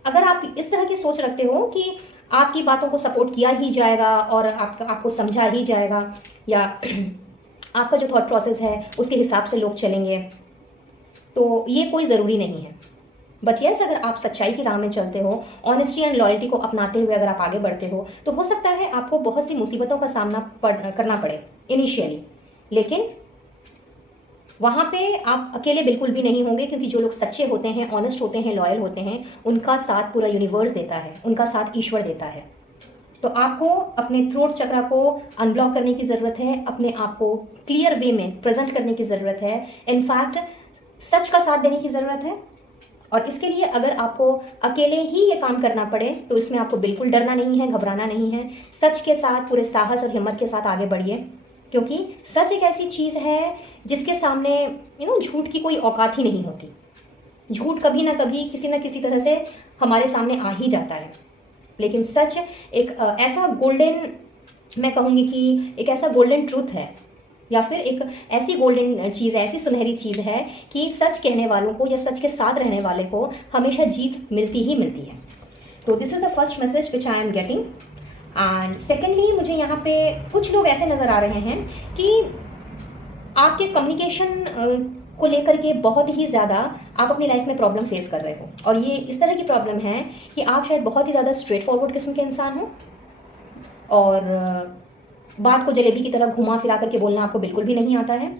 अगर आप इस तरह की सोच रखते हो कि आपकी बातों को सपोर्ट किया ही जाएगा और आपको समझा ही जाएगा, या आपका जो थॉट प्रोसेस है उसके हिसाब से लोग चलेंगे, तो ये कोई ज़रूरी नहीं है। बट यस, अगर आप सच्चाई की राह में चलते हो, ऑनेस्टी एंड लॉयल्टी को अपनाते हुए अगर आप आगे बढ़ते हो, तो हो सकता है आपको बहुत सी मुसीबतों का सामना करना पड़े इनिशियली, लेकिन वहाँ पे आप अकेले बिल्कुल भी नहीं होंगे, क्योंकि जो लोग सच्चे होते हैं, ऑनेस्ट होते हैं, लॉयल होते हैं, उनका साथ पूरा यूनिवर्स देता है, उनका साथ ईश्वर देता है। तो आपको अपने थ्रोट चक्रा को अनब्लॉक करने की ज़रूरत है, अपने आप को क्लियर वे में प्रेजेंट करने की ज़रूरत है, इनफैक्ट सच का साथ देने की ज़रूरत है। और इसके लिए अगर आपको अकेले ही ये काम करना पड़े तो इसमें आपको बिल्कुल डरना नहीं है, घबराना नहीं है। सच के साथ पूरे साहस और हिम्मत के साथ आगे बढ़िए, क्योंकि सच एक ऐसी चीज़ है जिसके सामने झूठ की कोई औकात ही नहीं होती। झूठ कभी ना कभी किसी न किसी तरह से हमारे सामने आ ही जाता है, लेकिन सच एक ऐसा गोल्डन, मैं कहूँगी कि एक ऐसा गोल्डन ट्रूथ है, या फिर एक ऐसी गोल्डन चीज़ है, ऐसी सुनहरी चीज़ है कि सच कहने वालों को या सच के साथ रहने वाले को हमेशा जीत मिलती ही मिलती है। तो this is the first message which I am getting. And secondly, मुझे यहाँ पे कुछ लोग ऐसे नज़र आ रहे हैं कि आपके कम्युनिकेशन को लेकर के बहुत ही ज़्यादा आप अपनी लाइफ में प्रॉब्लम फेस कर रहे हो, और ये इस तरह की प्रॉब्लम है कि आप शायद बहुत ही ज़्यादा स्ट्रेट फॉरवर्ड किस्म के इंसान हो, और बात को जलेबी की तरह घुमा फिरा करके बोलना आपको बिल्कुल भी नहीं आता है।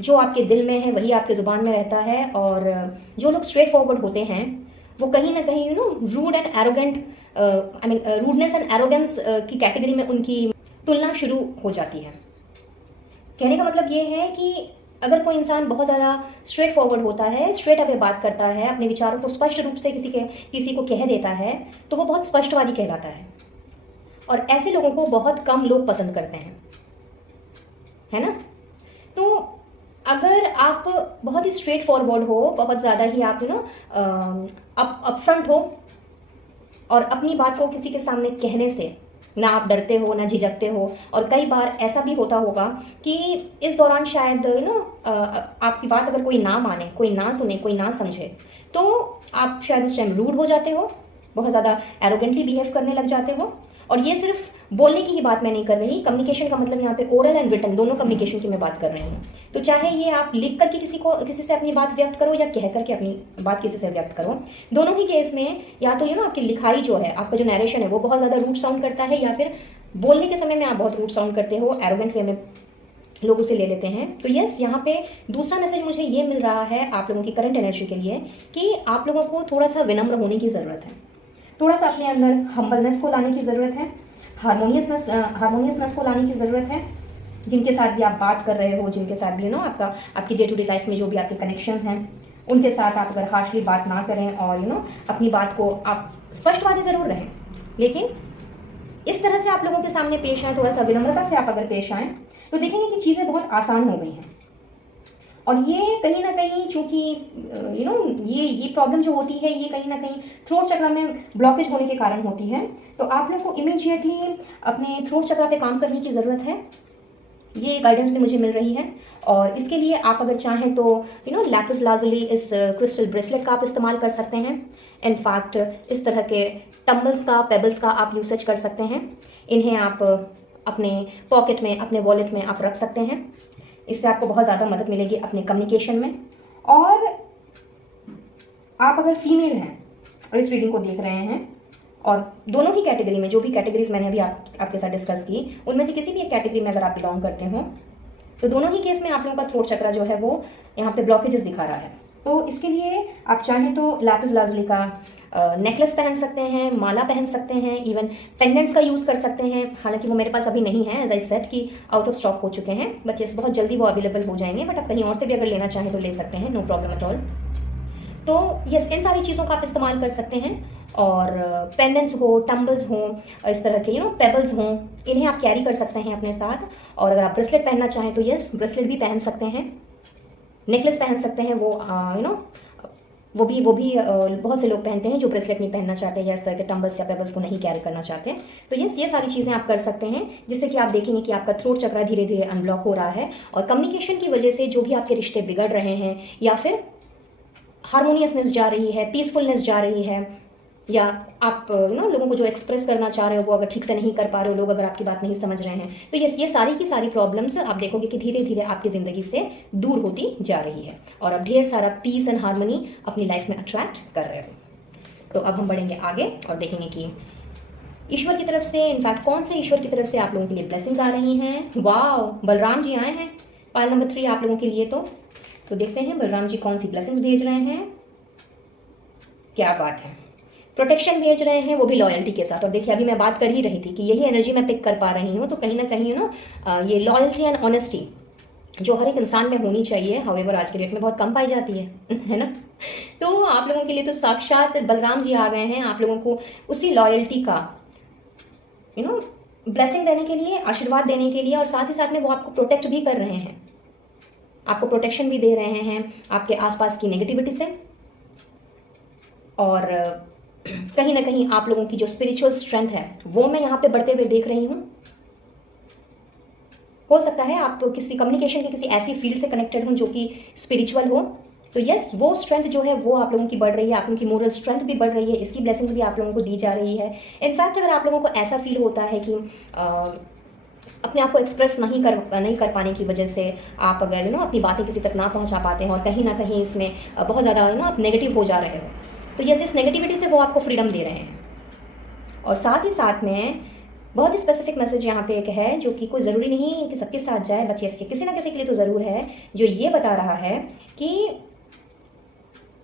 जो आपके दिल में है वही आपके ज़ुबान में रहता है, और जो लोग स्ट्रेट फॉरवर्ड होते हैं वो कहीं ना कहीं rude and arrogant, I mean rudeness and arrogance की कैटेगरी में उनकी तुलना शुरू हो जाती है। कहने का मतलब ये है कि अगर कोई इंसान बहुत ज़्यादा स्ट्रेट फॉरवर्ड होता है, स्ट्रेट अवे बात करता है, अपने विचारों को स्पष्ट रूप से किसी को कह देता है, तो वो बहुत स्पष्टवादी कहलाता है, और ऐसे लोगों को बहुत कम लोग पसंद करते हैं, है ना। तो अगर आप बहुत ही स्ट्रेट फॉरवर्ड हो, बहुत ज़्यादा ही आप अपफ्रंट हो, और अपनी बात को किसी के सामने कहने से ना आप डरते हो ना झिझकते हो, और कई बार ऐसा भी होता होगा कि इस दौरान शायद आपकी बात अगर कोई ना माने, कोई ना सुने, कोई ना समझे, तो आप शायद उस टाइम रूड हो जाते हो, बहुत ज़्यादा एरोगेंटली बिहेव करने लग जाते हो। और ये सिर्फ बोलने की ही बात मैं नहीं कर रही, कम्युनिकेशन का मतलब यहाँ पे ओरल एंड रिटन दोनों कम्युनिकेशन की मैं बात कर रही हूँ। तो चाहे ये आप लिख करके किसी से अपनी बात व्यक्त करो, या कह करके अपनी बात किसी से व्यक्त करो, दोनों ही केस में या तो आपकी लिखाई जो है, आपका जो नरेशन है वो बहुत ज़्यादा रूट साउंड करता है, या फिर बोलने के समय में आप बहुत रूट साउंड करते हो, एरोगेंट वे में लोग उसे ले लेते हैं। तो यस, यहाँ पे दूसरा मैसेज मुझे ये मिल रहा है आप लोगों की करंट एनर्जी के लिए कि आप लोगों को थोड़ा सा विनम्र होने की ज़रूरत है, थोड़ा सा अपने अंदर हम्बलनेस को लाने की ज़रूरत है, हारमोनियसनेस को लाने की ज़रूरत है। जिनके साथ भी आप बात कर रहे हो, जिनके साथ भी आपकी डे टू डे लाइफ में जो भी आपके कनेक्शंस हैं, उनके साथ आप अगर हार्शली बात ना करें, और अपनी बात को आप स्पष्टवादी ज़रूर रहें, लेकिन इस तरह से आप लोगों के सामने पेश आएँ, थोड़ा सा विनम्रता से आप अगर पेश आएँ, तो देखेंगे कि चीज़ें बहुत आसान हो गई हैं। और ये कहीं ना कहीं, चूँकि ये प्रॉब्लम जो होती है, ये कहीं ना कहीं थ्रोट चक्र में ब्लॉकेज होने के कारण होती है। तो आप लोग को इमीडिएटली अपने थ्रोट चक्र पे काम करने की ज़रूरत है, ये गाइडेंस भी मुझे मिल रही है। और इसके लिए आप अगर चाहें तो लैपिस लाजुली इस क्रिस्टल ब्रेसलेट का आप इस्तेमाल कर सकते हैं। इनफैक्ट इस तरह के टम्बल्स का, पेबल्स का आप यूसेज कर सकते हैं। इन्हें आप अपने पॉकेट में, अपने वॉलेट में आप रख सकते हैं। इससे आपको बहुत ज़्यादा मदद मिलेगी अपने कम्युनिकेशन में। और आप अगर फीमेल हैं और इस रीडिंग को देख रहे हैं, और दोनों ही कैटेगरी में, जो भी कैटेगरीज मैंने अभी आपके साथ डिस्कस की, उनमें से किसी भी एक कैटेगरी में अगर आप बिलोंग करते हो, तो दोनों ही केस में आप लोगों का थ्रोट चक्र जो है वो यहाँ पे ब्लॉकेजेस दिखा रहा है। तो इसके लिए आप चाहें तो लैपिस लाजुली का नेकलेस पहन सकते हैं, माला पहन सकते हैं, इवन पेंडेंट्स का यूज़ कर सकते हैं। हालांकि वो मेरे पास अभी नहीं है, एज आई सेट कि आउट ऑफ स्टॉक हो चुके हैं, बट यस बहुत जल्दी वो अवेलेबल हो जाएंगे। बट आप कहीं और से भी अगर लेना चाहें तो ले सकते हैं, नो प्रॉब्लम एट ऑल। तो यस, इन सारी चीज़ों का आप इस्तेमाल कर सकते हैं। और पेंडेंट्स हो, टम्बल्स हो, इस तरह के पेबल्स हों, इन्हें आप कैरी कर सकते हैं अपने साथ। और अगर आप ब्रेसलेट पहनना चाहें तो यस, ब्रेसलेट भी पहन सकते हैं, नेकलेस पहन सकते हैं। वो भी बहुत से लोग पहनते हैं जो ब्रेसलेट नहीं पहनना चाहते, या इस तरह के टम्बल्स या पेबल्स को नहीं कैरी करना चाहते। तो यस, ये सारी चीज़ें आप कर सकते हैं, जिससे कि आप देखेंगे कि आपका थ्रोट चक्र धीरे धीरे अनब्लॉक हो रहा है। और कम्युनिकेशन की वजह से जो भी आपके रिश्ते बिगड़ रहे हैं, या फिर हारमोनियसनेस जा रही है, पीसफुलनेस जा रही है, या आप लोगों को जो एक्सप्रेस करना चाह रहे हो वो अगर ठीक से नहीं कर पा रहे हो, लोग अगर आपकी बात नहीं समझ रहे हैं, तो ये सारी की सारी प्रॉब्लम्स आप देखोगे कि धीरे धीरे आपकी ज़िंदगी से दूर होती जा रही है, और अब ढेर सारा पीस एंड हारमोनी अपनी लाइफ में अट्रैक्ट कर रहे हो। तो अब हम बढ़ेंगे आगे और देखेंगे कि ईश्वर की तरफ से, इनफैक्ट कौन से ईश्वर की तरफ से आप लोगों के लिए ब्लेसिंग्स आ रही हैं। वाह, बलराम जी आए हैं। पाइल नंबर 3 आप लोगों के लिए तो देखते हैं बलराम जी कौन सी ब्लेसिंग्स भेज रहे हैं। क्या बात है, प्रोटेक्शन भेज रहे हैं, वो भी लॉयल्टी के साथ। और देखिए अभी मैं बात कर ही रही थी कि यही एनर्जी मैं पिक कर पा रही हूँ, तो कहीं ना कहीं ये लॉयल्टी एंड ऑनेस्टी जो हर एक इंसान में होनी चाहिए, हाउएवर आज के डेट में बहुत कम पाई जाती है ना। तो आप लोगों के लिए तो साक्षात बलराम जी आ गए हैं आप लोगों को उसी लॉयल्टी का ब्लेसिंग देने के लिए, आशीर्वाद देने के लिए, और साथ ही साथ में वो आपको प्रोटेक्ट भी कर रहे हैं, आपको प्रोटेक्शन भी दे रहे हैं आपके आसपास की नेगेटिविटी से। और कहीं ना कहीं आप लोगों की जो स्पिरिचुअल स्ट्रेंथ है वो मैं यहाँ पे बढ़ते हुए देख रही हूँ। हो सकता है आप किसी कम्युनिकेशन के किसी ऐसी फील्ड से कनेक्टेड हो जो कि स्पिरिचुअल हो, तो यस वो स्ट्रेंथ जो है वो आप लोगों की बढ़ रही है, आप लोगों की मोरल स्ट्रेंथ भी बढ़ रही है, इसकी ब्लेसिंग्स भी आप लोगों को दी जा रही है। इनफैक्ट अगर आप लोगों को ऐसा फील होता है कि अपने आप को एक्सप्रेस नहीं कर पाने की वजह से आप अगर अपनी बातें किसी तक ना पहुंचा पाते हैं और कहीं ना कहीं इसमें बहुत ज़्यादा आप नेगेटिव हो जा रहे हो, तो यस इस नेगेटिविटी से वो आपको फ्रीडम दे रहे हैं। और साथ ही साथ में बहुत ही स्पेसिफिक मैसेज यहाँ पे एक है जो कि कोई ज़रूरी नहीं कि सबके साथ जाए, बच्चे किसी ना किसी के लिए तो ज़रूर है, जो ये बता रहा है कि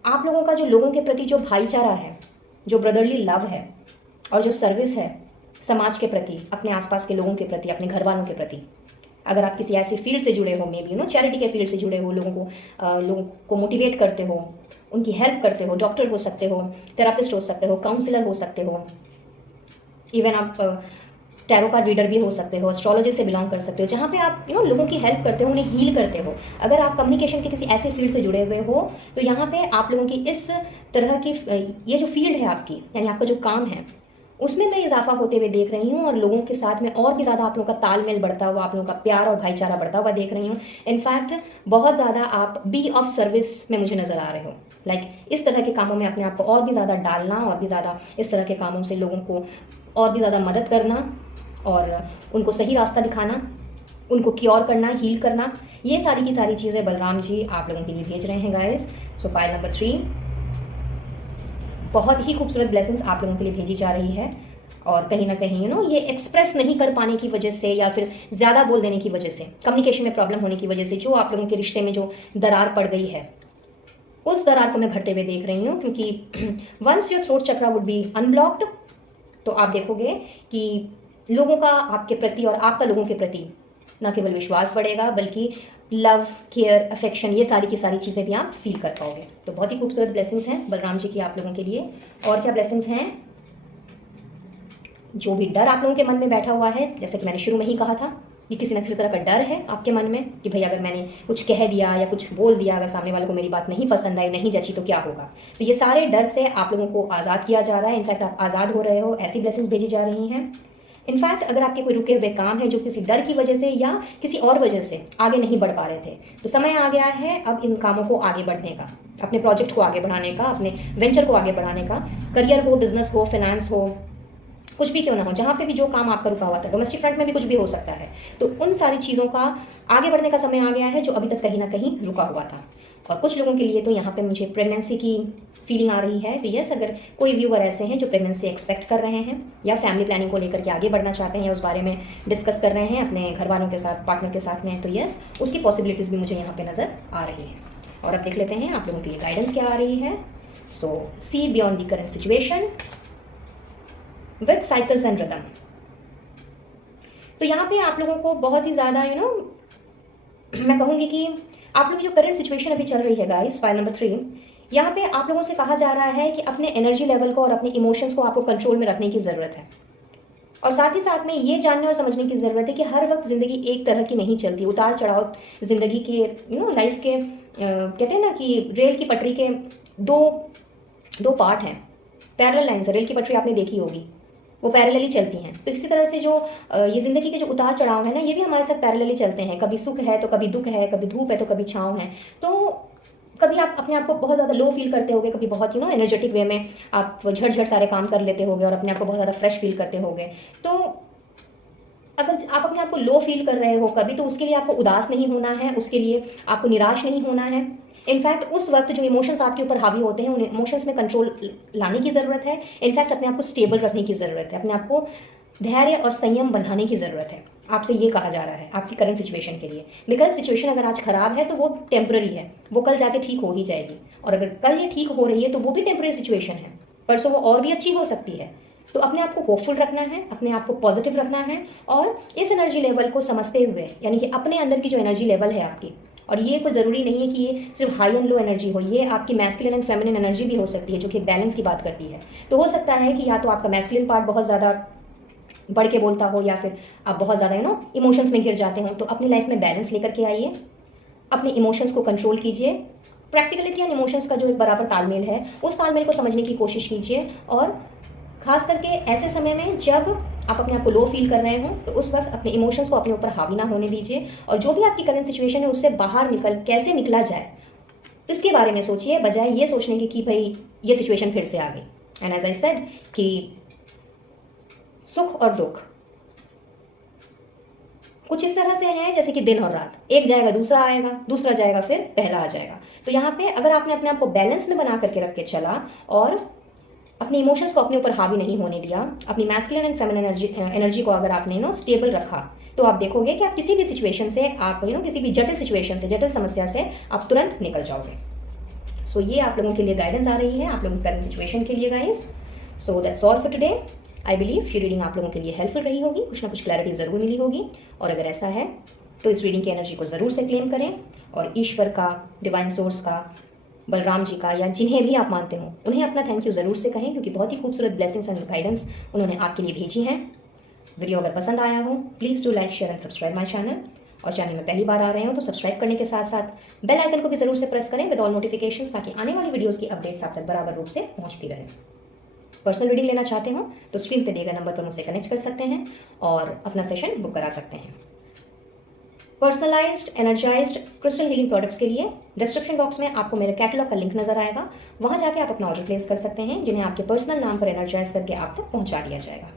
आप लोगों का जो लोगों के प्रति जो भाईचारा है, जो ब्रदरली लव है और जो सर्विस है समाज के प्रति, अपने आसपास के लोगों के प्रति, अपने घर वालों के प्रति, अगर आप किसी ऐसी फील्ड से जुड़े हो, मे बी चैरिटी के फील्ड से जुड़े हो, लोगों को मोटिवेट करते हो, उनकी हेल्प करते हो, डॉक्टर हो सकते हो, थेरापिस्ट हो सकते हो, काउंसलर हो सकते हो, इवन आप टैरो कार्ड रीडर भी हो सकते हो, एस्ट्रोलॉजी से बिलोंग कर सकते हो, जहाँ पे आप लोगों की हेल्प करते हो, उन्हें हील करते हो। अगर आप कम्युनिकेशन के किसी ऐसे फील्ड से जुड़े हुए हो तो यहाँ पे आप लोगों की इस तरह की ये जो फील्ड है आपकी, यानी आपका जो काम है, उसमें मैं इजाफा होते हुए देख रही हूँ और लोगों के साथ में और भी ज़्यादा आप लोगों का तालमेल बढ़ता हुआ, आप लोगों का प्यार और भाईचारा बढ़ता हुआ देख रही हूँ। इनफैक्ट बहुत ज़्यादा आप बी ऑफ सर्विस में मुझे नज़र आ रहे हो, इस तरह के कामों में अपने आप को और भी ज़्यादा डालना, और भी ज़्यादा इस तरह के कामों से लोगों को और भी ज़्यादा मदद करना और उनको सही रास्ता दिखाना, उनको क्योर करना, हील करना, ये सारी की सारी चीज़ें बलराम जी आप लोगों के लिए भेज रहे हैं गाइस। सो पाइल नंबर 3 बहुत ही खूबसूरत ब्लेसिंग्स आप लोगों के लिए भेजी जा रही है। और कहीं ना कहीं ये एक्सप्रेस नहीं कर पाने की वजह से या फिर ज़्यादा बोल देने की वजह से, कम्युनिकेशन में प्रॉब्लम होने की वजह से जो आप लोगों के रिश्ते में जो दरार पड़ गई है, उस दरार को मैं भरते हुए देख रही हूँ। क्योंकि once your throat chakra would be unblocked, तो आप देखोगे कि लोगों का आपके प्रति और आपका लोगों के प्रति न केवल विश्वास बढ़ेगा बल्कि लव, केयर, अफेक्शन, ये सारी की सारी चीज़ें भी आप फील कर पाओगे। तो बहुत ही खूबसूरत ब्लेसिंग्स हैं बलराम जी की आप लोगों के लिए। और क्या ब्लेसिंग्स हैं? जो भी डर आप लोगों के मन में बैठा हुआ है, जैसे कि मैंने शुरू में ही कहा था, ये किसी न किसी तरह का डर है आपके मन में कि भाई अगर मैंने कुछ कह दिया या कुछ बोल दिया, अगर सामने वालों को मेरी बात नहीं पसंद आई, नहीं जची, तो क्या होगा। तो ये सारे डर से आप लोगों को आज़ाद किया जा रहा है। इनफैक्ट आप आज़ाद हो रहे हो, ऐसी ब्लेसिंग्स भेजी जा रही हैं। इनफैक्ट अगर आपके कोई रुके हुए काम है जो किसी डर की वजह से या किसी और वजह से आगे नहीं बढ़ पा रहे थे, तो समय आ गया है अब इन कामों को आगे बढ़ने का, अपने प्रोजेक्ट को आगे बढ़ाने का, अपने वेंचर को आगे बढ़ाने का। करियर हो, बिजनेस हो, फाइनेंस हो, कुछ भी क्यों ना हो, जहाँ पे भी जो काम आपका रुका हुआ था, डोमेस्टिक फ्रंट में भी कुछ भी हो सकता है, तो उन सारी चीज़ों का आगे बढ़ने का समय आ गया है जो अभी तक कहीं ना कहीं रुका हुआ था। और कुछ लोगों के लिए तो यहाँ पे मुझे प्रेगनेंसी की फीलिंग आ रही है। तो यस, अगर कोई व्यूअर ऐसे हैं जो प्रेगनेंसी एक्सपेक्ट कर रहे हैं या फैमिली प्लानिंग को लेकर के आगे बढ़ना चाहते हैं या उस बारे में डिस्कस कर रहे हैं अपने घर वालों के साथ, पार्टनर के साथ में, तो यस उसकी पॉसिबिलिटीज़ भी मुझे यहाँ पे नज़र आ रही है। और अब देख लेते हैं आप लोगों के लिए गाइडेंस क्या आ रही है। So see beyond the current situation with cycles and rhythm. तो यहाँ पे आप लोगों को बहुत ही ज़्यादा मैं कहूँगी कि आप लोगों की जो करंट सिचुएशन अभी चल रही है गाइस, फाइल नंबर 3, यहाँ पे आप लोगों से कहा जा रहा है कि अपने एनर्जी लेवल को और अपने इमोशंस को आपको कंट्रोल में रखने की ज़रूरत है। और साथ ही साथ में ये जानने और समझने की ज़रूरत है कि हर वक्त ज़िंदगी एक तरह की नहीं चलती। उतार चढ़ाव ज़िंदगी के लाइफ के कहते हैं ना कि रेल की पटरी के दो पार्ट हैं, पैरेलल लाइन्स है। रेल की पटरी आपने देखी होगी, वो पैरेलली चलती हैं। तो इसी तरह से जो ये ज़िंदगी के जो उतार चढ़ाव है ना, ये भी हमारे साथ पैरेलली चलते हैं। कभी सुख है तो कभी दुख है, कभी धूप है तो कभी छाँव है। तो कभी आप अपने आप को बहुत ज़्यादा लो फील करते होगे, कभी बहुत एनर्जेटिक वे में आप झट सारे काम कर लेते होगे और अपने आप को बहुत ज़्यादा फ्रेश फील करते होगे। तो अगर आप अपने आप को लो फील कर रहे हो कभी, तो उसके लिए आपको उदास नहीं होना है, उसके लिए आपको निराश नहीं होना है। इनफैक्ट उस वक्त जो इमोशंस आपके ऊपर हावी होते हैं, उन इमोशंस में कंट्रोल लाने की ज़रूरत है। इनफैक्ट अपने आप को स्टेबल रखने की ज़रूरत है, अपने आप को धैर्य और संयम बंधाने की ज़रूरत है। आपसे ये कहा जा रहा है आपकी करंट सिचुएशन के लिए, बिकॉज सिचुएशन अगर आज खराब है तो वो टेम्पररी है, वो कल जाके ठीक हो ही जाएगी। और अगर कल ये ठीक हो रही है तो वो भी टेम्पररी सिचुएशन है, परसों वो और भी अच्छी हो सकती है। तो अपने आप को होपफुल रखना है, अपने आप को पॉजिटिव रखना है, और इस एनर्जी लेवल को समझते हुए, यानी कि अपने अंदर की जो एनर्जी लेवल है आपकी, और ये कोई ज़रूरी नहीं है कि ये सिर्फ हाई एंड लो एनर्जी हो, ये आपकी मैस्कुलिन एंड फेमिनिन एनर्जी भी हो सकती है, जो कि एक बैलेंस की बात करती है। तो हो सकता है कि या तो आपका मैस्कुलिन पार्ट बहुत ज़्यादा बढ़ के बोलता हो, या फिर आप बहुत ज़्यादा इमोशंस में गिर जाते हो। तो अपनी लाइफ में बैलेंस लेकर के आइए, अपने इमोशंस को कंट्रोल कीजिए, प्रैक्टिकलिटी एंड इमोशंस का जो एक बराबर तालमेल है, उस तालमेल को समझने की कोशिश कीजिए। और खास करके ऐसे समय में जब आप अपने आप को लो फील कर रहे हो, तो उस वक्त अपने इमोशंस को अपने ऊपर हावी ना होने दीजिए, और जो भी आपकी करंट सिचुएशन है उससे बाहर कैसे निकला जाए इसके बारे में सोचिए, बजाय ये सोचने की कि भाई ये सिचुएशन फिर से आ गई। एंड एज आई सेड कि सुख और दुख कुछ इस तरह से है जैसे कि दिन और रात, एक जाएगा दूसरा आएगा, दूसरा जाएगा फिर पहला आ जाएगा। तो यहाँ पे अगर आपने अपने आप को बैलेंस में बना करके रख के चला, और अपने इमोशंस को अपने ऊपर हावी नहीं होने दिया, अपनी मैस्कुलिन एंड फेमिनिन एनर्जी को अगर आपने स्टेबल रखा, तो आप देखोगे कि आप किसी भी सिचुएशन से, आप किसी भी जटिल सिचुएशन से, जटिल समस्या से आप तुरंत निकल जाओगे। सो ये आप लोगों के लिए गाइडेंस आ रही है, आप लोगों की करंट सिचुएशन के लिए guys. So that's all for today. I believe ये रीडिंग आप लोगों के लिए हेल्पफुल रही होगी, कुछ ना कुछ क्लैरिटी ज़रूर मिली होगी। और अगर ऐसा है तो इस रीडिंग की एनर्जी को ज़रूर से क्लेम करें, और ईश्वर का, डिवाइन सोर्स का, बलराम जी का, या जिन्हें भी आप मानते हो उन्हें अपना थैंक यू ज़रूर से कहें, क्योंकि बहुत ही खूबसूरत ब्लेसिंग्स एंड गाइडेंस उन्होंने आपके लिए भेजी हैं। वीडियो अगर पसंद आया हो please do like, share and subscribe my channel. और चैनल में पहली बार आ रहे हो तो सब्सक्राइब करने के साथ साथ बेल आइकन को भी ज़रूर से प्रेस करें विद ऑल नोटिफिकेशंस, ताकि आने वाली वीडियोज़ की अपडेट्स आप तक बराबर रूप से पहुँचती रहे। पर्सनल रीडिंग लेना चाहते हो तो स्क्रीन पे दिए गए नंबर पर मुझसे कनेक्ट कर सकते हैं और अपना सेशन बुक करा सकते हैं। Personalised energised crystal healing products के लिए डिस्क्रिप्शन बॉक्स में आपको मेरे कैटलॉग का लिंक नजर आएगा, वहां जाके आप अपना ऑर्डर प्लेस कर सकते हैं, जिन्हें आपके पर्सनल नाम पर एनर्जाइज करके आप तक पहुंचा दिया जाएगा।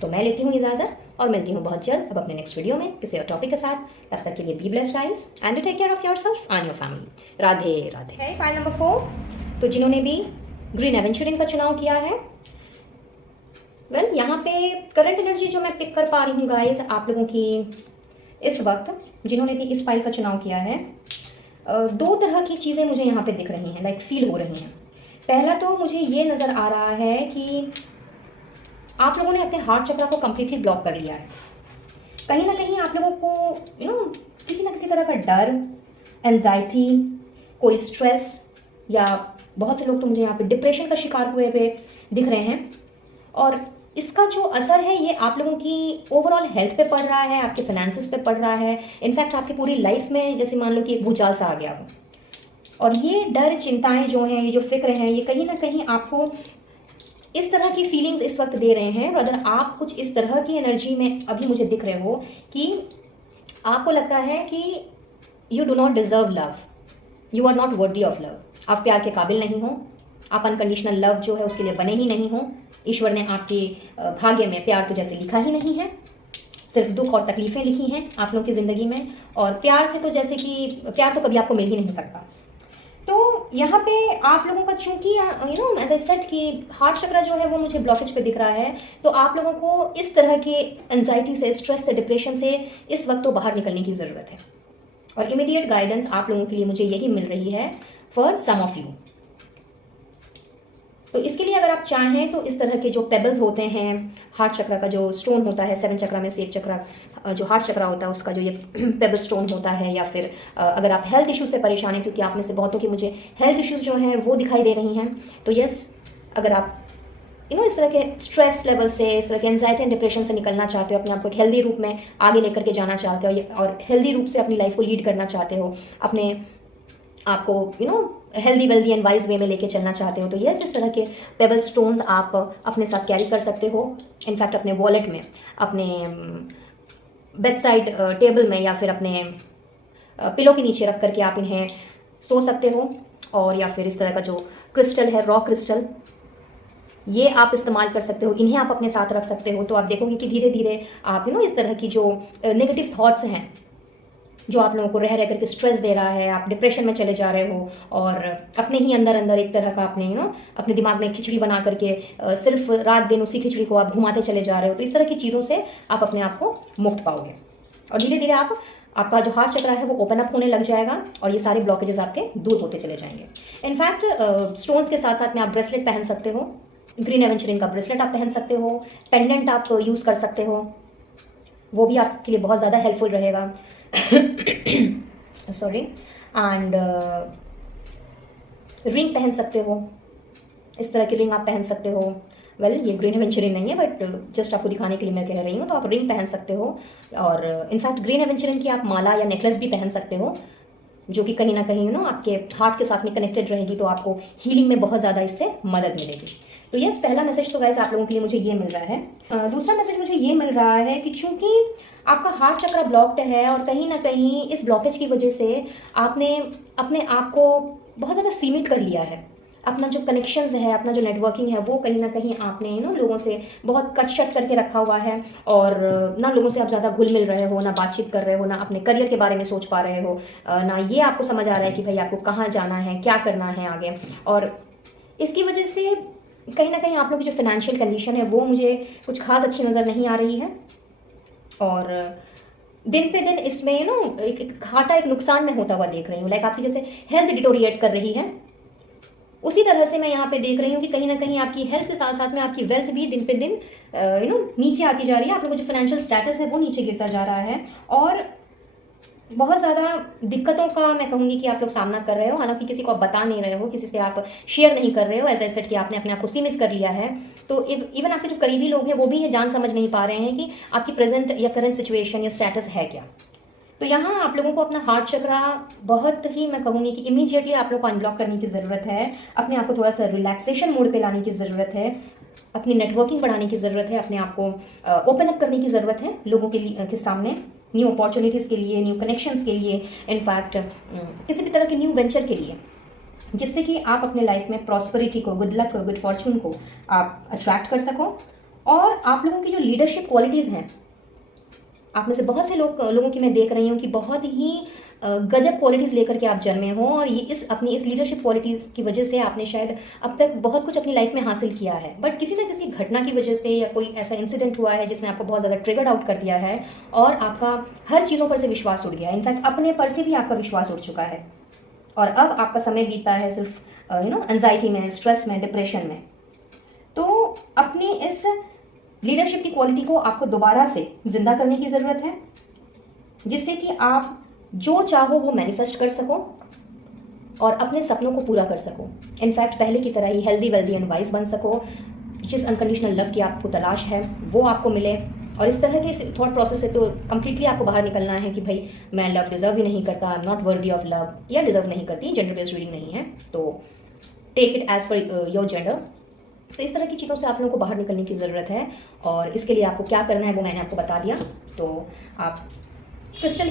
तो मैं लेती हूँ इजाजत और मिलती हूँ बहुत जल्द अब अपने नेक्स्ट वीडियो में किसी और टॉपिक के साथ। तब तक के लिए be blessed guys and take care of yourself and your family. Radhe Radhe. File number 4, तो जिन्होंने भी ग्रीन एवेंचुरिन का चुनाव किया है, वेल यहाँ पे करंट एनर्जी जो मैं पिक कर पा रही हूँ गाइस आप लोगों की इस वक्त, जिन्होंने भी इस फाइल का चुनाव किया है, दो तरह की चीज़ें मुझे यहाँ पे दिख रही हैं, लाइक फील हो रही हैं। पहला तो मुझे ये नज़र आ रहा है कि आप लोगों ने अपने हार्ट चक्र को कम्प्लीटली ब्लॉक कर लिया है। कहीं ना कहीं आप लोगों को किसी ना किसी तरह का डर, एंजाइटी, कोई स्ट्रेस, या बहुत से लोग तो मुझे यहाँ पे डिप्रेशन का शिकार हुए हुए दिख रहे हैं। और इसका जो असर है ये आप लोगों की ओवरऑल हेल्थ पे पड़ रहा है, आपके फाइनेंसेस पे पड़ रहा है, इनफैक्ट आपकी पूरी लाइफ में जैसे मान लो कि एक भूचाल सा आ गया हो। और ये डर, चिंताएं जो हैं, ये जो फिक्र हैं, ये कहीं ना कहीं आपको इस तरह की फीलिंग्स इस वक्त दे रहे हैं। और अगर आप कुछ इस तरह की एनर्जी में अभी मुझे दिख रहे हो कि आपको लगता है कि you do not deserve love, you are not worthy of love, आप प्यार के काबिल नहीं हो, आप अनकंडीशनल लव जो है उसके लिए बने ही नहीं हो, ईश्वर ने आपके भाग्य में प्यार तो जैसे लिखा ही नहीं है, सिर्फ दुख और तकलीफ़ें लिखी हैं आप लोगों की ज़िंदगी में। और प्यार से तो जैसे कि प्यार तो कभी आपको मिल ही नहीं सकता। तो यहाँ पे आप लोगों का चूंकि एज आई सेड कि हार्ट चक्र जो है वो मुझे ब्लॉकेज पे दिख रहा है, तो आप लोगों को इस तरह के एंजाइटी से, स्ट्रेस से, डिप्रेशन से इस वक्त तो बाहर निकलने की ज़रूरत है। और इमीडिएट गाइडेंस आप लोगों के लिए मुझे यही मिल रही है फॉर सम ऑफ यू। तो इसके लिए अगर आप चाहें तो इस तरह के जो पेबल्स होते हैं, हार्ट चक्र का जो स्टोन होता है, 7 चक्र में से एक चक्र जो हार्ट चक्र होता है उसका जो ये पेबल स्टोन होता है, या फिर अगर आप हेल्थ इश्यूज से परेशान हैं, क्योंकि आप में से बहुतों की मुझे हेल्थ इश्यूज जो हैं वो दिखाई दे रही हैं, तो यस, अगर आप इस तरह के स्ट्रेस लेवल से, इस तरह के एंजाइटी एंड डिप्रेशन से निकलना चाहते हो, अपने आप को एक हेल्दी रूप में आगे लेकर के जाना चाहते हो, और हेल्दी रूप से अपनी लाइफ को लीड करना चाहते हो, अपने आपको हेल्दी वेल्दी एंड वाइज वे में लेके चलना चाहते हो, तो यस, इस तरह के पेबल स्टोन्स आप अपने साथ कैरी कर सकते हो। इनफैक्ट अपने वॉलेट में, अपने बेड साइड टेबल में, या फिर अपने पिलो के नीचे रख करके आप इन्हें सो सकते हो। और या फिर इस तरह का जो क्रिस्टल है, रॉ क्रिस्टल, ये आप इस्तेमाल कर सकते हो, इन्हें आप अपने साथ रख सकते हो। तो आप देखोगे कि धीरे धीरे आप इस तरह की जो नेगेटिव थॉट्स हैं जो आप लोगों को रह रह करके स्ट्रेस दे रहा है, आप डिप्रेशन में चले जा रहे हो और अपने ही अंदर अंदर एक तरह का अपने अपने दिमाग में खिचड़ी बना करके सिर्फ रात दिन उसी खिचड़ी को आप घुमाते चले जा रहे हो, तो इस तरह की चीज़ों से आप अपने आप को मुक्त पाओगे और धीरे धीरे आपका जो हार्ट चक्र है वो ओपन अप होने लग जाएगा और ये सारे ब्लॉकेजेस आपके दूर होते चले जाएंगे। इनफैक्ट स्टोन्स के साथ साथ में आप ब्रेसलेट पहन सकते हो, ग्रीन एवेंचुरिन का ब्रेसलेट आप पहन सकते हो, पेंडेंट आप यूज़ कर सकते हो, वो भी आपके लिए बहुत ज़्यादा हेल्पफुल रहेगा। सॉरी। एंड रिंग पहन सकते हो, इस तरह की रिंग आप पहन सकते हो। ये ग्रीन एवेंचुरिन नहीं है बट जस्ट आपको दिखाने के लिए मैं कह रही हूँ, तो आप रिंग पहन सकते हो और इनफैक्ट ग्रीन एवेंचुरिन की आप माला या नेकलेस भी पहन सकते हो, जो कि कहीं ना कहीं आपके हार्ट के साथ में कनेक्टेड रहेगी, तो आपको हीलिंग में बहुत ज़्यादा इससे मदद मिलेगी। तो यस, पहला मैसेज तो गाइस आप लोगों के लिए मुझे ये मिल रहा है। दूसरा मैसेज मुझे ये मिल रहा है कि चूंकि आपका हार्ट चक्र ब्लॉक्ड है और कहीं ना कहीं इस ब्लॉकेज की वजह से आपने अपने आप को बहुत ज़्यादा सीमित कर लिया है, अपना जो कनेक्शंस है, अपना जो नेटवर्किंग है, वो कहीं ना कहीं आपने लोगों से बहुत कट शट करके रखा हुआ है और ना लोगों से आप ज़्यादा घुल मिल रहे हो, ना बातचीत कर रहे हो, ना अपने करियर के बारे में सोच पा रहे हो, ना ये आपको समझ आ रहा है कि भाई आपको कहाँ जाना है, क्या करना है आगे। और इसकी वजह से कहीं ना कहीं आप लोग की जो फाइनेंशियल कंडीशन है वो मुझे कुछ खास अच्छी नज़र नहीं आ रही है और दिन पे दिन इसमें एक घाटा, एक नुकसान में होता हुआ देख रही हूँ। लाइक आपकी जैसे हेल्थ डिटोरिएट कर रही है, उसी तरह से मैं यहाँ पे देख रही हूँ कि कहीं ना कहीं आपकी हेल्थ के साथ साथ में आपकी वेल्थ भी दिन पे दिन नीचे आती जा रही है। आप लोगों का जो फाइनेंशियल स्टेटस है वो नीचे गिरता जा रहा है और बहुत ज़्यादा दिक्कतों का मैं कहूँगी कि आप लोग सामना कर रहे हो, हालांकि किसी को आप बता नहीं रहे हो, किसी से आप शेयर नहीं कर रहे हो, एज ए सेट कि आपने अपने आप को सीमित कर लिया है। तो इवन आपके जो करीबी लोग हैं वो भी ये जान समझ नहीं पा रहे हैं कि आपकी प्रेजेंट या करंट सिचुएशन या स्टेटस है क्या। तो यहाँ आप लोगों को अपना हार्ट चक्र बहुत ही मैं कहूँगी कि इमीडिएटली आप लोग को अनब्लॉक करने की ज़रूरत है, अपने आप को थोड़ा सा रिलैक्सेशन मोड पे लाने की ज़रूरत है, अपनी नेटवर्किंग बढ़ाने की ज़रूरत है, अपने आप को ओपन अप करने की ज़रूरत है लोगों के सामने, न्यू अपॉर्चुनिटीज़ के लिए, न्यू कनेक्शंस के लिए, इनफैक्ट किसी भी तरह के न्यू वेंचर के लिए, जिससे कि आप अपने लाइफ में प्रॉस्पेरिटी को, गुड लक को, गुड फॉर्चून को आप अट्रैक्ट कर सको। और आप लोगों की जो लीडरशिप क्वालिटीज़ हैं, आप में से बहुत से लोगों की मैं देख रही हूँ कि बहुत ही गजब क्वालिटीज़ लेकर के आप जन्मे हो और ये अपनी इस लीडरशिप क्वालिटीज़ की वजह से आपने शायद अब तक बहुत कुछ अपनी लाइफ में हासिल किया है, बट किसी न किसी घटना की वजह से या कोई ऐसा इंसिडेंट हुआ है जिसने आपको बहुत ज़्यादा ट्रिगर्ड आउट कर दिया है और आपका हर चीज़ों पर से विश्वास उठ गया है। इनफैक्ट अपने पर से भी आपका विश्वास उठ चुका है और अब आपका समय बीता है सिर्फ एंजाइटी में, स्ट्रेस में, डिप्रेशन में। तो अपनी इस लीडरशिप की क्वालिटी को आपको दोबारा से जिंदा करने की ज़रूरत है, जिससे कि आप जो चाहो वो मैनिफेस्ट कर सको और अपने सपनों को पूरा कर सको। इनफैक्ट पहले की तरह ही हेल्दी, वेल्दी एंड वाइज बन सको। जिस अनकंडीशनल लव की आपको तलाश है वो आपको मिले और इस तरह के थॉट प्रोसेस से तो कम्प्लीटली आपको बाहर निकलना है कि भाई मैं लव डिज़र्व ही नहीं करता, I am not worthy of love, या डिज़र्व नहीं करती, जेंडर बेस्ड रीडिंग नहीं है, तो take it as per your gender. तो इस तरह की चीज़ों से आप लोगों को बाहर निकलने की ज़रूरत है और इसके लिए आपको क्या करना है वो मैंने आपको बता दिया। तो आप क्रिस्टल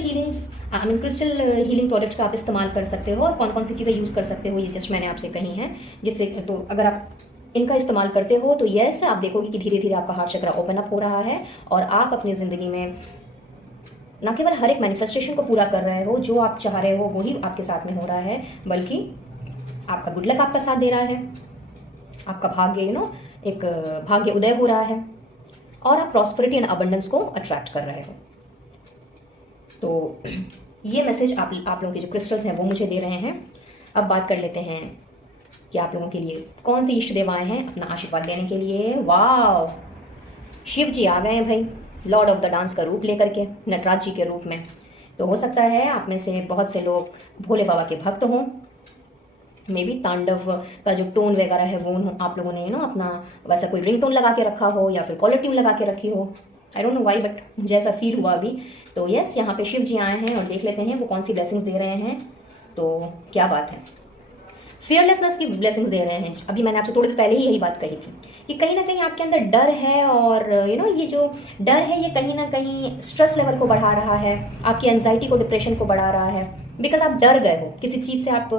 क्रिस्टल हीलिंग प्रोडक्ट का आप इस्तेमाल कर सकते हो और कौन कौन सी चीज़ें यूज़ कर सकते हो ये जस्ट मैंने आपसे कही हैं, जिससे तो अगर आप इनका इस्तेमाल करते हो तो यस आप देखोगे कि धीरे धीरे आपका हार्ट चक्र ओपन अप हो रहा है और आप अपनी ज़िंदगी में न केवल हर एक मैनिफेस्टेशन को पूरा कर रहे हो, जो आप चाह रहे हो वही आपके साथ में हो रहा है, बल्कि आपका गुड लक आपका साथ दे रहा है, आपका भाग्य एक भाग्य उदय हो रहा है और आप प्रॉस्पेरिटी एंड अबंडेंस को अट्रैक्ट कर रहे हो। तो ये मैसेज आप लोगों के जो क्रिस्टल्स हैं वो मुझे दे रहे हैं। अब बात कर लेते हैं कि आप लोगों के लिए कौन सी इष्ट देव आए हैं अपना आशीर्वाद देने के लिए। वाह, शिव जी आ गए हैं भाई, लॉर्ड ऑफ द डांस का रूप लेकर के, नटराज जी के रूप में। तो हो सकता है आप में से बहुत से लोग भोले बाबा के भक्त हों, मे बी तांडव का जो टोन वगैरह है वो आप लोगों ने अपना वैसा कोई रिंग टोन लगा के रखा हो या फिर कॉलर ट्यून लगा के रखी हो, I don't know why, but मुझे ऐसा फील हुआ अभी। तो यस, यहाँ पे शिव जी आए हैं और देख लेते हैं वो कौन सी ब्लेसिंग्स दे रहे हैं। तो क्या बात है, फियरलेसनेस की ब्लेसिंग्स दे रहे हैं। अभी मैंने आपसे थोड़ी देर पहले ही यही बात कही थी कि कहीं ना कहीं आपके अंदर डर है, और ये जो डर है ये कहीं ना कहीं स्ट्रेस लेवल को बढ़ा रहा है, आपकी एंजाइटी को, डिप्रेशन को बढ़ा रहा है, बिकॉज आप डर गए हो किसी चीज़ से। आप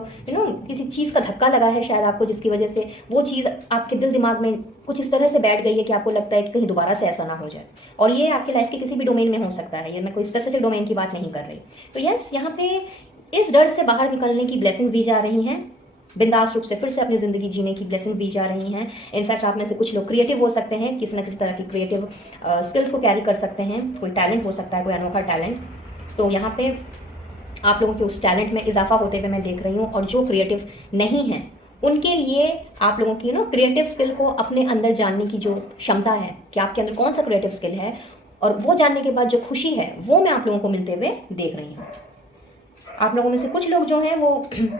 किसी चीज़ का धक्का लगा है शायद आपको, जिसकी वजह से वो चीज़ आपके दिल दिमाग में कुछ इस तरह से बैठ गई है कि आपको लगता है कि कहीं दोबारा से ऐसा ना हो जाए। और ये आपके लाइफ के किसी भी डोमेन में हो सकता है, ये मैं कोई स्पेसिफिक डोमेन की बात नहीं कर रही। तो यस, यहाँ पे इस डर से बाहर निकलने की ब्लेसिंग्स दी जा रही हैं, बिंदास रूप से फिर से अपनी ज़िंदगी जीने की ब्लेसिंग्स दी जा रही हैं। इनफैक्ट आप में से कुछ लोग क्रिएटिव हो सकते हैं, किसी न किसी तरह की क्रिएटिव स्किल्स को कैरी कर सकते हैं, कोई टैलेंट हो सकता है, कोई अनोखा टैलेंट। तो यहाँ पे आप लोगों के उस टैलेंट में इजाफा होते हुए मैं देख रही हूँ। और जो क्रिएटिव नहीं हैं उनके लिए आप लोगों की क्रिएटिव स्किल को अपने अंदर जानने की जो क्षमता है कि आपके अंदर कौन सा क्रिएटिव स्किल है, और वो जानने के बाद जो खुशी है वो मैं आप लोगों को मिलते हुए देख रही हूँ। आप लोगों में से कुछ लोग जो हैं वो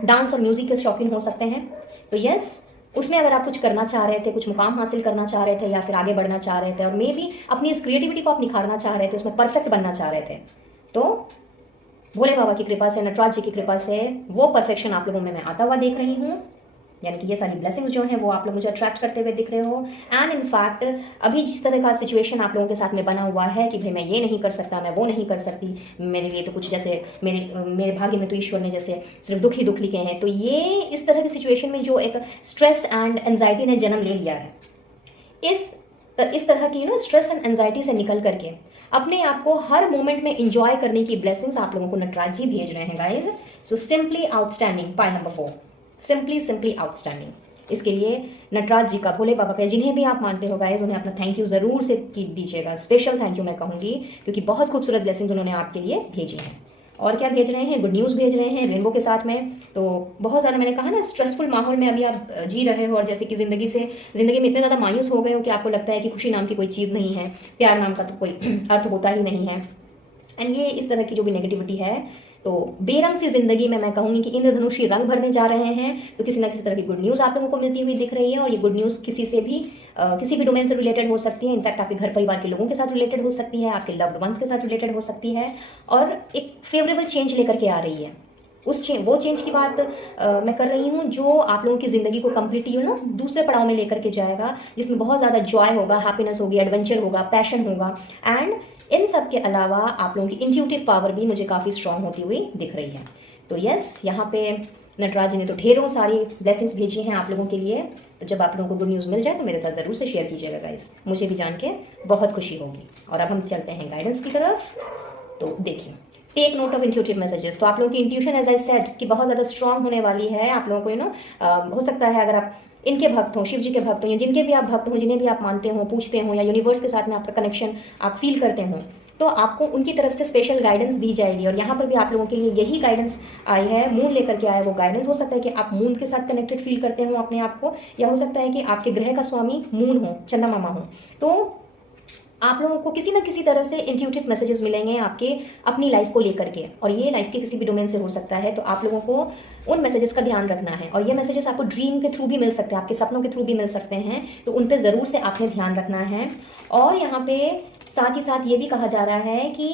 डांस और म्यूज़िक के शौकीन हो सकते हैं। तो यस, उसमें अगर आप कुछ करना चाह रहे थे, कुछ मुकाम हासिल करना चाह रहे थे, या फिर आगे बढ़ना चाह रहे थे, और मे बी अपनी इस क्रिएटिविटी को आप निखारना चाह रहे थे, उसमें परफेक्ट बनना चाह रहे थे, तो भोले बाबा की कृपा से, नटराज जी की कृपा से वो परफेक्शन आप लोगों में मैं आता हुआ देख रही हूँ। यानी कि ये सारी ब्लेसिंग्स जो हैं वो आप लोग मुझे अट्रैक्ट करते हुए दिख रहे हो। एंड इनफैक्ट अभी जिस तरह का सिचुएशन आप लोगों के साथ में बना हुआ है कि भाई मैं ये नहीं कर सकता, मैं वो नहीं कर सकती, मेरे लिए तो कुछ जैसे मेरे भाग्य में तो ईश्वर ने जैसे सिर्फ दुख ही दुख लिखे हैं, तो ये इस तरह की सिचुएशन में जो एक स्ट्रेस एंड एनजाइटी ने जन्म ले लिया है, इस तरह की स्ट्रेस एंड एनजाइटी से निकल करके अपने आप को हर मोमेंट में इंजॉय करने की ब्लेसिंग्स आप लोगों को नटराज जी भेज रहे हैं गाइज। सो सिंपली आउटस्टैंडिंग, पाई नंबर 4, सिंपली आउटस्टैंडिंग। इसके लिए नटराज जी का, भोले बाबा का, जिन्हें भी आप मानते हो गाइज, उन्हें अपना थैंक यू ज़रूर से दीजिएगा। स्पेशल थैंक यू मैं कहूँगी, क्योंकि बहुत खूबसूरत ब्लेसिंग्स उन्होंने आपके लिए भेजी हैं। और क्या भेज रहे हैं, गुड न्यूज़ भेज रहे हैं रेनबो के साथ में। तो बहुत ज़्यादा, मैंने कहा ना, स्ट्रेसफुल माहौल में अभी आप जी रहे हो, और जैसे कि ज़िंदगी में इतने ज़्यादा मायूस हो गए हो कि आपको लगता है कि खुशी नाम की कोई चीज़ नहीं है, प्यार नाम का तो कोई अर्थ होता ही नहीं है। एंड ये इस तरह की जो भी नेगेटिविटी है, तो बेरंग सी ज़िंदगी में मैं कहूँगी कि इंद्रधनुषी रंग भरने जा रहे हैं। तो किसी न किसी तरह की गुड न्यूज़ आप लोगों को मिलती हुई दिख रही है, और ये गुड न्यूज़ किसी भी डोमेन से रिलेटेड हो सकती है। इनफैक्ट आपके घर परिवार के लोगों के साथ रिलेटेड हो सकती है, आपके लव्ड वंस के साथ रिलेटेड हो सकती है, और एक फेवरेबल चेंज लेकर के आ रही है। वो चेंज की बात मैं कर रही हूँ जो आप लोगों की ज़िंदगी को कम्प्लीटली दूसरे पड़ाव में लेकर के जाएगा, जिसमें बहुत ज़्यादा जॉय होगा, हैप्पीनेस होगी, एडवेंचर होगा, पैशन होगा। एंड इन सब के अलावा आप लोगों की इंट्यूटिव पावर भी मुझे काफ़ी स्ट्रांग होती हुई दिख रही है। तो यस, यहाँ पे नटराज ने तो ढेरों सारी ब्लेसिंग्स भेजी हैं आप लोगों के लिए। तो जब आप लोगों को गुड न्यूज़ मिल जाए तो मेरे साथ ज़रूर से शेयर कीजिएगा गाइस, मुझे भी जान के बहुत खुशी होगी। और अब हम चलते हैं गाइडेंस की तरफ। तो देखिए, take note of intuitive messages. तो आप लोगों की इंट्यूशन, एज आई सेड, कि बहुत ज़्यादा स्ट्रांग होने वाली है। आप लोगों को हो सकता है, अगर आप इनके भक्त हों, शिव जी के भक्त हों, या जिनके भी आप भक्त हों, जिन्हें भी आप मानते हो, पूछते हो, या यूनिवर्स के साथ में आपका कनेक्शन आप फील करते हो, तो आपको उनकी तरफ से स्पेशल गाइडेंस दी जाएगी। और यहाँ पर भी आप लोगों के लिए यही गाइडेंस आई है, मून लेकर के आया वो गाइडेंस। हो सकता है कि आप मून के साथ कनेक्टेड फील करते हो अपने आप को, या हो सकता है कि आपके ग्रह का स्वामी मून हो, चंदा मामा हो। तो आप लोगों को किसी न किसी तरह से इंट्यूटिव मैसेजेस मिलेंगे आपके अपनी लाइफ को लेकर के, और ये लाइफ के किसी भी डोमेन से हो सकता है। तो आप लोगों को उन मैसेजेस का ध्यान रखना है, और ये मैसेजेस आपको ड्रीम के थ्रू भी मिल सकते हैं, आपके सपनों के थ्रू भी मिल सकते हैं। तो उन पर ज़रूर से आपने ध्यान रखना है। और यहाँ पे साथ ही साथ ये भी कहा जा रहा है कि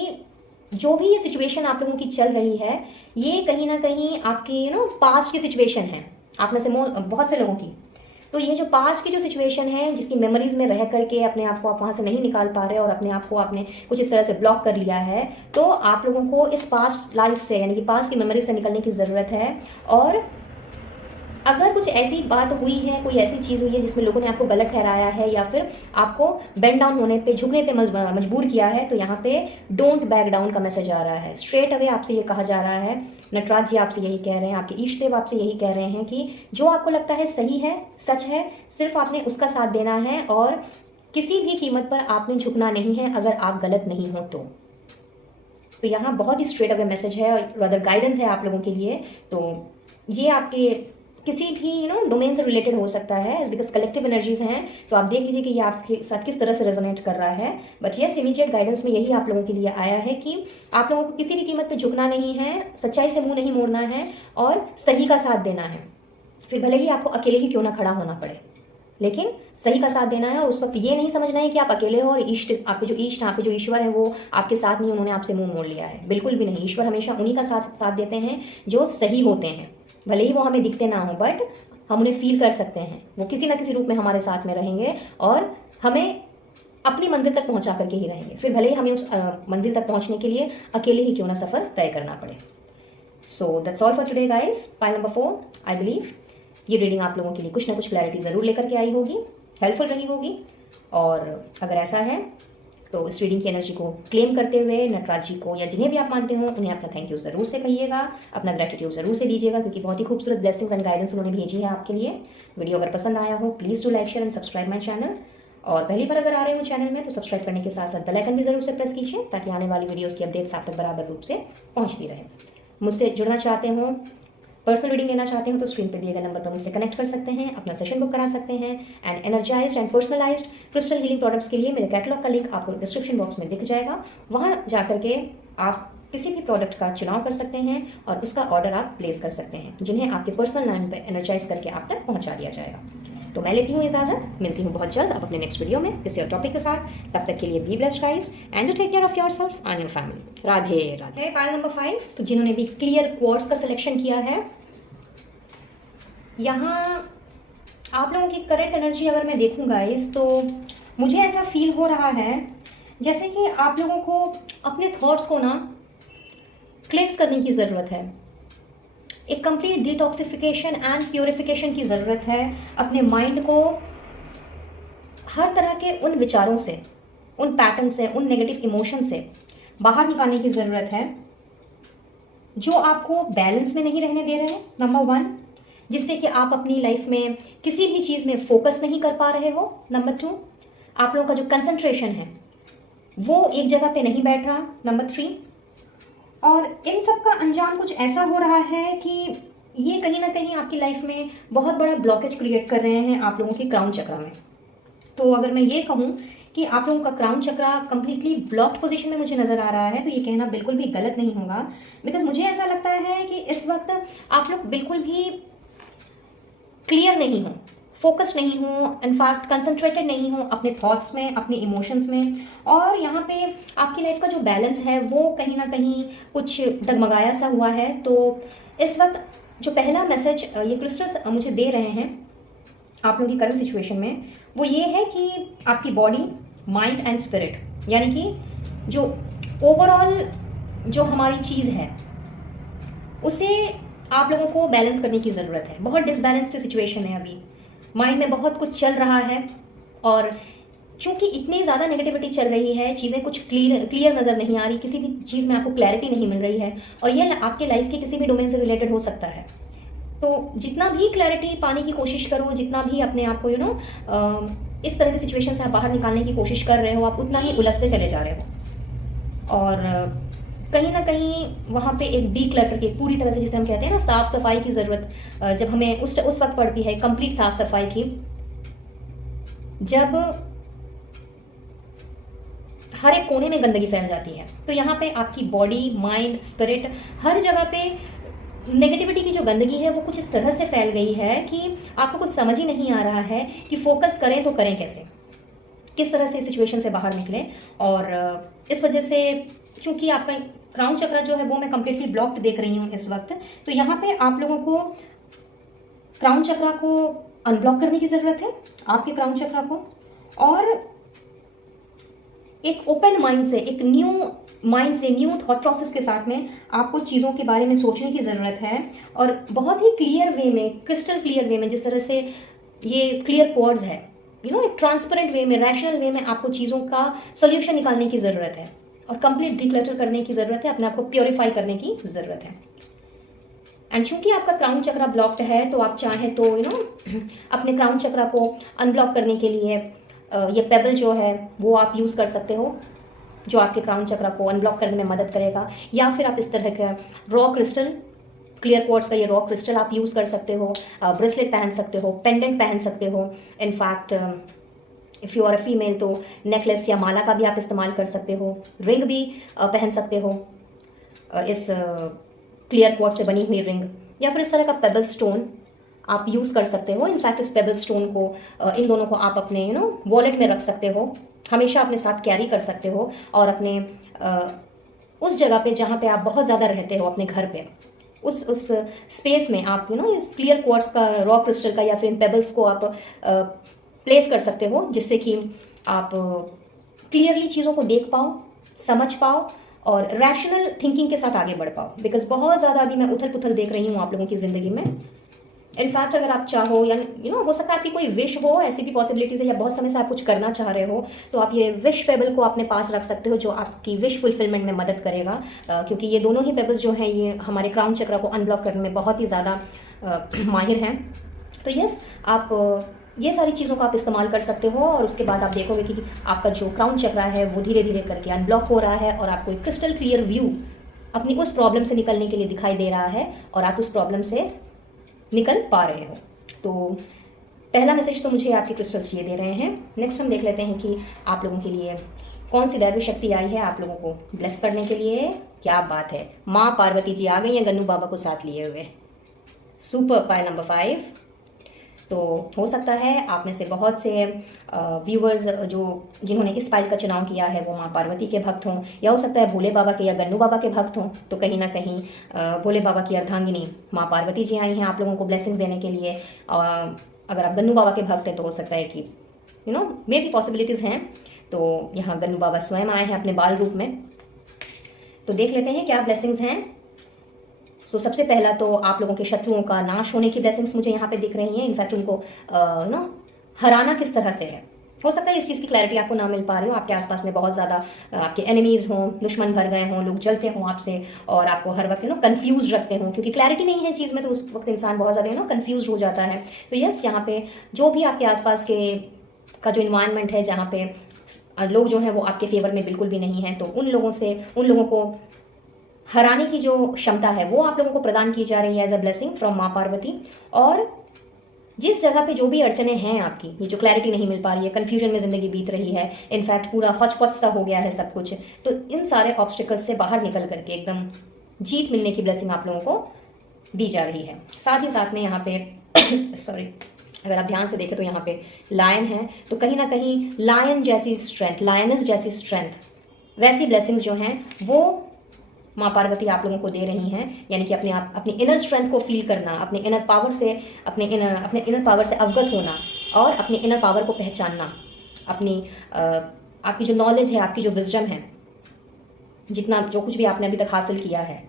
जो भी ये सिचुएशन आप लोगों की चल रही है, ये कहीं ना कहीं आपकी पास्ट की सिचुएशन है, आप में से बहुत से लोगों की। तो ये जो पास्ट की जो सिचुएशन है, जिसकी मेमोरीज में रह करके अपने आप को आप वहाँ से नहीं निकाल पा रहे, और अपने आप को आपने कुछ इस तरह से ब्लॉक कर लिया है, तो आप लोगों को इस पास्ट लाइफ से, यानी कि पास्ट की मेमोरी से निकलने की ज़रूरत है। और अगर कुछ ऐसी बात हुई है, कोई ऐसी चीज़ हुई है जिसमें लोगों ने आपको गलत ठहराया है, या फिर आपको बेंड डाउन होने पे, झुकने पे मजबूर किया है, तो यहाँ पे डोंट बैक डाउन का मैसेज आ रहा है। स्ट्रेट अवे आपसे ये कहा जा रहा है, नटराज जी आपसे यही कह रहे हैं, आपके ईष्ट देव आपसे यही कह रहे हैं कि जो आपको लगता है सही है, सच है, सिर्फ आपने उसका साथ देना है, और किसी भी कीमत पर आपने झुकना नहीं है अगर आप गलत नहीं हो तो यहाँ बहुत ही स्ट्रेट अवे मैसेज है, और अदर गाइडेंस है आप लोगों के लिए। तो ये आपके किसी भी डोमेन से रिलेटेड हो सकता है, बिकॉज कलेक्टिव एनर्जीज हैं। तो आप देख लीजिए कि ये आपके साथ किस तरह से रेजोनेट कर रहा है। बट यस, इमीडिएट गाइडेंस में यही आप लोगों के लिए आया है कि आप लोगों को किसी भी कीमत पे झुकना नहीं है, सच्चाई से मुंह नहीं मोड़ना है, और सही का साथ देना है। फिर भले ही आपको अकेले ही क्यों ना खड़ा होना पड़े, लेकिन सही का साथ देना है। और उस वक्त ये नहीं समझना है कि आप अकेले हो, और आपके जो ईश्वर हैं वो आपके साथ नहीं, उन्होंने आपसे मुंह मोड़ लिया है। बिल्कुल भी नहीं, ईश्वर हमेशा उन्हीं का साथ देते हैं जो सही होते हैं। भले ही वो हमें दिखते ना हो, बट हम उन्हें फील कर सकते हैं। वो किसी ना किसी रूप में हमारे साथ में रहेंगे और हमें अपनी मंजिल तक पहुंचा करके ही रहेंगे, फिर भले ही हमें उस मंजिल तक पहुंचने के लिए अकेले ही क्यों ना सफ़र तय करना पड़े। So that's all for today guys. Pile number 4, I believe ये रीडिंग आप लोगों के लिए कुछ ना कुछ क्लैरिटी ज़रूर लेकर के आई होगी, हेल्पफुल रही होगी। और अगर ऐसा है तो इस रीडिंग की एनर्जी को क्लेम करते हुए नटराज जी को या जिन्हें भी आप मानते हो उन्हें अपना थैंक यू ज़रूर से कहिएगा, अपना ग्रेटिट्यूड ज़रूर से दीजिएगा, क्योंकि बहुत ही खूबसूरत ब्लेसिंग्स एंड गाइडेंस उन्होंने भेजी है आपके लिए। वीडियो अगर पसंद आया हो please do like share and subscribe my channel. और पहली बार अगर आ रहे हो चैनल में तो सब्सक्राइब करने के साथ साथ बेल आइकन भी ज़रूर से प्रेस कीजिए, ताकि आने वाली वीडियोज़ की अपडेट्स आप तक बराबर रूप से पहुँचती रहे। मुझसे जुड़ना चाहते हो, पर्सनल रीडिंग लेना चाहते हो तो स्क्रीन पर दिए गए नंबर पर मुझसे कनेक्ट कर सकते हैं, अपना सेशन बुक करा सकते हैं। And energised and personalised crystal healing products के लिए मेरे कैटलॉग का लिंक आपको डिस्क्रिप्शन बॉक्स में दिख जाएगा। वहाँ जाकर के आप किसी भी प्रोडक्ट का चुनाव कर सकते हैं और उसका ऑर्डर आप प्लेस कर सकते हैं, जिन्हें आपके पर्सनल नाम पर एनर्जाइज करके आप तक पहुँचा दिया जाएगा। तो मैं लेती हूँ इजाज़त, मिलती हूँ बहुत जल्द अब अपने नेक्स्ट वीडियो में किसी और टॉपिक के साथ। तब तक के लिए be blessed guys and to take care of yourself and your family. Radhe Radhe. Pile number 5, तो जिन्होंने भी क्लियर क्वार्ट्ज का सिलेक्शन किया है, यहाँ आप लोगों की करंट एनर्जी अगर मैं देखूँ गाइस तो मुझे ऐसा फील हो रहा है जैसे कि आप लोगों को अपने थॉट्स को ना क्लेंस करने की ज़रूरत है। एक कंप्लीट डिटॉक्सिफिकेशन एंड प्योरिफिकेशन की ज़रूरत है। अपने माइंड को हर तरह के उन विचारों से, उन पैटर्न से, उन नेगेटिव इमोशन से बाहर निकालने की ज़रूरत है जो आपको बैलेंस में नहीं रहने दे रहे हैं, नंबर 1, जिससे कि आप अपनी लाइफ में किसी भी चीज़ में फोकस नहीं कर पा रहे हो। नंबर 2, आप लोगों का जो कंसंट्रेशन है वो एक जगह पे नहीं बैठ रहा। नंबर 3, और इन सब का अंजाम कुछ ऐसा हो रहा है कि ये कहीं ना कहीं आपकी लाइफ में बहुत बड़ा ब्लॉकेज क्रिएट कर रहे हैं आप लोगों के क्राउन चक्र में। तो अगर मैं ये कहूँ कि आप लोगों का क्राउन चक्रा कंप्लीटली ब्लॉक्ड पोजीशन में मुझे नज़र आ रहा है, तो ये कहना बिल्कुल भी गलत नहीं होगा, बिकॉज मुझे ऐसा लगता है कि इस वक्त आप लोग बिल्कुल भी क्लियर नहीं हो, फोकस नहीं हो, इनफैक्ट कंसंट्रेटेड नहीं हो अपने थॉट्स में, अपने इमोशंस में। और यहाँ पे आपकी लाइफ का जो बैलेंस है वो कहीं ना कहीं कुछ डगमगाया सा हुआ है। तो इस वक्त जो पहला मैसेज ये क्रिस्टल्स मुझे दे रहे हैं आप लोगों की करंट सिचुएशन में, वो ये है कि आपकी बॉडी, माइंड एंड स्पिरिट, यानी कि जो ओवरऑल जो हमारी चीज़ है उसे आप लोगों को बैलेंस करने की ज़रूरत है। बहुत डिसबैलेंस्ड सिचुएशन है अभी, माइंड में बहुत कुछ चल रहा है और चूँकि इतनी ज़्यादा नेगेटिविटी चल रही है, चीज़ें कुछ क्लियर नज़र नहीं आ रही, किसी भी चीज़ में आपको क्लैरिटी नहीं मिल रही है, और ये आपके लाइफ के किसी भी डोमेन से रिलेटेड हो सकता है। तो जितना भी क्लैरिटी पाने की कोशिश करो, जितना भी अपने आप को इस तरह की सिचुएशन से आप बाहर निकालने की कोशिश कर रहे हो, आप उतना ही उलझते चले जा रहे हो। और कहीं ना कहीं वहाँ पे एक डी क्लटर की पूरी तरह से, जिसे हम कहते हैं ना साफ़ सफाई की ज़रूरत, जब हमें उस वक्त पड़ती है कंप्लीट साफ़ सफाई की, जब हर एक कोने में गंदगी फैल जाती है। तो यहाँ पे आपकी बॉडी, माइंड, स्पिरिट, हर जगह पे नेगेटिविटी की जो गंदगी है वो कुछ इस तरह से फैल गई है कि आपको कुछ समझ ही नहीं आ रहा है कि फोकस करें तो करें कैसे, किस तरह से इस सिचुएशन से बाहर निकलें। और इस वजह से चूँकि आपका क्राउन चक्र जो है वो मैं कम्प्लीटली ब्लॉक्ड देख रही हूँ इस वक्त, तो यहाँ पे आप लोगों को क्राउन चक्र को अनब्लॉक करने की ज़रूरत है, आपके क्राउन चक्र को, और एक ओपन माइंड से, एक न्यू माइंड से, न्यू थॉट प्रोसेस के साथ में आपको चीज़ों के बारे में सोचने की ज़रूरत है। और बहुत ही क्लियर वे में, क्रिस्टल क्लियर वे में, जिस तरह से ये क्लियर कोड्स है, एक ट्रांसपेरेंट वे में, रैशनल वे में आपको चीज़ों का सोल्यूशन निकालने की ज़रूरत है और कंप्लीट डिक्लटर करने की ज़रूरत है, अपने आप को प्योरीफाई करने की ज़रूरत है। एंड चूंकि आपका क्राउन चक्रा ब्लॉक्ड है, तो आप चाहें तो अपने क्राउन चक्रा को अनब्लॉक करने के लिए ये पेबल जो है वो आप यूज़ कर सकते हो, जो आपके क्राउन चक्रा को अनब्लॉक करने में मदद करेगा। या फिर आप इस तरह का रॉ क्रिस्टल, क्लियर क्वार्ट्ज का ये रॉ क्रिस्टल आप यूज़ कर सकते हो, ब्रेसलेट पहन सकते हो, पेंडेंट पहन सकते हो। In fact if you are a female तो नेकलेस या माला का भी आप इस्तेमाल कर सकते हो, रिंग भी पहन सकते हो, इस क्लियर क्वार्ट्ज से बनी हुई रिंग, या फिर इस तरह का पेबल स्टोन आप यूज़ कर सकते हो। इनफैक्ट इस पेबल स्टोन को, इन दोनों को आप अपने वॉलेट में रख सकते हो, हमेशा अपने साथ कैरी कर सकते हो, और अपने उस जगह पे जहाँ पे आप बहुत ज़्यादा रहते हो, अपने घर पे, उस स्पेस में आप इस क्लियर क्वार्ट्स का, रॉ क्रिस्टल का या फिर इन पेबल्स को आप प्लेस कर सकते हो, जिससे कि आप क्लियरली चीज़ों को देख पाओ, समझ पाओ और रैशनल थिंकिंग के साथ आगे बढ़ पाओ। बिकॉज बहुत ज़्यादा अभी मैं उथल पुथल देख रही हूँ आप लोगों की ज़िंदगी में। इनफैक्ट अगर आप चाहो या हो सकता है आपकी कोई विश हो, ऐसी भी पॉसिबिलिटीज है, या बहुत समय से आप कुछ करना चाह रहे हो, तो आप ये विश पेबल को अपने पास रख सकते हो, जो आपकी विश फुलफिलमेंट में मदद करेगा। क्योंकि ये दोनों ही पेबल्स जो हैं ये हमारे क्राउन चक्र को अनब्लॉक करने में बहुत ही ज़्यादा माहिर हैं। तो यस, आप ये सारी चीज़ों का आप इस्तेमाल कर सकते हो और उसके बाद आप देखोगे कि आपका जो क्राउन चक्र है वो धीरे धीरे करके अनब्लॉक हो रहा है और आपको एक क्रिस्टल क्लियर व्यू अपनी उस प्रॉब्लम से निकलने के लिए दिखाई दे रहा है और आप उस प्रॉब्लम से निकल पा रहे हो। तो पहला मैसेज तो मुझे आपके क्रिस्टल्स ये दे रहे हैं। नेक्स्ट हम देख लेते हैं कि आप लोगों के लिए कौन सी दैवी शक्ति आई है आप लोगों को ब्लेस करने के लिए। क्या बात है, माँ पार्वती जी आ गई हैं गन्नू बाबा को साथ लिए हुए। Super, pile number 5। तो हो सकता है आप में से बहुत से व्यूअर्स जिन्होंने इस पाइल का चुनाव किया है वो माँ पार्वती के भक्त हों, या हो सकता है भोले बाबा के या गन्नू बाबा के भक्त हों। तो कहीं ना कहीं भोले बाबा की अर्धांगिनी माँ पार्वती जी आई हैं आप लोगों को ब्लेसिंग्स देने के लिए। अगर आप गन्नू बाबा के भक्त हैं तो हो सकता है कि मे भी पॉसिबिलिटीज़ हैं। तो यहाँ गन्नू बाबा स्वयं आए हैं अपने बाल रूप में। तो देख लेते हैं क्या ब्लेसिंग्स हैं। सबसे पहला तो आप लोगों के शत्रुओं का नाश होने की ब्लेसिंग्स मुझे यहाँ पे दिख रही हैं। इनफैक्ट उनको हराना किस तरह से है, हो सकता है इस चीज़ की क्लैरिटी आपको ना मिल पा रही हो। आपके आसपास में बहुत ज़्यादा आपके एनिमीज़ हों, दुश्मन भर गए हों, लोग जलते हों आपसे और आपको हर वक्त कंफ्यूज रखते हों, क्योंकि क्लैरिटी नहीं है चीज़ में, तो उस वक्त इंसान बहुत ज़्यादा कंफ्यूज हो जाता है। तो यस, यहाँ पे जो भी आपके आसपास के का जो इन्वायरमेंट है जहाँ पे लोग जो हैं वो आपके फेवर में बिल्कुल भी नहीं हैं, तो उन लोगों को हराने की जो क्षमता है वो आप लोगों को प्रदान की जा रही है एज अ ब्लेसिंग फ्रॉम माँ पार्वती। और जिस जगह पे जो भी अड़चने हैं आपकी, ये जो क्लैरिटी नहीं मिल पा रही है, कन्फ्यूजन में ज़िंदगी बीत रही है, इनफैक्ट पूरा हौच-पौच सा हो गया है सब कुछ, तो इन सारे ऑब्स्टिकल्स से बाहर निकल करके एकदम जीत मिलने की ब्लेसिंग आप लोगों को दी जा रही है। साथ ही साथ में यहाँ पे सॉरी, अगर आप ध्यान से देखें तो यहाँ पे लायन है, तो कहीं ना कहीं लायन जैसी स्ट्रेंथ, लायनस जैसी स्ट्रेंथ, वैसी ब्लेसिंग्स जो हैं वो माँ पार्वती आप लोगों को दे रही हैं। यानी कि अपनी इनर स्ट्रेंथ को फील करना, अपने इनर पावर से अवगत होना और अपने इनर पावर को पहचानना, आपकी जो नॉलेज है, आपकी जो विजडम है, जो कुछ भी आपने अभी तक हासिल किया है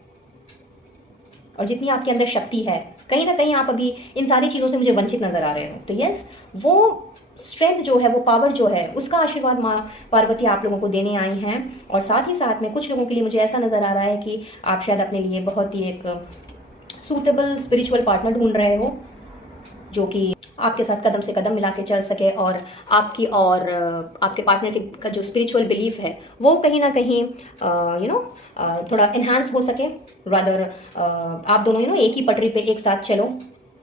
और जितनी आपके अंदर शक्ति है, कहीं ना कहीं आप अभी इन सारी चीज़ों से मुझे वंचित नज़र आ रहे हो। तो यस, वो स्ट्रेंथ जो है, वो पावर जो है, उसका आशीर्वाद माँ पार्वती आप लोगों को देने आई हैं। और साथ ही साथ में कुछ लोगों के लिए मुझे ऐसा नज़र आ रहा है कि आप शायद अपने लिए बहुत ही एक सूटेबल स्पिरिचुअल पार्टनर ढूंढ रहे हो, जो कि आपके साथ कदम से कदम मिला के चल सके और आपके पार्टनर का जो स्पिरिचुअल बिलीफ है वो कहीं ना कहीं थोड़ा इन्हांस हो सके। रादर आप दोनों एक ही पटरी पे एक साथ चलो।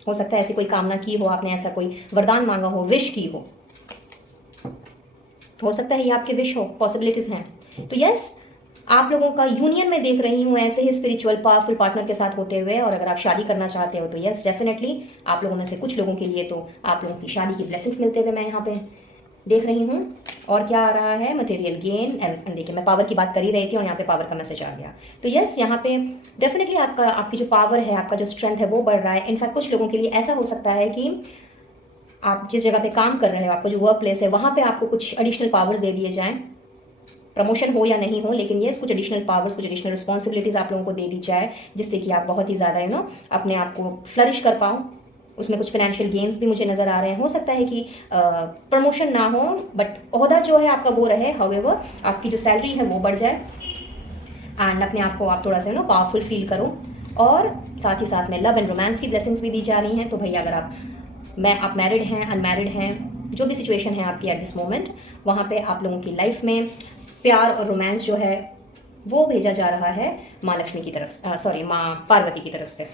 हो सकता है ऐसी कोई कामना की हो आपने, ऐसा कोई वरदान मांगा हो, विश की हो सकता है ये आपके विश हो, पॉसिबिलिटीज़ हैं। तो यस, आप लोगों का यूनियन में देख रही हूँ ऐसे ही स्पिरिचुअल पावरफुल पार्टनर के साथ होते हुए। और अगर आप शादी करना चाहते हो तो यस, डेफिनेटली आप लोगों में से कुछ लोगों के लिए तो आप लोगों की शादी की ब्लेसिंग्स मिलते हुए मैं यहाँ पे देख रही हूँ। और क्या आ रहा है, मटेरियल गेन। एंड देखिए, मैं पावर की बात कर ही रही थी और यहाँ पे पावर का मैसेज आ गया। तो यस, यहाँ पे डेफिनेटली आपकी जो पावर है, आपका जो स्ट्रेंथ है वो बढ़ रहा है। इनफैक्ट कुछ लोगों के लिए ऐसा हो सकता है कि आप जिस जगह पे काम कर रहे हो, आपका जो वर्क प्लेस है, वहाँ पे आपको कुछ एडिशनल पावर्स दे दिए जाएँ, प्रमोशन हो या नहीं हो, लेकिन ये कुछ एडिशनल पावर्स, कुछ एडिशनल रिस्पॉन्सिबिलिटीज़ आप लोगों को दे दी जाए, जिससे कि आप बहुत ही ज़्यादा अपने आप को फ्लरिश कर पाओ। उसमें कुछ फाइनेंशियल गेन्स भी मुझे नज़र आ रहे हैं। हो सकता है कि प्रमोशन ना हो, बट ओहदा जो है आपका वो रहे। हाउएवर आपकी जो सैलरी है वो बढ़ जाए एंड अपने आप को आप थोड़ा सा पावरफुल फील करो। और साथ ही साथ में लव एंड रोमांस की ब्लेसिंग्स भी दी जा रही हैं। तो भैया, अगर आप मैरिड हैं, अनमैरिड हैं, जो भी सिचुएशन है आपकी एट दिस मोमेंट, वहाँ पे आप लोगों की लाइफ में प्यार और रोमांस जो है वो भेजा जा रहा है माँ लक्ष्मी की तरफ से, माँ पार्वती की तरफ से।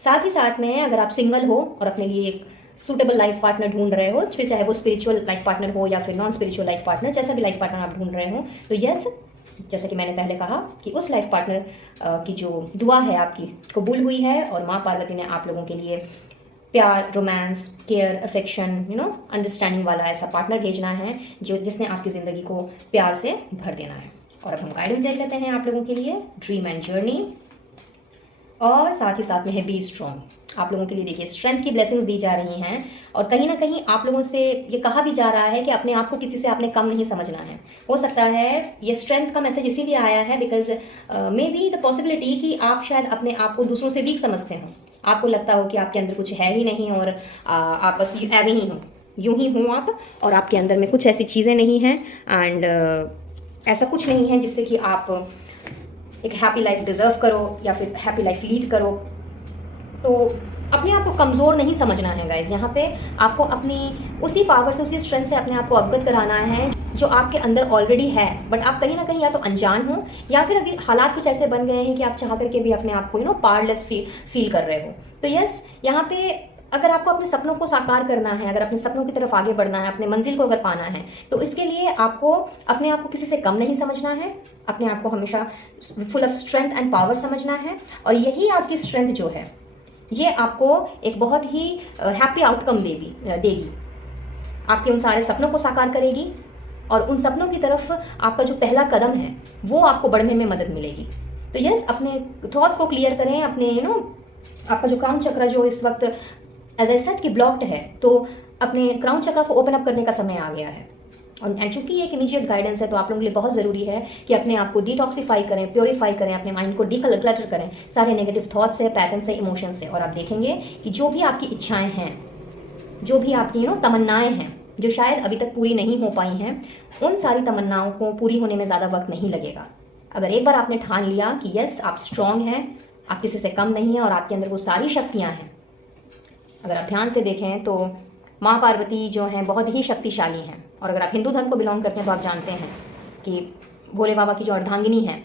साथ ही साथ में अगर आप सिंगल हो और अपने लिए एक सूटेबल लाइफ पार्टनर ढूंढ रहे हो, फिर चाहे वो स्पिरिचुअल लाइफ पार्टनर हो या फिर नॉन स्पिरिचुअल लाइफ पार्टनर, जैसा भी लाइफ पार्टनर आप ढूंढ रहे हो, तो यस, जैसा कि मैंने पहले कहा कि उस लाइफ पार्टनर की जो दुआ है आपकी कबूल हुई है और माँ पार्वती ने आप लोगों के लिए प्यार, रोमांस, केयर, अफेक्शन, अंडरस्टैंडिंग वाला ऐसा पार्टनर भेजना है जिसने आपकी ज़िंदगी को प्यार से भर देना है। और अब हम गाइडेंस देख लेते हैं आप लोगों के लिए, ड्रीम एंड जर्नी। और साथ ही साथ में है बी स्ट्रॉन्ग। आप लोगों के लिए देखिए स्ट्रेंथ की ब्लेसिंग्स दी जा रही हैं और कहीं ना कहीं आप लोगों से ये कहा भी जा रहा है कि अपने आप को किसी से आपने कम नहीं समझना है। हो सकता है ये स्ट्रेंथ का मैसेज इसीलिए आया है because may be the possibility कि आप शायद अपने आप को दूसरों से वीक समझते हो। आपको लगता हो कि आपके अंदर कुछ है ही नहीं और आप बस ऐवे ही हो, यूं ही हूँ आप, और आपके अंदर में कुछ ऐसी चीज़ें नहीं हैं एंड ऐसा कुछ नहीं है जिससे कि आप एक हैप्पी लाइफ डिज़र्व करो या फिर हैप्पी लाइफ लीड करो। तो अपने आप को कमज़ोर नहीं समझना है गाइज। यहाँ पे आपको अपनी उसी पावर से, उसी स्ट्रेंथ से अपने आप को अवगत कराना है जो आपके अंदर ऑलरेडी है, बट आप कहीं ना कहीं या तो अनजान हो या फिर अभी हालात कुछ ऐसे बन गए हैं कि आप चाह करके भी अपने आप को पावरलेस फील कर रहे हो। तो यस, यहाँ पे अगर आपको अपने सपनों को साकार करना है, अगर अपने सपनों की तरफ आगे बढ़ना है, अपने मंजिल को अगर पाना है, तो इसके लिए आपको अपने आप को किसी से कम नहीं समझना है। अपने आप को हमेशा full of strength and power समझना है और यही आपकी स्ट्रेंथ जो है ये आपको एक बहुत ही हैप्पी आउटकम देगी। आपके उन सारे सपनों को साकार करेगी और उन सपनों की तरफ आपका जो पहला कदम है वो आपको बढ़ने में मदद मिलेगी। तो यस, अपने थॉट्स को क्लियर करें, अपने आपका जो क्राउन चक्र जो इस वक्त एज ए सेट की ब्लॉक्ड है, तो अपने क्राउन चक्र को ओपन अप करने का समय आ गया है। और चूंकि ये एक इमीडिएट गाइडेंस है तो आप लोगों के लिए बहुत ज़रूरी है कि अपने आप को डिटॉक्सीफाई करें, प्योरीफाई करें, अपने माइंड को डिक्लटर करें सारे नेगेटिव थॉट्स से, पैटर्न से, इमोशन से। और आप देखेंगे कि जो भी आपकी इच्छाएं हैं, जो भी आपकी तमन्नाएं हैं जो शायद अभी तक पूरी नहीं हो पाई हैं, उन सारी तमन्नाओं को पूरी होने में ज़्यादा वक्त नहीं लगेगा। अगर एक बार आपने ठान लिया कि यस आप स्ट्रांग हैं, आप किसी से कम नहीं हैं और आपके अंदर वो सारी शक्तियाँ हैं। अगर आप ध्यान से देखें तो माँ पार्वती जो हैं बहुत ही शक्तिशाली हैं। और अगर आप हिंदू धर्म को बिलोंग करते हैं तो आप जानते हैं कि भोले बाबा की जो अर्धांगिनी है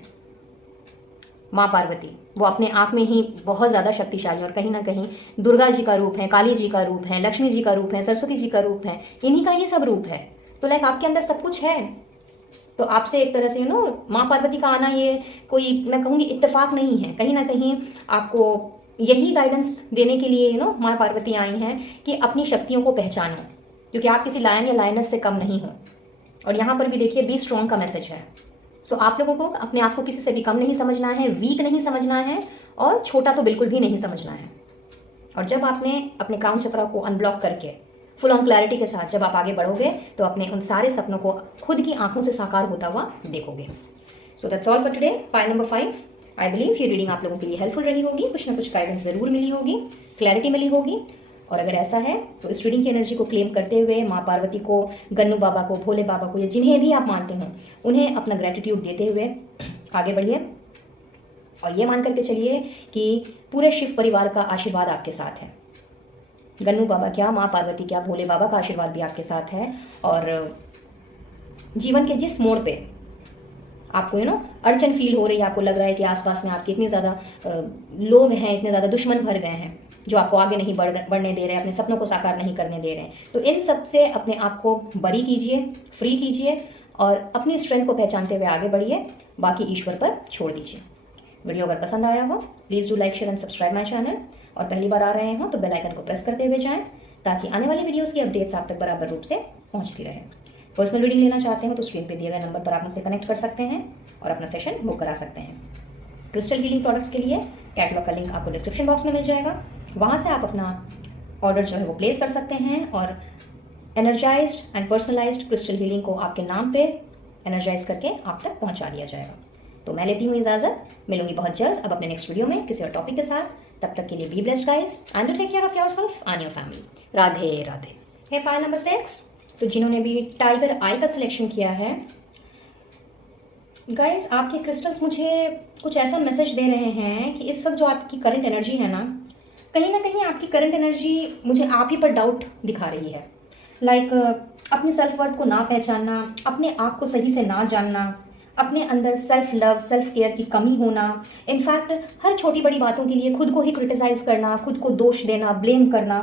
माँ पार्वती, वो अपने आप में ही बहुत ज़्यादा शक्तिशाली और कहीं ना कहीं दुर्गा जी का रूप है, काली जी का रूप है, लक्ष्मी जी का रूप है, सरस्वती जी का रूप है, इन्हीं का ये सब रूप है। तो लाइक आपके अंदर सब कुछ है। तो आपसे एक तरह से माँ पार्वती का आना ये कोई, मैं कहूँगी, इत्तेफाक नहीं है। कहीं ना कहीं आपको यही गाइडेंस देने के लिए माँ पार्वती आई हैं कि अपनी शक्तियों को पहचानो, क्योंकि आप किसी लायन या लायनस से कम नहीं हो। और यहाँ पर भी देखिए बी स्ट्रॉन्ग का मैसेज है। सो आप लोगों को अपने आप को किसी से भी कम नहीं समझना है, वीक नहीं समझना है और छोटा तो बिल्कुल भी नहीं समझना है। और जब आपने अपने क्राउन चक्र को अनब्लॉक करके फुल ऑन क्लैरिटी के साथ जब आप आगे बढ़ोगे तो अपने उन सारे सपनों को खुद की आंखों से साकार होता हुआ देखोगे। So that's all for today, pile number 5। I believe ये रीडिंग आप लोगों के लिए हेल्पफुल रही होगी, कुछ ना कुछ गाइडेंस ज़रूर मिली होगी, क्लैरिटी मिली होगी। और अगर ऐसा है तो इस रीडिंग की एनर्जी को क्लेम करते हुए माँ पार्वती को, गन्नू बाबा को, भोले बाबा को या जिन्हें भी आप मानते हो उन्हें अपना ग्रेटिट्यूड देते हुए आगे बढ़िए। और ये मान करके चलिए कि पूरे शिव परिवार का आशीर्वाद आपके साथ है। गन्नू बाबा क्या, माँ पार्वती क्या, भोले बाबा का आशीर्वाद भी आपके साथ है। और जीवन के जिस मोड़ पे आपको अड़चन फील हो रही है, आपको लग रहा है कि आसपास में आपके इतने ज़्यादा लोग हैं, इतने ज़्यादा दुश्मन भर गए हैं जो आपको आगे नहीं बढ़ने दे रहे हैं, अपने सपनों को साकार नहीं करने दे रहे हैं, तो इन सब से अपने आप को बरी कीजिए, फ्री कीजिए और अपनी स्ट्रेंथ को पहचानते हुए आगे बढ़िए। बाकी ईश्वर पर छोड़ दीजिए। वीडियो अगर पसंद आया हो please do like, share and subscribe my channel. और पहली बार आ रहे हो तो बेल आइकन को प्रेस करते हुए जाएं ताकि आने वाली वीडियोस की अपडेट्स आप तक बराबर रूप से पहुंचती रहे। पर्सनल रीडिंग लेना चाहते हो तो स्क्रीन पे दिए गए नंबर पर आप मुझसे कनेक्ट कर सकते हैं और अपना सेशन बुक करा सकते हैं। क्रिस्टल हीलिंग प्रोडक्ट्स के लिए कैटलॉग का लिंक आपको डिस्क्रिप्शन बॉक्स में मिल जाएगा, वहाँ से आप अपना ऑर्डर जो है वो प्लेस कर सकते हैं और energised and personalised crystal healing को आपके नाम पे एनर्जाइज करके आप तक पहुँचा दिया जाएगा। तो मैं लेती हूँ इजाज़त, मिलूंगी बहुत जल्द अब अपने नेक्स्ट वीडियो में किसी और टॉपिक के साथ। तब तक के लिए be blessed guys and take care of yourself and your family. Radhe Radhe. है पाइल नंबर 6, तो जिन्होंने भी टाइगर आई का सिलेक्शन किया है गाइस, आपके क्रिस्टल्स मुझे कुछ ऐसा मैसेज दे रहे हैं कि इस वक्त जो आपकी करंट एनर्जी है ना कहीं आपकी करंट एनर्जी मुझे आप ही पर डाउट दिखा रही है। लाइक अपने सेल्फ वर्थ को ना पहचानना, अपने आप को सही से ना जानना, अपने अंदर सेल्फ लव, सेल्फ केयर की कमी होना, इनफैक्ट हर छोटी बड़ी बातों के लिए खुद को ही क्रिटिसाइज करना, खुद को दोष देना, ब्लेम करना,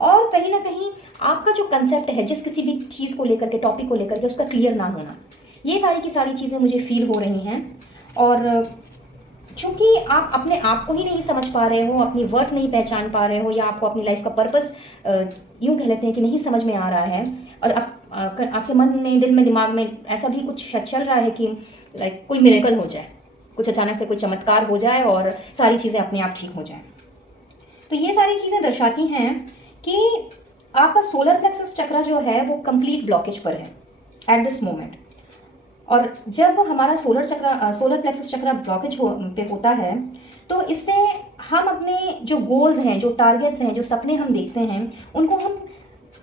और कहीं ना कहीं आपका जो कंसेप्ट है जिस किसी भी चीज़ को लेकर के, टॉपिक को लेकर के, उसका क्लियर ना होना, ये सारी की सारी चीज़ें मुझे फील हो रही हैं। और चूँकि आप अपने आप को ही नहीं समझ पा रहे हो, अपनी वर्थ नहीं पहचान पा रहे हो, या आपको अपनी लाइफ का पर्पस यूँ कह लेते हैं कि नहीं समझ में आ रहा है, और आपके मन में, दिल में, दिमाग में ऐसा भी कुछ चल रहा है कि लाइक कोई मिरेकल हो जाए, कुछ अचानक से कोई चमत्कार हो जाए और सारी चीज़ें अपने आप ठीक हो जाएं। तो ये सारी चीज़ें दर्शाती हैं कि आपका सोलर प्लेक्सस चक्र जो है वो कंप्लीट ब्लॉकेज पर है एट दिस मोमेंट। और जब हमारा सोलर प्लेक्सस चक्र ब्लॉकेज पे होता है तो इससे हम अपने जो गोल्स हैं, जो टारगेट्स हैं, जो सपने हम देखते हैं, उनको हम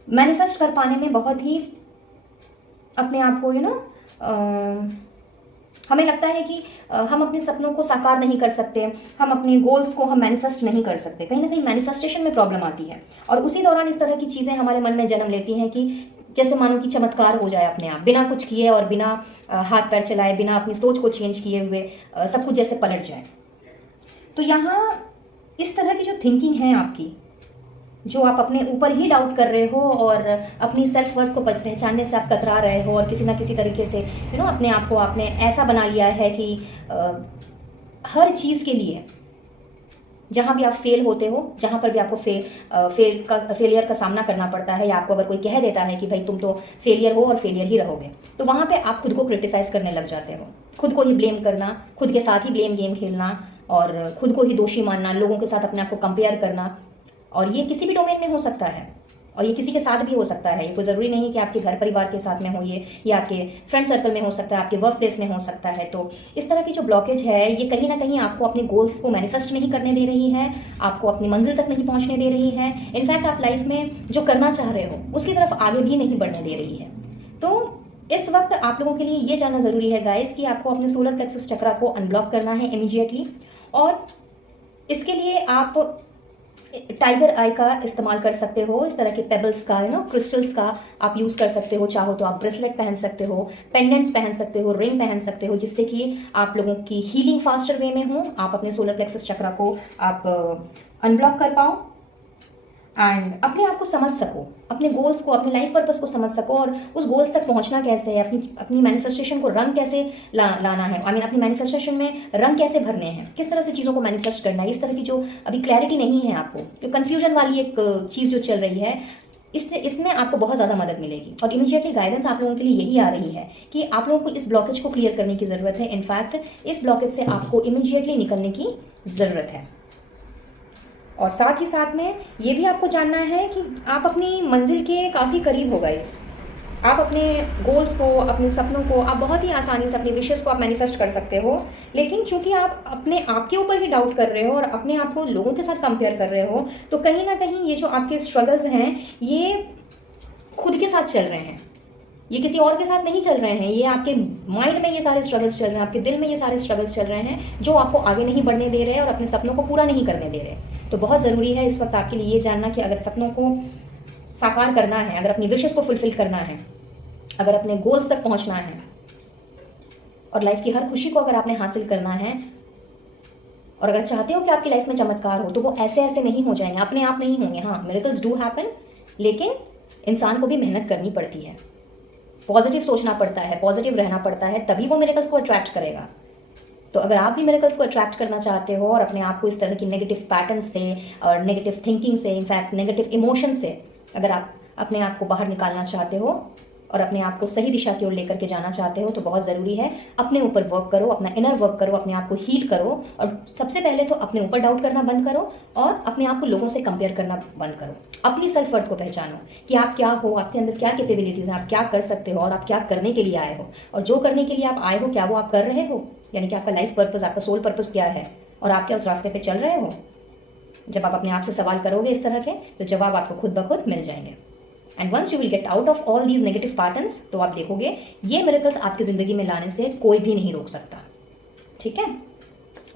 मैनिफेस्ट कर पाने में बहुत ही अपने आप को हमें लगता है कि हम अपने सपनों को साकार नहीं कर सकते, हम अपने गोल्स को हम मैनिफेस्ट नहीं कर सकते। कहीं ना कहीं मैनिफेस्टेशन में प्रॉब्लम आती है और उसी दौरान इस तरह की चीज़ें हमारे मन में जन्म लेती हैं कि जैसे मानो कि चमत्कार हो जाए अपने आप, बिना कुछ किए और बिना हाथ पैर चलाए, बिना अपनी सोच को चेंज किए हुए सब कुछ जैसे पलट जाए। तो यहाँ इस तरह की जो थिंकिंग है आपकी, जो आप अपने ऊपर ही डाउट कर रहे हो और अपनी सेल्फ वर्थ को पहचानने से आप कतरा रहे हो और किसी ना किसी तरीके से अपने आप को आपने ऐसा बना लिया है कि हर चीज़ के लिए जहाँ भी आप फेल होते हो, जहाँ पर भी आपको फेलियर का सामना करना पड़ता है, या आपको अगर कोई कह देता है कि भाई तुम तो फेलियर हो और फेलियर ही रहोगे, तो वहाँ पे आप खुद को क्रिटिसाइज़ करने लग जाते हो, खुद को ही ब्लेम करना, खुद के साथ ही ब्लेम गेम खेलना और खुद को ही दोषी मानना, लोगों के साथ अपने आप को कंपेयर करना। और ये किसी भी डोमेन में हो सकता है और ये किसी के साथ भी हो सकता है। ये कोई ज़रूरी नहीं कि आपके घर परिवार के साथ में हो ये, या आपके फ्रेंड सर्कल में हो सकता है, आपके वर्क प्लेस में हो सकता है। तो इस तरह की जो ब्लॉकेज है ये कहीं ना कहीं आपको अपने गोल्स को मैनिफेस्ट नहीं करने दे रही है, आपको अपनी मंजिल तक नहीं पहुंचने दे रही है। इनफैक्ट आप लाइफ में जो करना चाह रहे हो उसकी तरफ आगे भी नहीं बढ़ने दे रही है। तो इस वक्त आप लोगों के लिए ये जानना ज़रूरी है गाइस कि आपको अपने सोलर प्लेक्सस चक्र को अनब्लॉक करना है इमीडिएटली। और इसके लिए आप टाइगर आई का इस्तेमाल कर सकते हो, इस तरह के पेबल्स का क्रिस्टल्स का आप यूज़ कर सकते हो। चाहो तो आप ब्रेसलेट पहन सकते हो, पेंडेंट्स पहन सकते हो, रिंग पहन सकते हो, जिससे कि आप लोगों की हीलिंग फास्टर वे में हो, आप अपने सोलर प्लेक्सस चक्र को आप अनब्लॉक कर पाओ एंड अपने आप को समझ सको, अपने गोल्स को, अपने लाइफ पर्पस को समझ सको और उस गोल्स तक पहुंचना कैसे है, अपनी मैनिफेस्टेशन को रंग कैसे लाना है, अपनी मैनिफेस्टेशन में रंग कैसे भरने हैं, किस तरह से चीज़ों को मैनिफेस्ट करना है। इस तरह की जो अभी क्लैरिटी नहीं है आपको, जो कन्फ्यूजन वाली एक चीज़ जो चल रही है, इसमें आपको बहुत ज़्यादा मदद मिलेगी। और इमीडिएटली गाइडेंस आप लोगों के लिए यही आ रही है कि आप लोगों को इस ब्लॉकेज को क्लियर करने की ज़रूरत है। इनफैक्ट इस ब्लॉकेज से आपको इमीडिएटली निकलने की ज़रूरत है। और साथ ही साथ में ये भी आपको जानना है कि आप अपनी मंजिल के काफ़ी करीब हो गाइस। आप अपने गोल्स को, अपने सपनों को आप बहुत ही आसानी से, अपनी विशेस को आप मैनिफेस्ट कर सकते हो। लेकिन चूंकि आप अपने आप के ऊपर ही डाउट कर रहे हो और अपने आप को लोगों के साथ कंपेयर कर रहे हो, तो कहीं ना कहीं ये जो आपके स्ट्रगल्स हैं ये खुद के साथ चल रहे हैं, ये किसी और के साथ नहीं चल रहे हैं। ये आपके माइंड में ये सारे स्ट्रगल्स चल रहे हैं, आपके दिल में ये सारे स्ट्रगल्स चल रहे हैं जो आपको आगे नहीं बढ़ने दे रहे और अपने सपनों को पूरा नहीं करने दे रहे। तो बहुत ज़रूरी है इस वक्त आपके लिए ये जानना कि अगर सपनों को साकार करना है, अगर अपनी विशेस को फुलफिल करना है, अगर अपने गोल्स तक पहुंचना है और लाइफ की हर खुशी को अगर आपने हासिल करना है, और अगर चाहते हो कि आपकी लाइफ में चमत्कार हो, तो वो ऐसे ऐसे नहीं हो जाएंगे, अपने आप नहीं होंगे। हाँ, मिरेकल्स डू हैपन, लेकिन इंसान को भी मेहनत करनी पड़ती है, पॉजिटिव सोचना पड़ता है, पॉजिटिव रहना पड़ता है, तभी वो मिरेकल्स को अट्रैक्ट करेगा। तो अगर आप भी मिरेकल्स को अट्रैक्ट करना चाहते हो और अपने आप को इस तरह की नेगेटिव पैटर्न से और नेगेटिव थिंकिंग से, इनफैक्ट नेगेटिव इमोशन से अगर आप अपने आप को बाहर निकालना चाहते हो और अपने आप को सही दिशा की ओर लेकर के जाना चाहते हो, तो बहुत ज़रूरी है अपने ऊपर वर्क करो, अपना इनर वर्क करो, अपने आप को हील करो। और सबसे पहले तो अपने ऊपर डाउट करना बंद करो और अपने आप को लोगों से कंपेयर करना बंद करो। अपनी सेल्फ वर्थ को पहचानो कि आप क्या हो, आपके अंदर क्या कैपेबिलिटीज़ हैं, आप क्या कर सकते हो और आप क्या करने के लिए आए हो। और जो करने के लिए आप आए हो, क्या वो आप कर रहे हो? यानी कि आपका लाइफ पर्पस, आपका सोल पर्पस क्या है और आप क्या उस रास्ते पे चल रहे हो? जब आप अपने आप से सवाल करोगे इस तरह के, तो जवाब आपको खुद ब खुद मिल जाएंगे। And once you will get out of all these negative patterns, तो आप देखोगे ये मिरेकल्स आपकी ज़िंदगी में लाने से कोई भी नहीं रोक सकता। ठीक है?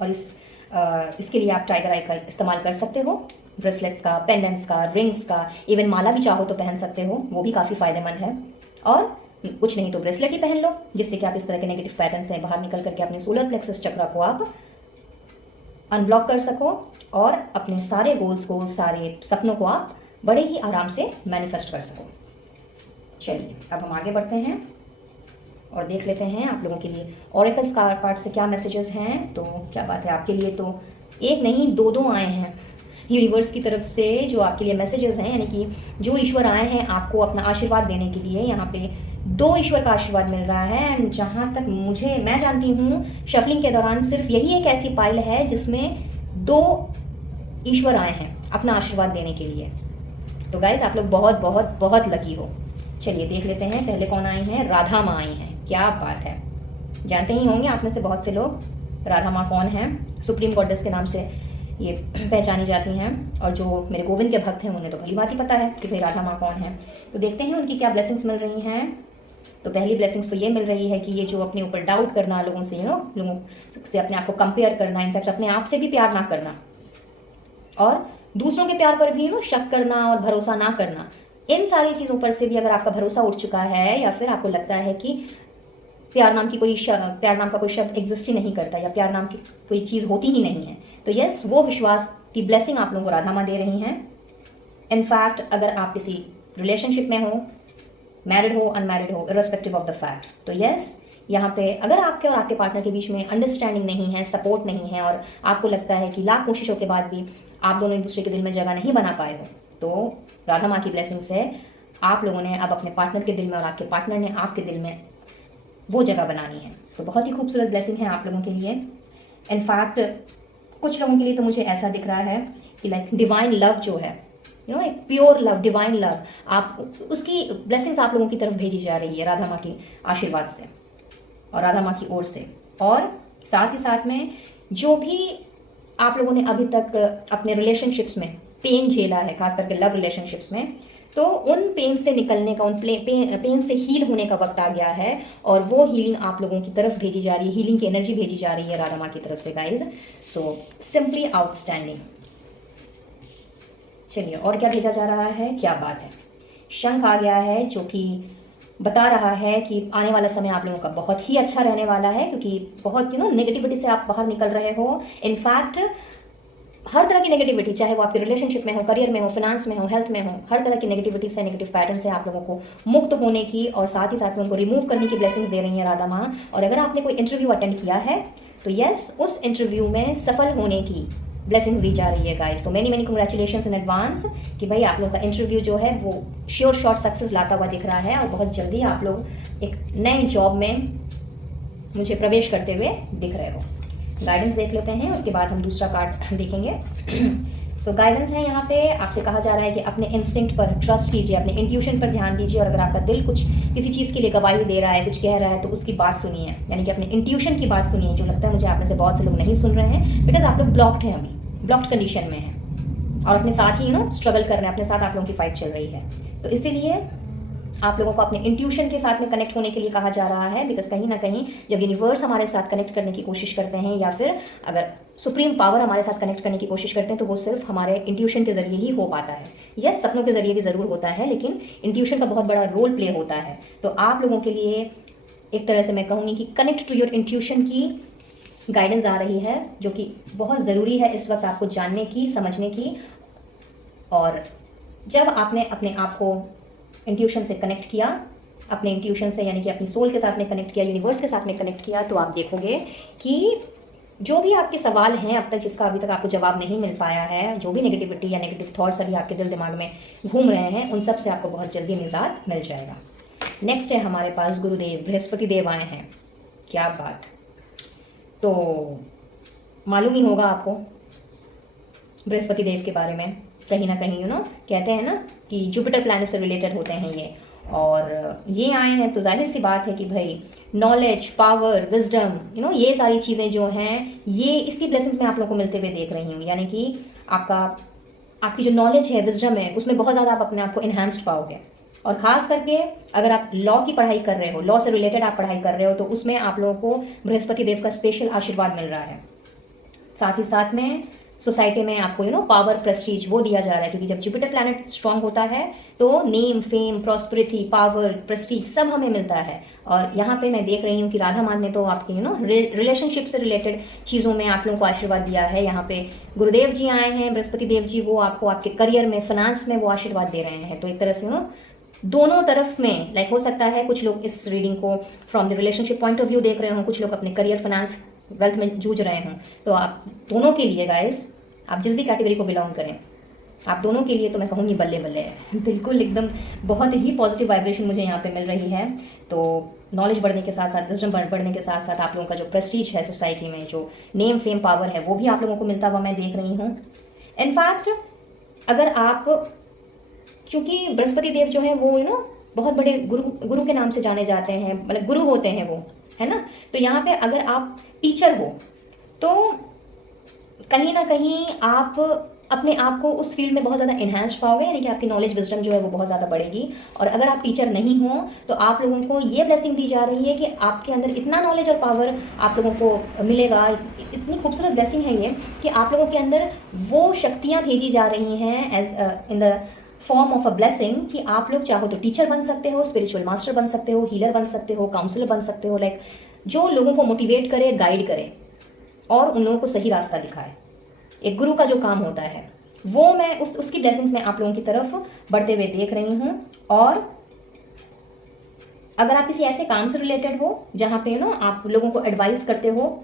और इसके लिए आप टाइगर आई का इस्तेमाल कर सकते हो, ब्रेसलेट्स का, पेंडेंट्स का, रिंग्स का, इवन माला भी चाहो तो पहन सकते हो, वो भी काफ़ी फ़ायदेमंद है। और कुछ नहीं तो ब्रेसलेट ही पहन लो, जिससे कि आप इस तरह के नेगेटिव पैटर्न से बाहर निकल करके अपने सोलर प्लेक्सस चक्र को आप अनब्लॉक कर सको और अपने सारे गोल्स को, सारे सपनों को आप बड़े ही आराम से मैनिफेस्ट कर सको। चलिए अब हम आगे बढ़ते हैं और देख लेते हैं आप लोगों के लिए ऑरेकल्स कार्ड से क्या मैसेजेस हैं। तो क्या बात है, आपके लिए तो एक नहीं दो आए हैं यूनिवर्स की तरफ से जो आपके लिए मैसेजेस हैं, यानी कि जो ईश्वर आए हैं आपको अपना आशीर्वाद देने के लिए। यहाँ पे 2 ईश्वर का आशीर्वाद मिल रहा है। एंड जहाँ तक मैं जानती हूँ, शफलिंग के दौरान सिर्फ यही एक ऐसी पाइल है जिसमें 2 ईश्वर आए हैं अपना आशीर्वाद देने के लिए। तो गाइज आप लोग बहुत बहुत बहुत लकी हो। चलिए देख लेते हैं पहले कौन आई हैं। राधा माँ आई हैं। क्या बात है, जानते ही होंगे आप में से बहुत से लोग राधा माँ कौन है। सुप्रीम गॉडेस के नाम से ये पहचानी जाती हैं, और जो मेरे गोविंद के भक्त हैं उन्हें तो भली बात ही पता है कि भाई राधा माँ कौन है। तो देखते हैं उनकी क्या ब्लेसिंग्स मिल रही हैं। तो पहली ब्लेसिंग्स तो ये मिल रही है कि ये जो अपने ऊपर डाउट करना, लोगों से लोगों से अपने आप को कंपेयर करना, इनफैक्ट अपने आप से भी प्यार ना करना, और दूसरों के प्यार पर भी शक करना और भरोसा ना करना, इन सारी चीज़ों पर से भी अगर आपका भरोसा उठ चुका है, या फिर आपको लगता है कि प्यार नाम का कोई शब्द एग्जिस्ट ही नहीं करता, या प्यार नाम की कोई चीज़ होती ही नहीं है, तो यस, वो विश्वास की ब्लेसिंग आप लोगों को राधा माँ दे रही हैं। इनफैक्ट अगर आप किसी रिलेशनशिप में हो, मैरिड हो, अनमैरिड हो, इर्रेस्पेक्टिव ऑफ द फैक्ट, तो यस, यहाँ पे अगर आपके और आपके पार्टनर के बीच में अंडरस्टैंडिंग नहीं है, सपोर्ट नहीं है, और आपको लगता है कि लाख कोशिशों के बाद भी आप दोनों एक दूसरे के दिल में जगह नहीं बना पाए हो, तो राधा माँ की ब्लेसिंग से आप लोगों ने अब अपने पार्टनर के दिल में और आपके पार्टनर ने आपके दिल में वो जगह बनानी है। तो बहुत ही खूबसूरत ब्लेसिंग है आप लोगों के लिए। इनफैक्ट कुछ लोगों के लिए तो मुझे ऐसा दिख रहा है कि लाइक डिवाइन लव जो है, एक प्योर लव, डिवाइन लव, आप उसकी ब्लेसिंग्स आप लोगों की तरफ भेजी जा रही है राधा माँ की आशीर्वाद से और राधा माँ की ओर से। और साथ ही साथ में जो भी आप लोगों ने अभी तक अपने रिलेशनशिप्स में पेन झेला है, खास करके लव रिलेशनशिप्स में, तो उन पेन से निकलने का, उन पेन से हील होने का वक्त आ गया है, और वो हीलिंग आप लोगों की तरफ भेजी जा रही है, हीलिंग की एनर्जी भेजी जा रही है राधा माँ की तरफ से गाइज। सो सिंपली आउटस्टैंडिंग। चलिए और क्या भेजा जा रहा है, क्या बात है। शंख आ गया है जो कि बता रहा है कि आने वाला समय आप लोगों का बहुत ही अच्छा रहने वाला है, क्योंकि बहुत नेगेटिविटी से आप बाहर निकल रहे हो। इनफैक्ट हर तरह की नेगेटिविटी, चाहे वो आपके रिलेशनशिप में हो, करियर में हो, फाइनेंस में हो, हेल्थ में हो, हर तरह की नेगेटिविटी से, नेगेटिव पैटर्न से आप लोगों को मुक्त होने की और साथ ही साथ में उनको रिमूव करने की ब्लेसिंग्स दे रही हैं राधा माँ। और अगर आपने कोई इंटरव्यू अटेंड किया है तो यस, उस इंटरव्यू में सफल होने की ब्लेसिंग्स दी जा रही है गाइस। तो मेनी कंग्रेचुलेशंस इन एडवांस कि भाई आप लोगों का इंटरव्यू जो है वो श्योर शॉर्ट सक्सेस लाता हुआ दिख रहा है, और बहुत जल्दी आप लोग एक नए जॉब में मुझे प्रवेश करते हुए दिख रहे हो। गाइडेंस देख लेते हैं, उसके बाद हम दूसरा कार्ड देखेंगे। सो गाइडेंस है यहाँ पे, आपसे कहा जा रहा है कि अपने इंस्टिंक्ट पर ट्रस्ट कीजिए, अपने इंट्यूशन पर ध्यान दीजिए, और अगर आपका दिल कुछ किसी चीज़ के लिए गवाही दे रहा है, कुछ कह रहा है, तो उसकी बात सुनिए, यानी कि अपने इंट्यूशन की बात सुनिए। जो लगता है मुझे आप में से बहुत से लोग नहीं सुन रहे हैं, बिकॉज आप लोग ब्लॉक्ड हैं, अभी ब्लॉक्ड कंडीशन में हैं, और अपने साथ ही स्ट्रगल कर रहे हैं, अपने साथ आप लोगों की फाइट चल रही है। तो इसीलिए आप लोगों को अपने इंट्यूशन के साथ में कनेक्ट होने के लिए कहा जा रहा है, बिकॉज कहीं ना कहीं जब यूनिवर्स हमारे साथ कनेक्ट करने की कोशिश करते हैं, या फिर अगर सुप्रीम पावर हमारे साथ कनेक्ट करने की कोशिश करते हैं, तो वो सिर्फ हमारे इंट्यूशन के जरिए ही हो पाता है। यस, सपनों के जरिए भी ज़रूर होता है, लेकिन इंट्यूशन का बहुत बड़ा रोल प्ले होता है। तो आप लोगों के लिए एक तरह से मैं कहूँगी कि कनेक्ट टू योर इंट्यूशन की गाइडेंस आ रही है, जो कि बहुत ज़रूरी है इस वक्त आपको जानने की, समझने की। और जब आपने अपने आप को इंट्यूशन से कनेक्ट किया, अपने इंट्यूशन से यानी कि अपनी सोल के साथ में कनेक्ट किया, यूनिवर्स के साथ में कनेक्ट किया, तो आप देखोगे कि जो भी आपके सवाल हैं अब तक, जिसका अभी तक आपको जवाब नहीं मिल पाया है, जो भी नेगेटिविटी या नेगेटिव थॉट्स अभी आपके दिल दिमाग में घूम रहे हैं, उन सब से आपको बहुत जल्दी निजात मिल जाएगा। नेक्स्ट है हमारे पास गुरुदेव बृहस्पति देव आए हैं। क्या बात। तो मालूम ही होगा आपको बृहस्पति देव के बारे में, कहीं ना कहीं कहते हैं ना कि जुपिटर प्लैनेट से रिलेटेड होते हैं ये, और ये आए हैं तो जाहिर सी बात है कि भाई नॉलेज, पावर, विजडम, ये सारी चीज़ें जो हैं, ये इसकी ब्लेसिंग्स मैं आप लोगों को मिलते हुए देख रही हूँ। यानी कि आपकी जो नॉलेज है, विजडम है, उसमें बहुत ज़्यादा आप अपने आप को इन्हांस्ड पाओगे। और ख़ास करके अगर आप लॉ की पढ़ाई कर रहे हो, लॉ से रिलेटेड आप पढ़ाई कर रहे हो, तो उसमें आप लोगों को बृहस्पति देव का स्पेशल आशीर्वाद मिल रहा है। साथ ही साथ में सोसाइटी में आपको पावर, प्रेस्टीज वो दिया जा रहा है, क्योंकि जब जुपिटर प्लैनेट स्ट्रांग होता है तो name, fame, prosperity, power, Prestige सब हमें मिलता है। और यहाँ पे मैं देख रही हूँ कि राधा मान ने तो आपकी रिलेशनशिप से रिलेटेड चीज़ों में आप लोगों को आशीर्वाद दिया है। यहाँ पे गुरुदेव जी आए हैं, बृहस्पति देव जी, वो आपको आपके करियर में, फाइनेंस में वो आशीर्वाद दे रहे हैं। तो एक तरह से दोनों तरफ में लाइक हो सकता है कुछ लोग इस रीडिंग को from the relationship point of view देख रहे हों, कुछ लोग अपने करियर, फाइनेंस, वेल्थ में जूझ रहे हों। तो आप दोनों के लिए गाइस, आप जिस भी कैटेगरी को बिलोंग करें, आप दोनों के लिए तो मैं कहूँगी बल्ले बल्ले है। बिल्कुल एकदम बहुत ही पॉजिटिव वाइब्रेशन मुझे यहाँ पे मिल रही है। तो नॉलेज बढ़ने के साथ साथ, विजडम बढ़ने के साथ साथ आप लोगों का जो प्रेस्टीज है सोसाइटी में, जो नेम फेम पावर है, वो भी आप लोगों को मिलता हुआ मैं देख रही हूँ। इनफैक्ट अगर आप, क्योंकि बृहस्पति देव जो है वो बहुत बड़े गुरु के नाम से जाने जाते हैं, मतलब गुरु होते हैं वो, है ना। तो यहाँ पे अगर आप टीचर हो तो कहीं ना कहीं आप अपने आप को उस फील्ड में बहुत ज़्यादा इन्हांस पाओगे, यानी कि आपकी नॉलेज विजडम जो है वो बहुत ज़्यादा बढ़ेगी। और अगर आप टीचर नहीं हो तो आप लोगों को ये ब्लेसिंग दी जा रही है कि आपके अंदर इतना नॉलेज और पावर आप लोगों को मिलेगा। इतनी खूबसूरत ब्लेसिंग है ये कि आप लोगों के अंदर वो शक्तियाँ भेजी जा रही हैं as in the form of a blessing कि आप लोग चाहो तो टीचर बन सकते हो, स्पिरिचुअल मास्टर बन सकते हो, हीलर बन सकते हो, काउंसलर बन सकते हो, लाइक जो लोगों को मोटिवेट करे, गाइड करे और उन लोगों को सही रास्ता दिखाए। एक गुरु का जो काम होता है वो मैं उसकी ब्लेसिंग्स में आप लोगों की तरफ बढ़ते हुए देख रही हूँ। और अगर आप किसी ऐसे काम से रिलेटेड हो जहाँ पे आप लोगों को एडवाइस करते हो,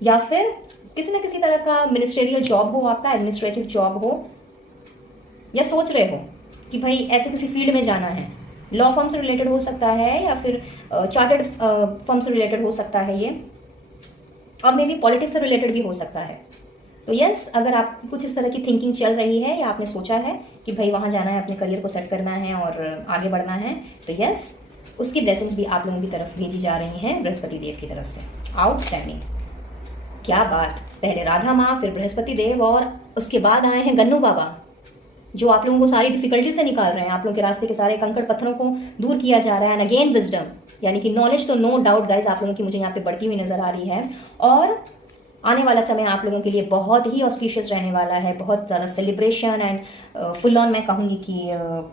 या फिर किसी ना किसी तरह का मिनिस्ट्रियल जॉब हो, आपका एडमिनिस्ट्रेटिव जॉब हो, या सोच रहे हो कि भाई ऐसे किसी फील्ड में जाना है, लॉ फर्म से रिलेटेड हो सकता है या फिर चार्टर्ड फर्म से रिलेटेड हो सकता है ये, और मे बी पॉलिटिक्स से रिलेटेड भी हो सकता है। तो यस, अगर आप कुछ इस तरह की थिंकिंग चल रही है या आपने सोचा है कि भाई वहाँ जाना है, अपने करियर को सेट करना है और आगे बढ़ना है, तो यस, उसकी ब्लेसिंग्स भी आप लोगों की तरफ भेजी जा रही हैं बृहस्पति देव की तरफ से। आउटस्टैंडिंग, क्या बात। पहले राधा माँ, फिर बृहस्पति देव, और उसके बाद आए हैं गन्नू बाबा, जो आप लोगों को सारी डिफिकल्टी से निकाल रहे हैं। आप लोगों के रास्ते के सारे कंकड़ पत्थरों को दूर किया जा रहा है। एंड अगेन विजडम, यानी कि नॉलेज तो नो डाउट गाइज आप लोगों की मुझे यहाँ पे बढ़ती हुई नजर आ रही है। और आने वाला समय आप लोगों के लिए बहुत ही ऑस्पिशियस रहने वाला है, बहुत ज़्यादा सेलिब्रेशन एंड फुल ऑन। मैं कहूँगी कि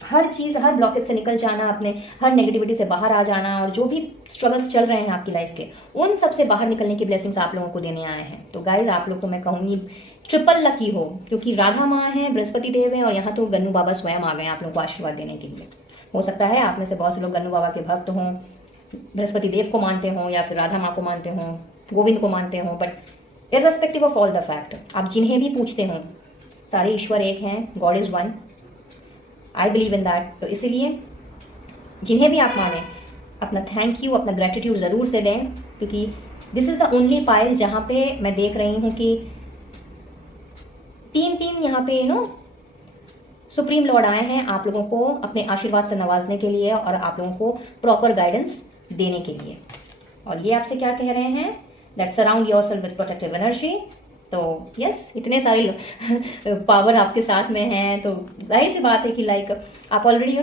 हर चीज़, हर ब्लॉकेज से निकल जाना, अपने हर नेगेटिविटी से बाहर आ जाना, और जो भी स्ट्रगल्स चल रहे हैं आपकी लाइफ के, उन सब से बाहर निकलने की ब्लेसिंग्स आप लोगों को देने आए हैं। तो गाइज आप लोग तो मैं कहूँगी ट्रिपल लकी हो, क्योंकि राधा माँ हैं, बृहस्पति देव हैं, और यहाँ तो गन्नू बाबा स्वयं आ गए हैं आप लोगों को आशीर्वाद देने के लिए। हो सकता है आप में से बहुत से लोग गन्नू बाबा के भक्त हों, बृहस्पति देव को मानते हों, या फिर राधा माँ को मानते हों, गोविंद को मानते हों, but irrespective of all the fact, आप जिन्हें भी पूछते हों, सारे ईश्वर एक हैं, God is one, I believe in that. तो इसीलिए जिन्हें भी आप माने, अपना थैंक यू, अपना ग्रेटिट्यूड ज़रूर से दें, क्योंकि this is the only pile जहाँ पे मैं देख रही हूँ कि तीन यहाँ पे सुप्रीम लॉर्ड आए हैं आप लोगों को अपने आशीर्वाद से नवाजने के लिए और आप लोगों को प्रॉपर गाइडेंस देने के लिए। और ये आपसे क्या कह रहे हैं, that surround yourself with protective energy. तो यस, इतने सारे पावर आपके साथ में हैं, तो जाहिर सी बात है कि लाइक आप ऑलरेडी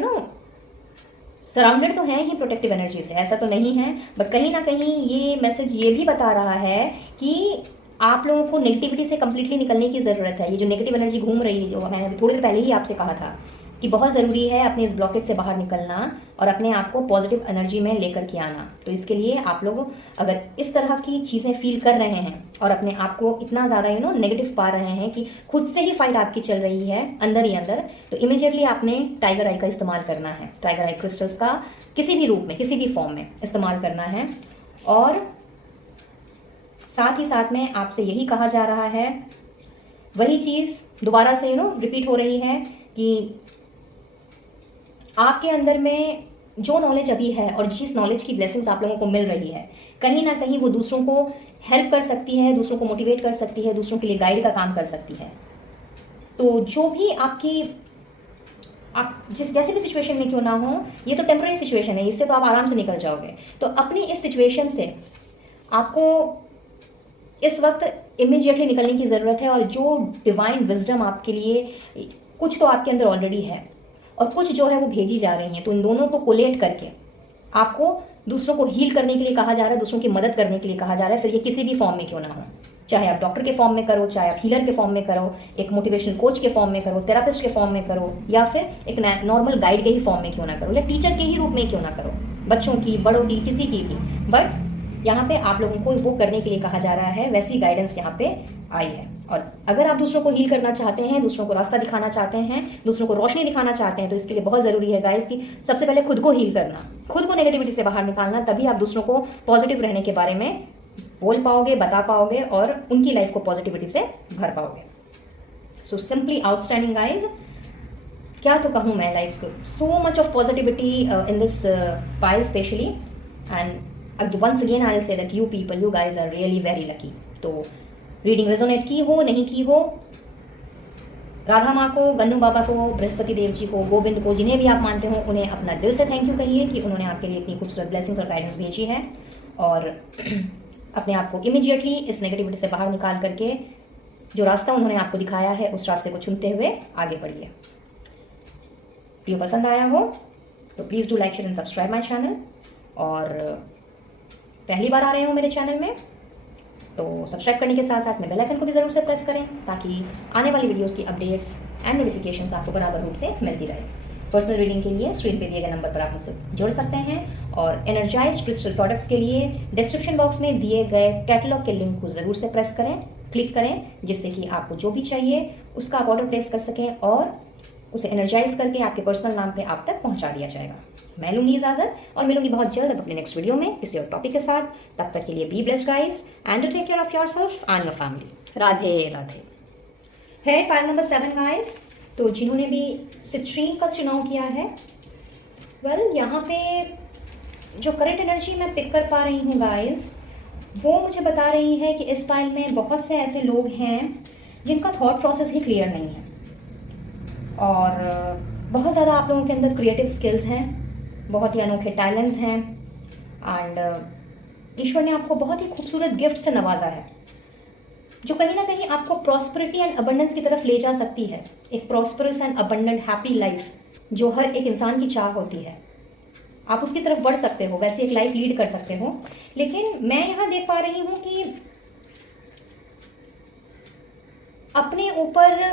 सराउंडेड तो हैं ही प्रोटेक्टिव एनर्जी से, ऐसा तो नहीं है। बट कहीं ना कहीं ये मैसेज ये भी बता रहा है कि आप लोगों को नेगेटिविटी से कम्प्लीटली निकलने की ज़रूरत है। ये जो नेगेटिव एनर्जी घूम रही है, जो मैंने अभी थोड़ी देर पहले ही आपसे कहा था कि बहुत ज़रूरी है अपने इस ब्लॉकेज से बाहर निकलना और अपने आप को पॉजिटिव एनर्जी में लेकर के आना। तो इसके लिए आप लोग अगर इस तरह की चीज़ें फील कर रहे हैं और अपने आप को इतना ज़्यादा नेगेटिव पा रहे हैं कि खुद से ही फाइट आपकी चल रही है अंदर ही अंदर, तो इमीडिएटली आपने टाइगर आई का इस्तेमाल करना है। टाइगर आई क्रिस्टल्स का किसी भी रूप में, किसी भी फॉर्म में इस्तेमाल करना है। और साथ ही साथ में आपसे यही कहा जा रहा है, वही चीज़ दोबारा से रिपीट हो रही है कि आपके अंदर में जो नॉलेज अभी है और जिस नॉलेज की ब्लेसिंग्स आप लोगों को मिल रही है, कहीं ना कहीं वो दूसरों को हेल्प कर सकती है, दूसरों को मोटिवेट कर सकती है, दूसरों के लिए गाइड का काम कर सकती है। तो जो भी आप जैसे भी सिचुएशन में क्यों ना हो, ये तो टेम्पररी सिचुएशन है, इससे तो आप आराम से निकल जाओगे। तो अपनी इस सिचुएशन से आपको इस वक्त इमीडिएटली निकलने की ज़रूरत है। और जो डिवाइन विजडम आपके लिए, कुछ तो आपके अंदर ऑलरेडी है और कुछ जो है वो भेजी जा रही हैं, तो इन दोनों को कोलेट करके आपको दूसरों को हील करने के लिए कहा जा रहा है, दूसरों की मदद करने के लिए कहा जा रहा है। फिर ये किसी भी फॉर्म में क्यों ना हो, चाहे आप डॉक्टर के फॉर्म में करो, चाहे आप हीलर के फॉर्म में करो, एक मोटिवेशनल कोच के फॉर्म में करो, थेरापिस्ट के फॉर्म में करो, या फिर एक नॉर्मल गाइड के ही फॉर्म में क्यों ना करो, या टीचर के ही रूप में क्यों ना करो, बच्चों की, बड़ों की, किसी की भी। बट यहाँ पे आप लोगों को वो करने के लिए कहा जा रहा है, वैसी गाइडेंस यहाँ पे आई है। और अगर आप दूसरों को हील करना चाहते हैं, दूसरों को रास्ता दिखाना चाहते हैं, दूसरों को रोशनी दिखाना चाहते हैं, तो इसके लिए बहुत ज़रूरी है गाइस कि सबसे पहले खुद को हील करना, खुद को नेगेटिविटी से बाहर निकालना, तभी आप दूसरों को पॉजिटिव रहने के बारे में बोल पाओगे, बता पाओगे और उनकी लाइफ को पॉजिटिविटी से भर पाओगे। So simply outstanding guys. क्या तो कहूँ मैं, like so much of positivity in this pile specially, and once again I will say that you people, you guys are really very lucky. तो रीडिंग रेजोनेट की हो नहीं की हो, राधा माँ को, गन्नू बाबा को, बृहस्पति देव जी को, गोविंद को, जिन्हें भी आप मानते हो, उन्हें अपना दिल से थैंक यू कहिए कि उन्होंने आपके लिए इतनी खूबसूरत ब्लेसिंग्स और गाइडेंस भेजी है, और अपने आप को इमीडिएटली इस नेगेटिविटी से बाहर निकाल करके जो रास्ता उन्होंने आपको दिखाया है उस रास्ते को चुनते हुए आगे बढ़िए। वीडियो पसंद आया हो तो please do like, share and subscribe my channel, और पहली बार आ रहे हो मेरे चैनल में तो सब्सक्राइब करने के साथ साथ में बेल आइकन को भी ज़रूर से प्रेस करें, ताकि आने वाली वीडियोस की अपडेट्स एंड नोटिफिकेशंस आपको बराबर रूप से मिलती रहे। पर्सनल रीडिंग के लिए स्क्रीन पे दिए गए नंबर पर आप मुझसे जुड़ सकते हैं, और एनर्जाइज्ड क्रिस्टल प्रोडक्ट्स के लिए डिस्क्रिप्शन बॉक्स में दिए गए कैटलॉग के लिंक को ज़रूर से प्रेस करें, क्लिक करें, जिससे कि आपको जो भी चाहिए उसका आप ऑर्डर प्लेस कर सकें और उसे एनर्जाइज करके आपके पर्सनल नाम पे आप तक पहुंचा दिया जाएगा। मैं लूँगी इजाज़त और मिलूंगी बहुत जल्द अब अपने नेक्स्ट वीडियो में किसी और टॉपिक के साथ। तब तक के लिए be blessed guys and take care of yourself and your family. Radhe Radhe. है फाइल नंबर 7 गाइस। तो जिन्होंने भी सिट्रीन का चुनाव किया है, वेल यहाँ पे जो करंट एनर्जी मैं पिक कर पा रही हूँ गाइस, वो मुझे बता रही है कि इस फाइल में बहुत से ऐसे लोग हैं जिनका थॉट प्रोसेस ही क्लियर नहीं है, और बहुत ज़्यादा आप लोगों के अंदर क्रिएटिव स्किल्स हैं, बहुत ही अनोखे टैलेंट्स हैं, एंड ईश्वर ने आपको बहुत ही खूबसूरत गिफ्ट से नवाजा है, जो कहीं ना कहीं आपको प्रॉस्पेरिटी एंड अबंडेंस की तरफ ले जा सकती है। एक prosperous and abundant happy life जो हर एक इंसान की चाह होती है, आप उसकी तरफ बढ़ सकते हो, वैसे एक लाइफ लीड कर सकते हो। लेकिन मैं यहाँ देख पा रही हूँ कि अपने ऊपर,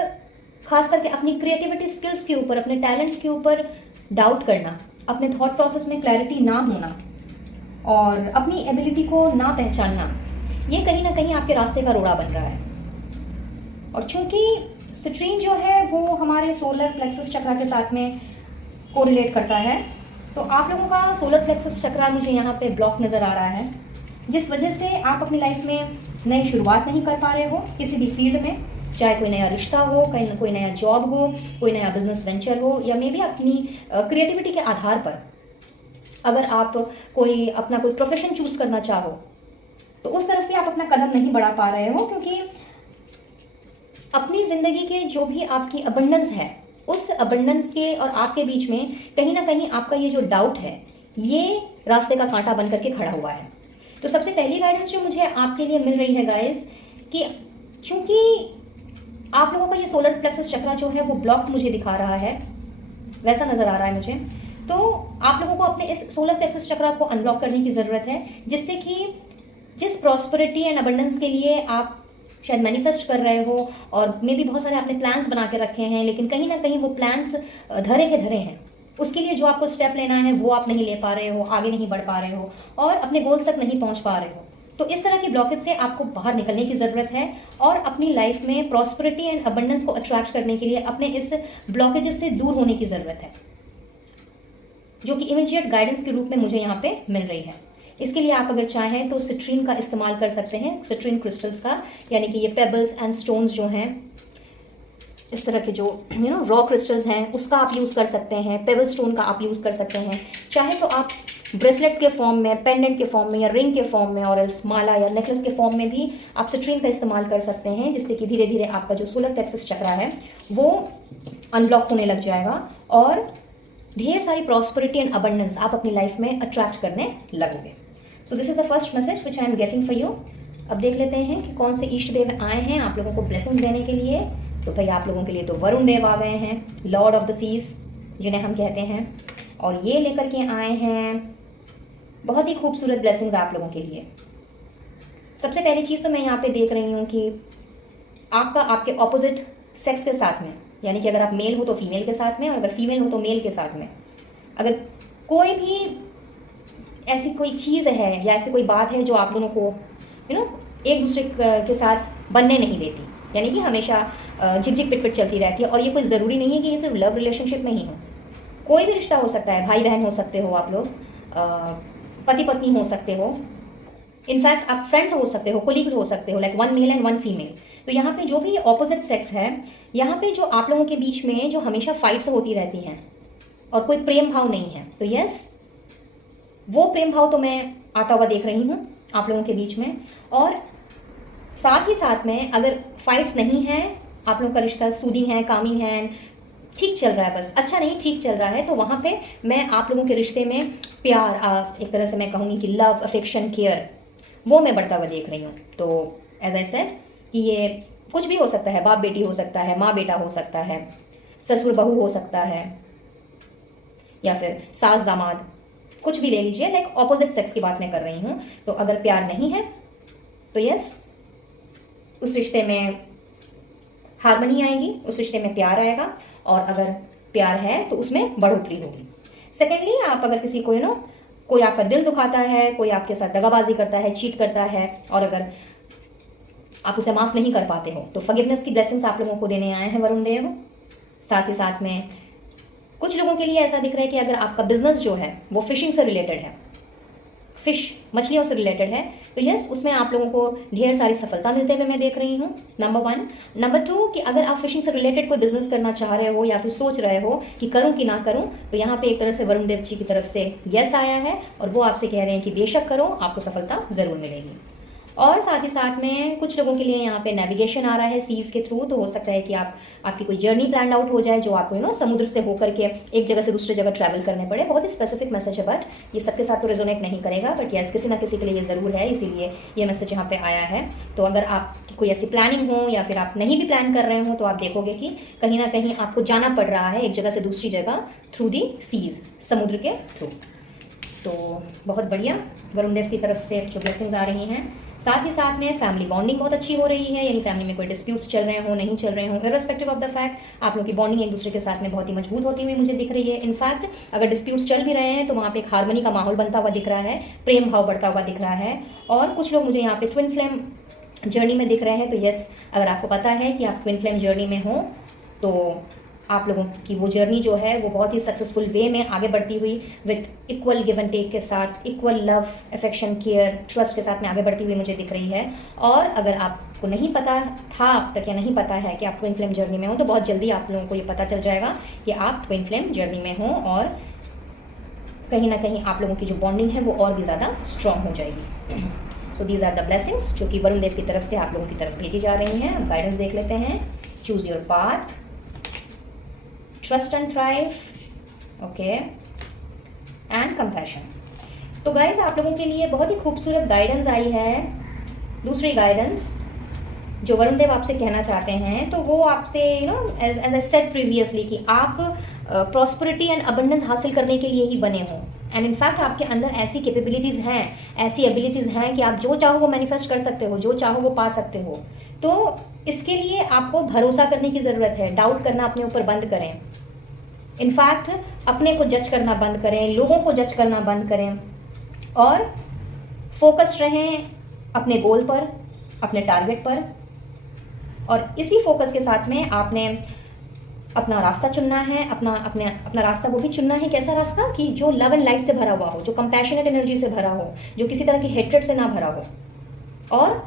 खास करके अपनी क्रिएटिविटी स्किल्स के ऊपर, अपने टैलेंट्स के ऊपर डाउट करना, अपने थॉट प्रोसेस में क्लैरिटी ना होना और अपनी एबिलिटी को ना पहचानना, ये कहीं ना कहीं आपके रास्ते का रोड़ा बन रहा है। और चूंकि सिट्रीन जो है वो हमारे सोलर प्लेक्सस चक्रा के साथ में कोरिलेट करता है, तो आप लोगों का सोलर प्लेक्सस चक्रा मुझे यहाँ पे ब्लॉक नज़र आ रहा है, जिस वजह से आप अपनी लाइफ में नई शुरुआत नहीं कर पा रहे हो किसी भी फील्ड में, चाहे कोई नया रिश्ता हो, कहीं कोई नया जॉब हो, कोई नया बिजनेस वेंचर हो, या मे भी अपनी क्रिएटिविटी के आधार पर अगर आप कोई अपना कोई प्रोफेशन चूज़ करना चाहो, तो उस तरफ भी आप अपना कदम नहीं बढ़ा पा रहे हो, क्योंकि अपनी ज़िंदगी के जो भी आपकी अबंडेंस है, उस अबंडेंस के और आपके बीच में कहीं ना कहीं आपका ये जो डाउट है, ये रास्ते का कांटा बन करके खड़ा हुआ है। तो सबसे पहली गाइडेंस जो मुझे आपके लिए मिल रही है गाइस, कि चूंकि आप लोगों का ये सोलर प्लेक्सस चक्रा जो है वो ब्लॉक मुझे दिखा रहा है, वैसा नज़र आ रहा है मुझे, तो आप लोगों को अपने इस सोलर प्लेक्सस चक्रा को अनब्लॉक करने की ज़रूरत है, जिससे कि जिस प्रॉस्पेरिटी एंड अबंडेंस के लिए आप शायद मैनिफेस्ट कर रहे हो, और मे भी बहुत सारे आपने प्लान्स बना के रखे हैं, लेकिन कहीं ना कहीं वो प्लान्स धरे के धरे हैं, उसके लिए जो आपको स्टेप लेना है वो आप नहीं ले पा रहे हो, आगे नहीं बढ़ पा रहे हो और अपने गोल्स तक नहीं पहुंच पा रहे हो। तो इस तरह की ब्लॉकेज से आपको बाहर निकलने की ज़रूरत है, और अपनी लाइफ में प्रॉस्पेरिटी एंड अबंडेंस को अट्रैक्ट करने के लिए अपने इस ब्लॉकेजेस से दूर होने की ज़रूरत है, जो कि इमीडिएट गाइडेंस के रूप में मुझे यहाँ पे मिल रही है। इसके लिए आप अगर चाहें तो सिट्रीन का इस्तेमाल कर सकते हैं, सिट्रीन क्रिस्टल्स का, यानी कि ये पेबल्स एंड स्टोन्स जो हैं, इस तरह के जो रॉ क्रिस्टल्स हैं, उसका आप यूज़ कर सकते हैं, पेबल स्टोन का आप यूज़ कर सकते हैं। चाहे तो आप ब्रेसलेट्स के फॉर्म में, पेंडेंट के फॉर्म में, या रिंग के फॉर्म में, और एल्स माला या नेकलेस के फॉर्म में भी आप सिट्रीन का इस्तेमाल कर सकते हैं, जिससे कि धीरे धीरे आपका जो सोलर प्लेक्सस चक्रा है वो अनब्लॉक होने लग जाएगा, और ढेर सारी प्रॉस्पेरिटी एंड अबंडेंस आप अपनी लाइफ में अट्रैक्ट करने लगोगे। So this is the first message which I am getting for you. अब देख लेते हैं कि कौन से इष्ट देव आए हैं आप लोगों को ब्लेसिंग्स देने के लिए। तो भाई आप लोगों के लिए तो वरुण देव आ गए हैं, लॉर्ड ऑफ द सीज जिन्हें हम कहते हैं, और ये लेकर के आए हैं बहुत ही खूबसूरत ब्लेसिंग्स आप लोगों के लिए। सबसे पहली चीज़ तो मैं यहाँ पे देख रही हूँ कि आपका आपके ऑपोजिट सेक्स के साथ में, यानी कि अगर आप मेल हो तो फीमेल के साथ में, और अगर फीमेल हो तो मेल के साथ में, अगर कोई भी ऐसी कोई चीज़ है या ऐसी कोई बात है जो आप दोनों को एक दूसरे के साथ बनने नहीं देती, यानी कि हमेशा झिकझिक पिट पिट चलती रहती है, और ये कोई ज़रूरी नहीं है कि ये सिर्फ लव रिलेशनशिप में ही हो, कोई भी रिश्ता हो सकता है, भाई बहन हो सकते हो आप लोग, पति पत्नी हो सकते हो, इनफैक्ट आप फ्रेंड्स हो सकते हो, कोलीग्स हो सकते हो, like one male and one female, तो यहाँ पे जो भी ऑपोजिट सेक्स है, यहाँ पे जो आप लोगों के बीच में जो हमेशा फाइट्स होती रहती हैं और कोई प्रेम भाव नहीं है, तो यस, वो प्रेम भाव तो मैं आता हुआ देख रही हूँ आप लोगों के बीच में। और साथ ही साथ में अगर फाइट्स नहीं है, आप लोगों का रिश्ता सूदिंग है, कामिंग है, ठीक चल रहा है, बस अच्छा नहीं ठीक चल रहा है, तो वहाँ पे मैं आप लोगों के रिश्ते में प्यार, एक तरह से मैं कहूँगी कि लव, अफेक्शन, केयर, वो मैं बढ़ता हुआ देख रही हूँ। तो एज आई सेड कि ये कुछ भी हो सकता है, बाप बेटी हो सकता है, माँ बेटा हो सकता है, ससुर बहू हो सकता है, या फिर सास दामाद, कुछ भी ले लीजिए, लाइक ऑपोजिट सेक्स की बात मैं कर रही हूँ। तो अगर प्यार नहीं है तो यस, उस रिश्ते में हार्मनी आएगी, उस रिश्ते में प्यार आएगा, और अगर प्यार है तो उसमें बढ़ोतरी होगी। सेकेंडली, आप अगर किसी को कोई आपका दिल दुखाता है, कोई आपके साथ दगाबाजी करता है, चीट करता है, और अगर आप उसे माफ़ नहीं कर पाते हो, तो फॉरगिवनेस की ब्लेसिंग्स आप लोगों को देने आए हैं वरुण देव। साथ ही साथ में कुछ लोगों के लिए ऐसा दिख रहा है कि अगर आपका बिजनेस जो है वो फिशिंग से रिलेटेड है, फिश मछलियों से रिलेटेड है, तो यस, उसमें आप लोगों को ढेर सारी सफलता मिलते हुए मैं देख रही हूँ, नंबर 1। नंबर 2 कि अगर आप फिशिंग से रिलेटेड कोई बिजनेस करना चाह रहे हो या फिर सोच रहे हो कि करूँ कि ना करूँ, तो यहाँ पे एक तरह से वरुण देव जी की तरफ से यस आया है, और वो आपसे कह रहे हैं कि बेशक करो, आपको सफलता ज़रूर मिलेगी। और साथ ही साथ में कुछ लोगों के लिए यहाँ पे नेविगेशन आ रहा है सीज के थ्रू, तो हो सकता है कि आपकी कोई जर्नी प्लान आउट हो जाए, जो आपको समुद्र से होकर के एक जगह से दूसरी जगह ट्रैवल करने पड़े। बहुत ही स्पेसिफिक मैसेज है, बट ये सबके साथ तो रेजोनेट नहीं करेगा, बट यस, किसी ना किसी के लिए ये ज़रूर है, इसीलिए ये मैसेज यहाँ पे आया है। तो अगर आपकी कोई ऐसी प्लानिंग हो या फिर आप नहीं भी प्लान कर रहे हो, तो आप देखोगे कि कहीं ना कहीं आपको जाना पड़ रहा है एक जगह से दूसरी जगह थ्रू दी सीज, समुद्र के थ्रू। तो बहुत बढ़िया, वरुण देव की तरफ से जो ब्लेसिंग्स आ रही हैं। साथ ही साथ में फैमिली बॉन्डिंग बहुत अच्छी हो रही है, यानी फैमिली में कोई डिस्प्यूट्स चल रहे हो, नहीं चल रहे हो, इररिस्पेक्टिव ऑफ द फैक्ट, आप लोगों की बॉन्डिंग एक दूसरे के साथ में बहुत ही मजबूत होती हुई मुझे दिख रही है। इनफैक्ट अगर डिस्प्यूट्स चल भी रहे हैं तो वहाँ पे एक हार्मनी का माहौल बनता हुआ दिख रहा है, प्रेम भाव बढ़ता हुआ दिख रहा है। और कुछ लोग मुझे यहाँ पे ट्विन फ्लेम जर्नी में दिख रहे हैं, तो यस, अगर आपको पता है कि आप ट्विन फ्लेम जर्नी में हो, तो आप लोगों की वो जर्नी जो है वो बहुत ही सक्सेसफुल वे में आगे बढ़ती हुई, with equal give and take के साथ, equal love, affection, care, trust के साथ में आगे बढ़ती हुई मुझे दिख रही है। और अगर आपको नहीं पता था अब तक, या नहीं पता है कि आप ट्विन फ्लेम जर्नी में हो, तो बहुत जल्दी आप लोगों को ये पता चल जाएगा कि आप ट्विन फ्लेम जर्नी में हो, और कहीं ना कहीं आप लोगों की जो बॉन्डिंग है वो और भी ज़्यादा स्ट्रॉन्ग हो जाएगी। So these are the blessings जो कि वरुण देव की तरफ से आप लोगों की तरफ भेजी जा रही हैं। अब गाइडेंस देख लेते हैं। Choose your path, trust and thrive, okay, and compassion. तो गाइज, आप लोगों के लिए बहुत ही खूबसूरत गाइडेंस आई है। दूसरी गाइडेंस जो वरुण देव आपसे कहना चाहते हैं, तो वो आपसे एज आई सेड प्रीवियसली कि आप प्रॉस्पेरिटी एंड अबंडेंस हासिल करने के लिए ही बने हो, एंड इनफैक्ट आपके अंदर ऐसी कैपेबिलिटीज़ हैं, ऐसी एबिलिटीज़ हैं कि आप जो चाहो वो मैनिफेस्ट कर सकते हो, जो चाहो वो पा सकते हो। तो इसके लिए आपको भरोसा करने की ज़रूरत है, डाउट करना अपने ऊपर बंद करें, इनफैक्ट अपने को जज करना बंद करें, लोगों को जज करना बंद करें, और फोकस्ड रहें अपने गोल पर, अपने टारगेट पर। और इसी फोकस के साथ में आपने अपना रास्ता चुनना है, अपना रास्ता वो भी चुनना है, कैसा रास्ता कि जो लव एंड लाइफ से भरा हुआ हो, जो कंपैशनेट एनर्जी से भरा हो, जो किसी तरह की हेट्रेड से ना भरा हो, और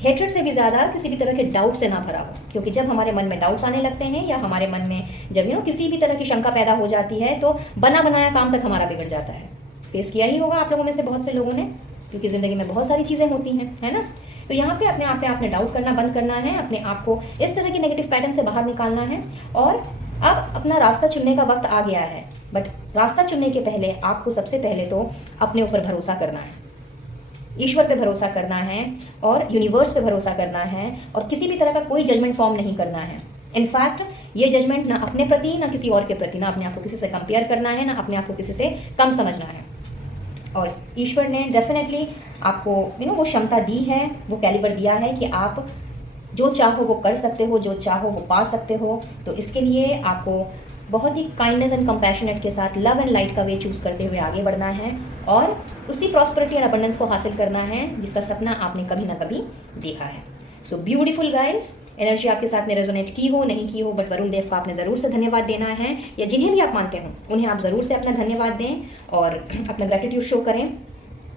हेट्रेड से भी ज़्यादा किसी भी तरह के डाउट से ना भरा हो। क्योंकि जब हमारे मन में डाउट्स आने लगते हैं, या हमारे मन में जब किसी भी तरह की शंका पैदा हो जाती है, तो बना बनाया काम तक हमारा बिगड़ जाता है। फेस किया ही होगा आप लोगों में से बहुत से लोगों ने, क्योंकि ज़िंदगी में बहुत सारी चीज़ें होती हैं, है ना। तो यहाँ पे अपने आप पे आपने डाउट करना बंद करना है, अपने आप को इस तरह की नेगेटिव पैटर्न से बाहर निकालना है, और अब अपना रास्ता चुनने का वक्त आ गया है। बट रास्ता चुनने के पहले आपको सबसे पहले तो अपने ऊपर भरोसा करना है, ईश्वर पे भरोसा करना है, और यूनिवर्स पे भरोसा करना है, और किसी भी तरह का कोई जजमेंट फॉर्म नहीं करना है। इनफैक्ट ये जजमेंट ना अपने प्रति, ना किसी और के प्रति, ना अपने आप को किसी से कंपेयर करना है, ना अपने आप को किसी से कम समझना है। और ईश्वर ने डेफिनेटली आपको वो क्षमता दी है, वो कैलिबर दिया है कि आप जो चाहो वो कर सकते हो, जो चाहो वो पा सकते हो। तो इसके लिए आपको बहुत ही काइंडनेस एंड कंपैशनेट के साथ लव एंड लाइट का वे चूज़ करते हुए आगे बढ़ना है, और उसी प्रॉस्पेरिटी एंड अबंडेंस को हासिल करना है जिसका सपना आपने कभी ना कभी देखा है। सो ब्यूटीफुल गाइस, एनर्जी आपके साथ में रेजोनेट की हो नहीं की हो, बट वरुण देव को आपने ज़रूर से धन्यवाद देना है, या जिन्हें भी आप मानते हो उन्हें आप ज़रूर से अपना धन्यवाद दें और अपना ग्रेटिट्यूड शो करें।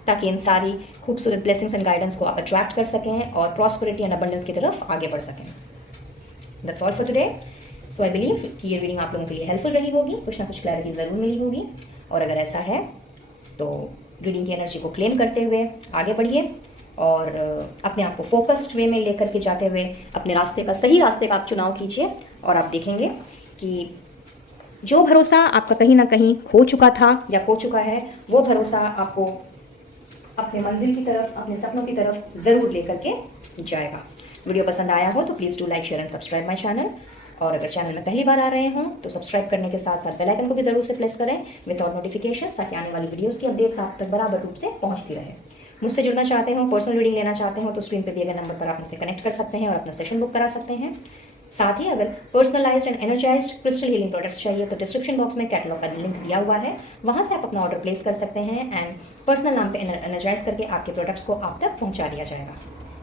ताकि इन सारी खूबसूरत ब्लेसिंग्स एंड गाइडेंस को आप अट्रैक्ट कर सकें और प्रॉस्पेरिटी एंड अबंडेंस की तरफ आगे बढ़ सकें। That's all for today. So I believe कि ये रीडिंग आप लोगों के लिए हेल्पफुल रही होगी, कुछ ना कुछ क्लैरिटी ज़रूर मिली होगी। और अगर ऐसा है तो रीडिंग की एनर्जी को क्लेम करते हुए आगे बढ़िए और अपने आप को फोकस्ड वे में लेकर के जाते हुए अपने रास्ते का, सही रास्ते का आप चुनाव कीजिए और आप देखेंगे कि जो भरोसा आपका कहीं ना कहीं खो चुका था या खो चुका है, वो भरोसा आपको अपने मंजिल की तरफ, अपने सपनों की तरफ ज़रूर लेकर के जाएगा। वीडियो पसंद आया हो तो please do like, share and subscribe my channel. और अगर चैनल में पहली बार आ रहे हों तो सब्सक्राइब करने के साथ साथ बेल आइकन को भी ज़रूर से प्रेस करें विथ ऑल नोटिफिकेशंस, ताकि आने वाली वीडियोस की अपडेट्स आप तक बराबर रूप से पहुंचती रहे। मुझसे जुड़ना चाहते हो, पर्सनल रीडिंग लेना चाहते हो तो स्क्रीन पर दिए गए नंबर पर आप मुझसे कनेक्ट कर सकते हैं और अपना सेशन बुक करा सकते हैं। साथ ही अगर personalised and energised crystal healing products चाहिए तो डिस्क्रिप्शन बॉक्स में कैटलॉग का लिंक दिया हुआ है, वहाँ से आप अपना ऑर्डर प्लेस कर सकते हैं एंड पर्सनल नाम पे एनर्जाइज करके आपके प्रोडक्ट्स को आप तक पहुँचा दिया जाएगा।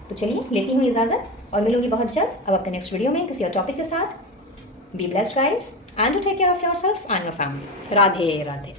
तो चलिए लेती हूँ इजाज़त और मिलूंगी बहुत जल्द अब अपने नेक्स्ट वीडियो में किसी और टॉपिक के साथ। Be blessed guys and to take care of yourself and your family. Radhe Radhe.